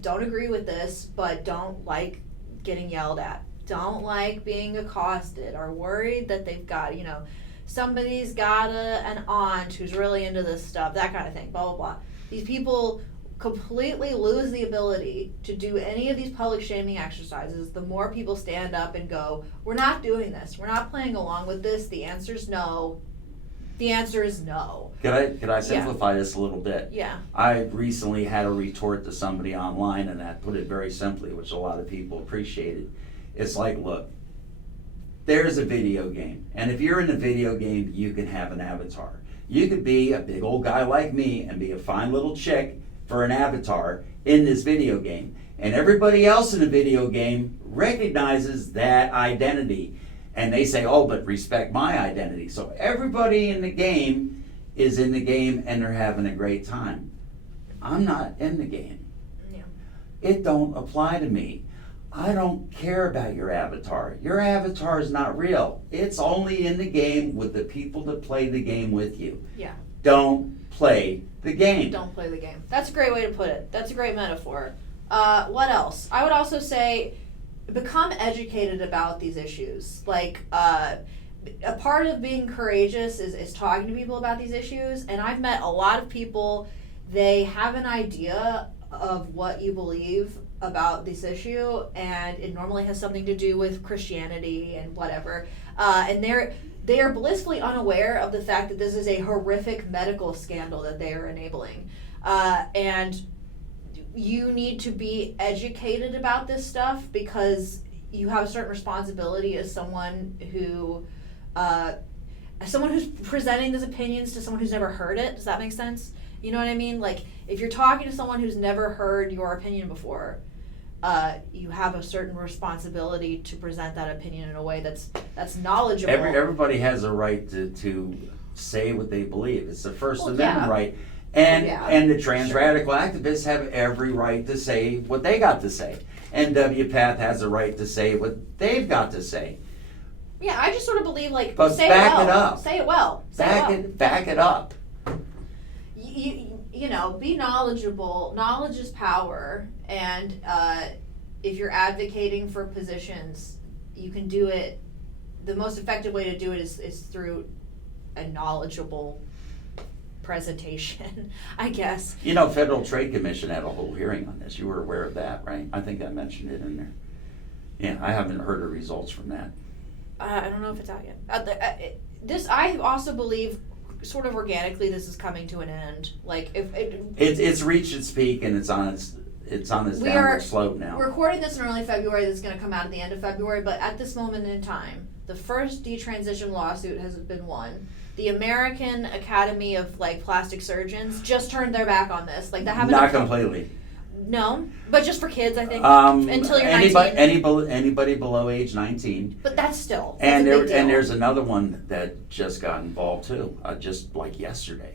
don't agree with this, but don't like getting yelled at, don't like being accosted, are worried that they've got, somebody's got an aunt who's really into this stuff, that kind of thing, blah, blah, blah. These people completely lose the ability to do any of these public shaming exercises. The more people stand up and go, we're not doing this, we're not playing along with this, the answer's no. The answer is no. Could I simplify this a little bit? Yeah. I recently had a retort to somebody online, and I put it very simply, which a lot of people appreciated. It's like, look, there's a video game, and if you're in a video game, you can have an avatar. You could be a big old guy like me and be a fine little chick for an avatar in this video game. And everybody else in the video game recognizes that identity. And they say, oh, but respect my identity. So everybody in the game is in the game and they're having a great time. I'm not in the game. Yeah. It don't apply to me. I don't care about your avatar. Your avatar is not real. It's only in the game with the people that play the game with you. Yeah. Don't play the game. Don't play the game. That's a great way to put it. That's a great metaphor. What else? I would also say, become educated about these issues. Like, a part of being courageous is talking to people about these issues. And I've met a lot of people, they have an idea of what you believe about this issue, and it normally has something to do with Christianity and whatever. And they are blissfully unaware of the fact that this is a horrific medical scandal that they are enabling. And you need to be educated about this stuff because you have a certain responsibility as someone who's presenting these opinions to someone who's never heard it. Does that make sense? You know what I mean? Like, if you're talking to someone who's never heard your opinion before, you have a certain responsibility to present that opinion in a way that's knowledgeable. Everybody has a right to say what they believe. It's the First Amendment yeah. right. And Yeah, and the trans sure. radical activists have every right to say what they got to say. And WPATH has a right to say what they've got to say. Yeah, I just sort of believe, like, But say back it it well. up. Say it well. Say it well. Back it up. You know, be knowledgeable. Knowledge is power, and if you're advocating for positions, you can do it. The most effective way to do it is through a knowledgeable presentation, I guess. Federal Trade Commission had a whole hearing on this. You were aware of that, right? I think I mentioned it in there. Yeah, I haven't heard the results from that. I don't know if it's out yet. This, I also believe, sort of organically, this is coming to an end. Like, if It's reached its peak and it's on its downward slope now. We're recording this in early February. This is going to come out at the end of February. But at this moment in time, the first detransition lawsuit has been won. The American Academy of Plastic Surgeons just turned their back on this. Like, that happened. Not completely. No, but just for kids, I think. Until you're 19. Anybody below age 19. But that's still. And That's a big deal. there's another one that just got involved too, just like yesterday.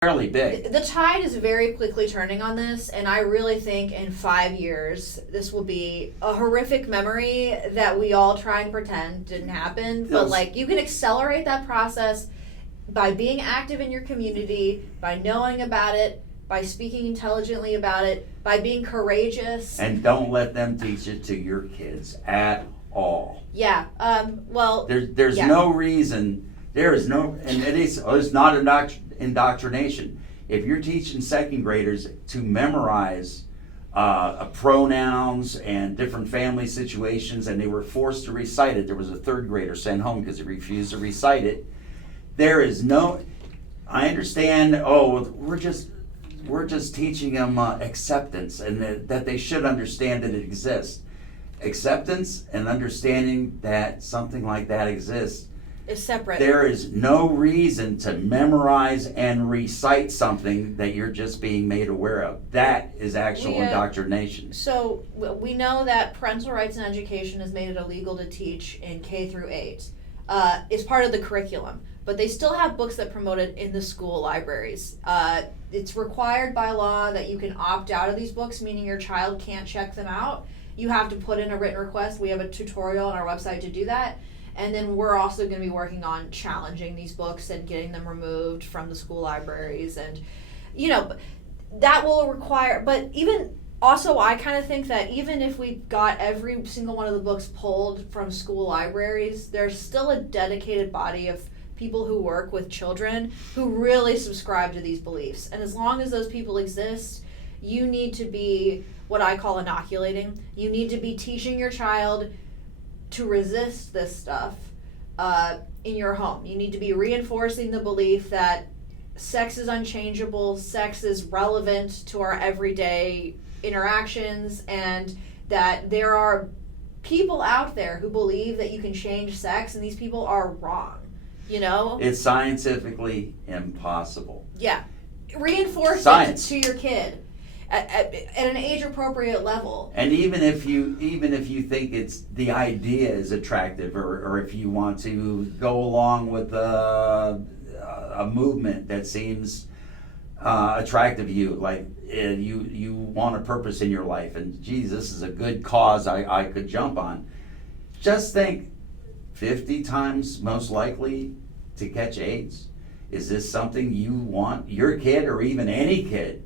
Fairly big. The tide is very quickly turning on this, and I really think in 5 years this will be a horrific memory that we all try and pretend didn't happen. But you can accelerate that process by being active in your community, by knowing about it, by speaking intelligently about it, by being courageous. And don't let them teach it to your kids at all. Yeah. There's no reason. There is no, and it's not indoctrination. If you're teaching second graders to memorize pronouns and different family situations, and they were forced to recite it, there was a third grader sent home because he refused to recite it. There is no. I understand. We're just teaching them acceptance, and that they should understand that it exists. Acceptance and understanding that something like that exists is separate. There is no reason to memorize and recite something that you're just being made aware of. That is actual indoctrination. So we know that parental rights in education has made it illegal to teach in K through 8. is part of the curriculum. But they still have books that promote it in the school libraries. It's required by law that you can opt out of these books, meaning your child can't check them out. You have to put in a written request. We have a tutorial on our website to do that. And then we're also going to be working on challenging these books and getting them removed from the school libraries. And, that will require, but even also, I kind of think that even if we got every single one of the books pulled from school libraries, there's still a dedicated body of people who work with children who really subscribe to these beliefs. And as long as those people exist, you need to be what I call inoculating. You need to be teaching your child to resist this stuff in your home. You need to be reinforcing the belief that sex is unchangeable, sex is relevant to our everyday interactions, and that there are people out there who believe that you can change sex, and these people are wrong. It's scientifically impossible. Yeah. Reinforce Science. it to your kid at an age appropriate level. And even if you think the idea is attractive, or if you want to go along with a movement that seems attractive to you, like you want a purpose in your life, and geez, this is a good cause I could jump on. Just think, 50 times most likely to catch AIDS. Is this something you want your kid, or even any kid,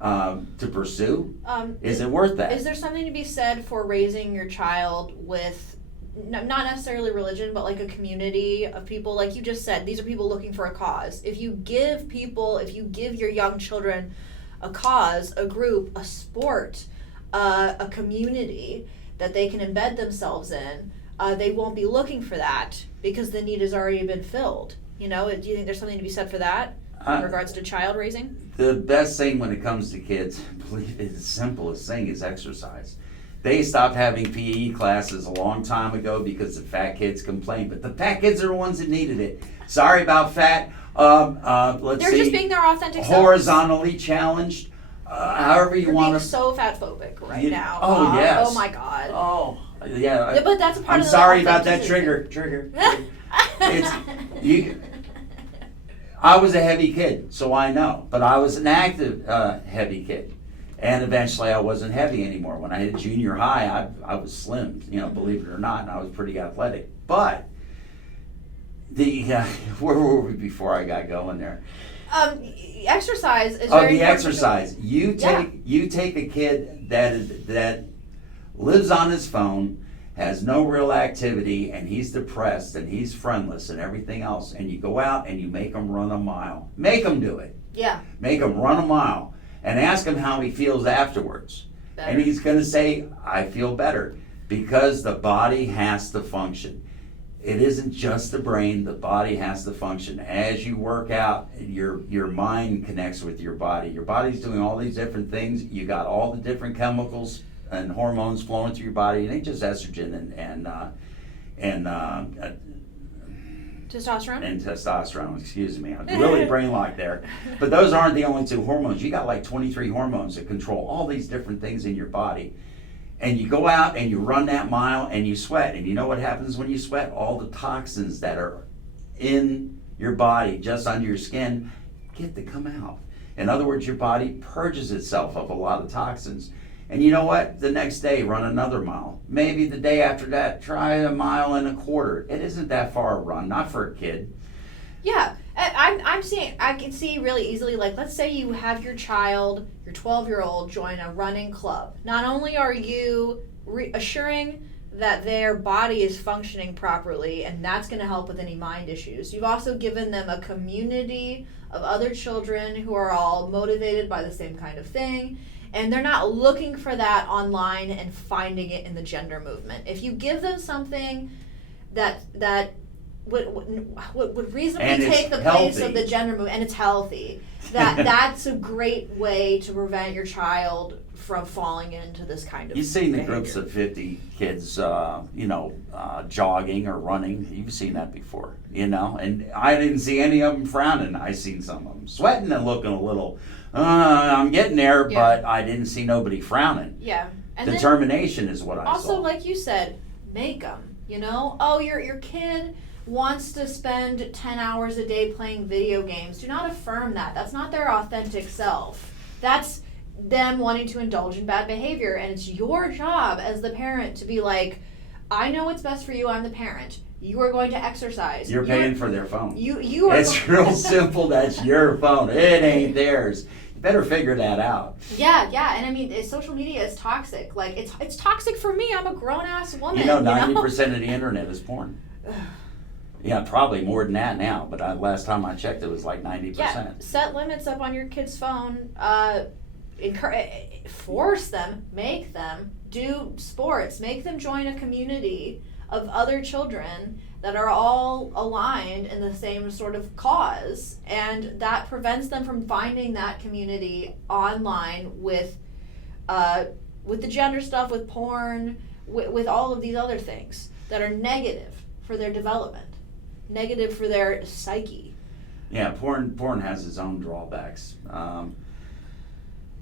to pursue? Is it worth that? Is there something to be said for raising your child with not necessarily religion, but like a community of people? Like you just said, these are people looking for a cause. If you give your young children a cause, a group, a sport, a community that they can embed themselves in, they won't be looking for that because the need has already been filled. Do you think there's something to be said for that in regards to child raising? The best thing when it comes to kids, I believe it's the simplest thing, is exercise. They stopped having PE classes a long time ago because the fat kids complained, but the fat kids are the ones that needed it. Sorry about fat. They're just being their authentic selves. Horizontally challenged. However you want to. Being so fat phobic right now. Oh, yes. Oh my God. Oh yeah. But that's a part I'm of the sorry about that trigger. I was a heavy kid, so I know. But I was an active heavy kid. And eventually I wasn't heavy anymore. When I hit junior high, I was slim, believe it or not, and I was pretty athletic. But where were we before I got going there? Exercise is very important. Exercise. You take a kid that lives on his phone, has no real activity, and he's depressed and he's friendless and everything else, and you go out and you make him run a mile. Make him do it. Yeah. Make him run a mile. And ask him how he feels afterwards. Better. And he's going to say, I feel better, because the body has to function. It isn't just the brain, the body has to function. As you work out, your mind connects with your body. Your body's doing all these different things. You got all the different chemicals and hormones flowing through your body. It ain't just estrogen and testosterone? And testosterone, excuse me. I'm really brain locked there. But those aren't the only two hormones. You got like 23 hormones that control all these different things in your body. And you go out and you run that mile and you sweat. And you know what happens when you sweat? All the toxins that are in your body, just under your skin, get to come out. In other words, your body purges itself of a lot of toxins. And you know what? The next day, run another mile. Maybe the day after that, try 1.25 miles. It isn't that far a run, not for a kid. Yeah, I can see really easily, like, let's say you have your child, your 12-year-old, join a running club. Not only are you assuring that their body is functioning properly, and that's going to help with any mind issues, you've also given them a community of other children who are all motivated by the same kind of thing. And they're not looking for that online and finding it in the gender movement. If you give them something that would reasonably take the place of the gender movement, and it's healthy, that's a great way to prevent your child from falling into this kind of You've seen the behavior. groups of 50 kids, jogging or running. You've seen that before, And I didn't see any of them frowning. I seen some of them sweating and looking a little, I'm getting there, but I didn't see nobody frowning. Yeah. And determination is what I saw. Also, like you said, make them. Oh, your kid wants to spend 10 hours a day playing video games, do not affirm that. That's not their authentic self. That's them wanting to indulge in bad behavior, and it's your job as the parent to be like, I know what's best for you, I'm the parent. You are going to exercise. You're paying for their phone. You are. It's real simple. That's your phone. It ain't theirs. You better figure that out. Yeah, and I mean, social media is toxic. Like, it's toxic for me. I'm a grown-ass woman. You know, 90% of the internet is porn. Yeah, probably more than that now, but last time I checked, it was like 90%. Yeah, set limits up on your kid's phone. Force them, make them do sports, make them join a community of other children that are all aligned in the same sort of cause, and that prevents them from finding that community online with the gender stuff, with porn, with all of these other things that are negative for their development, negative for their psyche. Yeah, porn has its own drawbacks.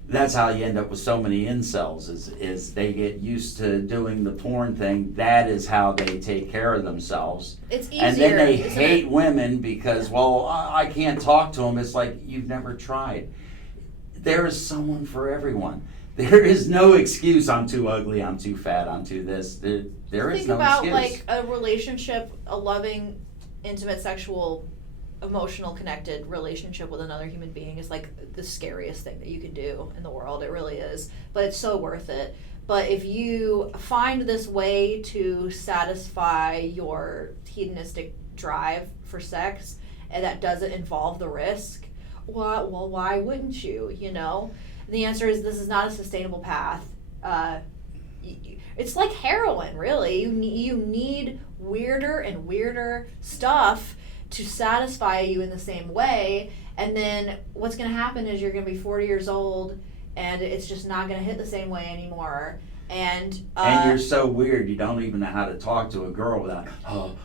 That's how you end up with so many incels, is they get used to doing the porn thing. That is how they take care of themselves. It's easier. And then they hate women because, well, I can't talk to them. It's like, you've never tried. There is someone for everyone. There is no excuse, I'm too ugly, I'm too fat, I'm too this. There is no excuse. Think about like a relationship, a loving, intimate, sexual, emotional, connected relationship with another human being is like the scariest thing that you can do in the world. It really is. But it's so worth it. But if you find this way to satisfy your hedonistic drive for sex and that doesn't involve the risk, well, why wouldn't you, you know? The answer is this is not a sustainable path. It's like heroin, really. You need weirder and weirder stuff to satisfy you in the same way, and then what's going to happen is you're going to be 40 years old and it's just not going to hit the same way anymore, and you're so weird you don't even know how to talk to a girl without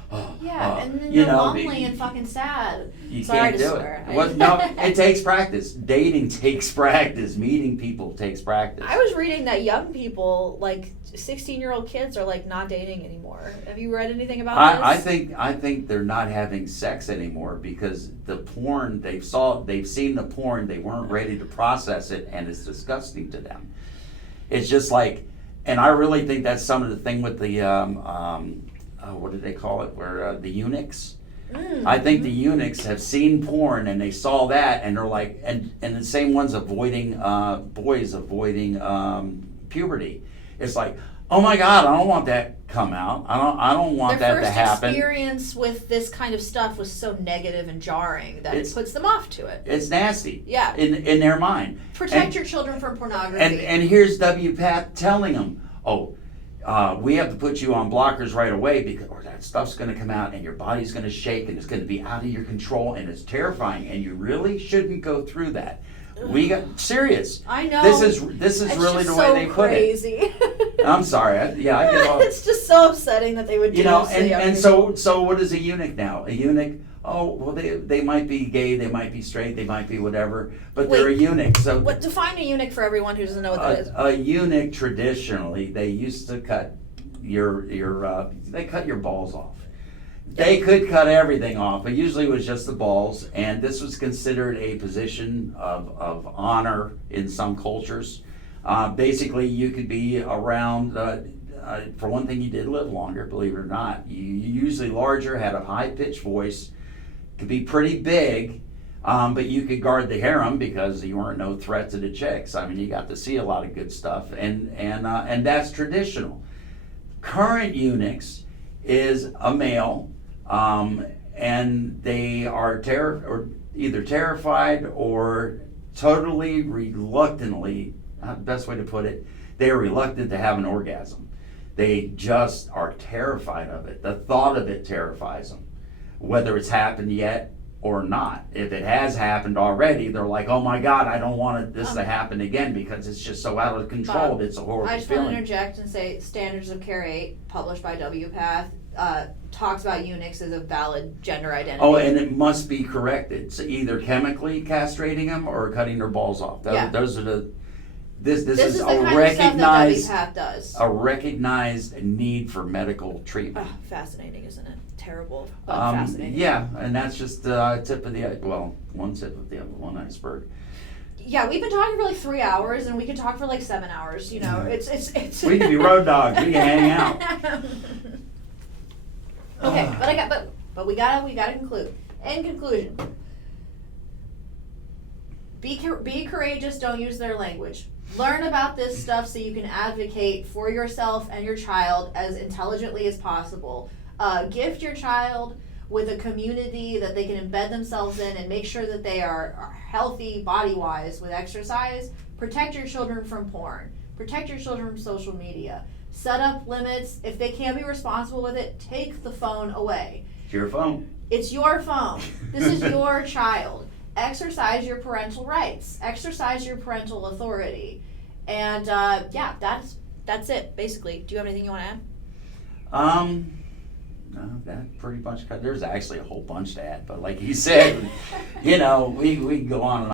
and then you're lonely and fucking sad. You Sorry can't to do swear. it. Well, no, it takes practice. Dating takes practice. Meeting people takes practice. I was reading that young people, like 16-year-old kids, are like not dating anymore. Have you read anything about this? I think they're not having sex anymore because the porn they've seen the porn, they weren't ready to process it, and it's disgusting to them. It's just like, and I really think that's some of the thing with the what did they call it? Where the eunuchs. I think the eunuchs have seen porn and they saw that and they're like, and the same ones avoiding boys avoiding puberty. It's like, oh my God, I don't want that come out. I don't want that to happen. Their first experience with this kind of stuff was so negative and jarring that it puts them off to it. It's nasty. Yeah. In their mind. Protect your children from pornography. And here's WPATH telling them, we have to put you on blockers right away because or that stuff's going to come out and your body's going to shake and it's going to be out of your control and it's terrifying and you really shouldn't go through that. We got serious. I know. This is really the way they put it. I'm sorry. I get off. It's just so upsetting that they would do this. And so what is a eunuch now? A eunuch, they might be gay, they might be straight, they might be whatever, but they're a eunuch. So what define a eunuch for everyone who doesn't know what that is? A eunuch traditionally, they used to cut they cut your balls off. They could cut everything off, but usually it was just the balls, and this was considered a position of honor in some cultures. Basically, you could be around, for one thing, you did live longer, believe it or not. You usually larger, had a high-pitched voice, could be pretty big, but you could guard the harem because you weren't no threat to the chicks. I mean, you got to see a lot of good stuff, and that's traditional. Current eunuchs is a male, and they are either terrified or totally reluctantly, best way to put it, they are reluctant to have an orgasm. They just are terrified of it. The thought of it terrifies them, whether it's happened yet or not. If it has happened already, they're like, oh my God, I don't want this to happen again because it's just so out of control. Bob, it's a horrible feeling. I just want to interject and say Standards of Care 8, published by WPATH, talks about eunuchs as a valid gender identity. Oh, and it must be corrected. So either chemically castrating them or cutting their balls off. Those are This This is is the a kind of recognized stuff that WPATH does. a recognized need for medical treatment. Fascinating, isn't it? Terrible, but fascinating. Yeah, and that's just tip of the one tip of the one iceberg. Yeah, we've been talking for like 3 hours, and we could talk for like 7 hours. You know, it's. We can be road dogs. We can hang out. Okay, but we gotta conclude. In conclusion, be courageous. Don't use their language. Learn about this stuff so you can advocate for yourself and your child as intelligently as possible. Gift your child with a community that they can embed themselves in and make sure that they are healthy body-wise with exercise. Protect your children from porn. Protect your children from social media. Set up limits. If they can't be responsible with it, take the phone away. It's your phone. It's your phone. This is your child. Exercise your parental rights. Exercise your parental authority. And yeah, that's it, basically. Do you have anything you want to add? No, that pretty much cut. There's actually a whole bunch to add, but like you said, you know, we can go on and on.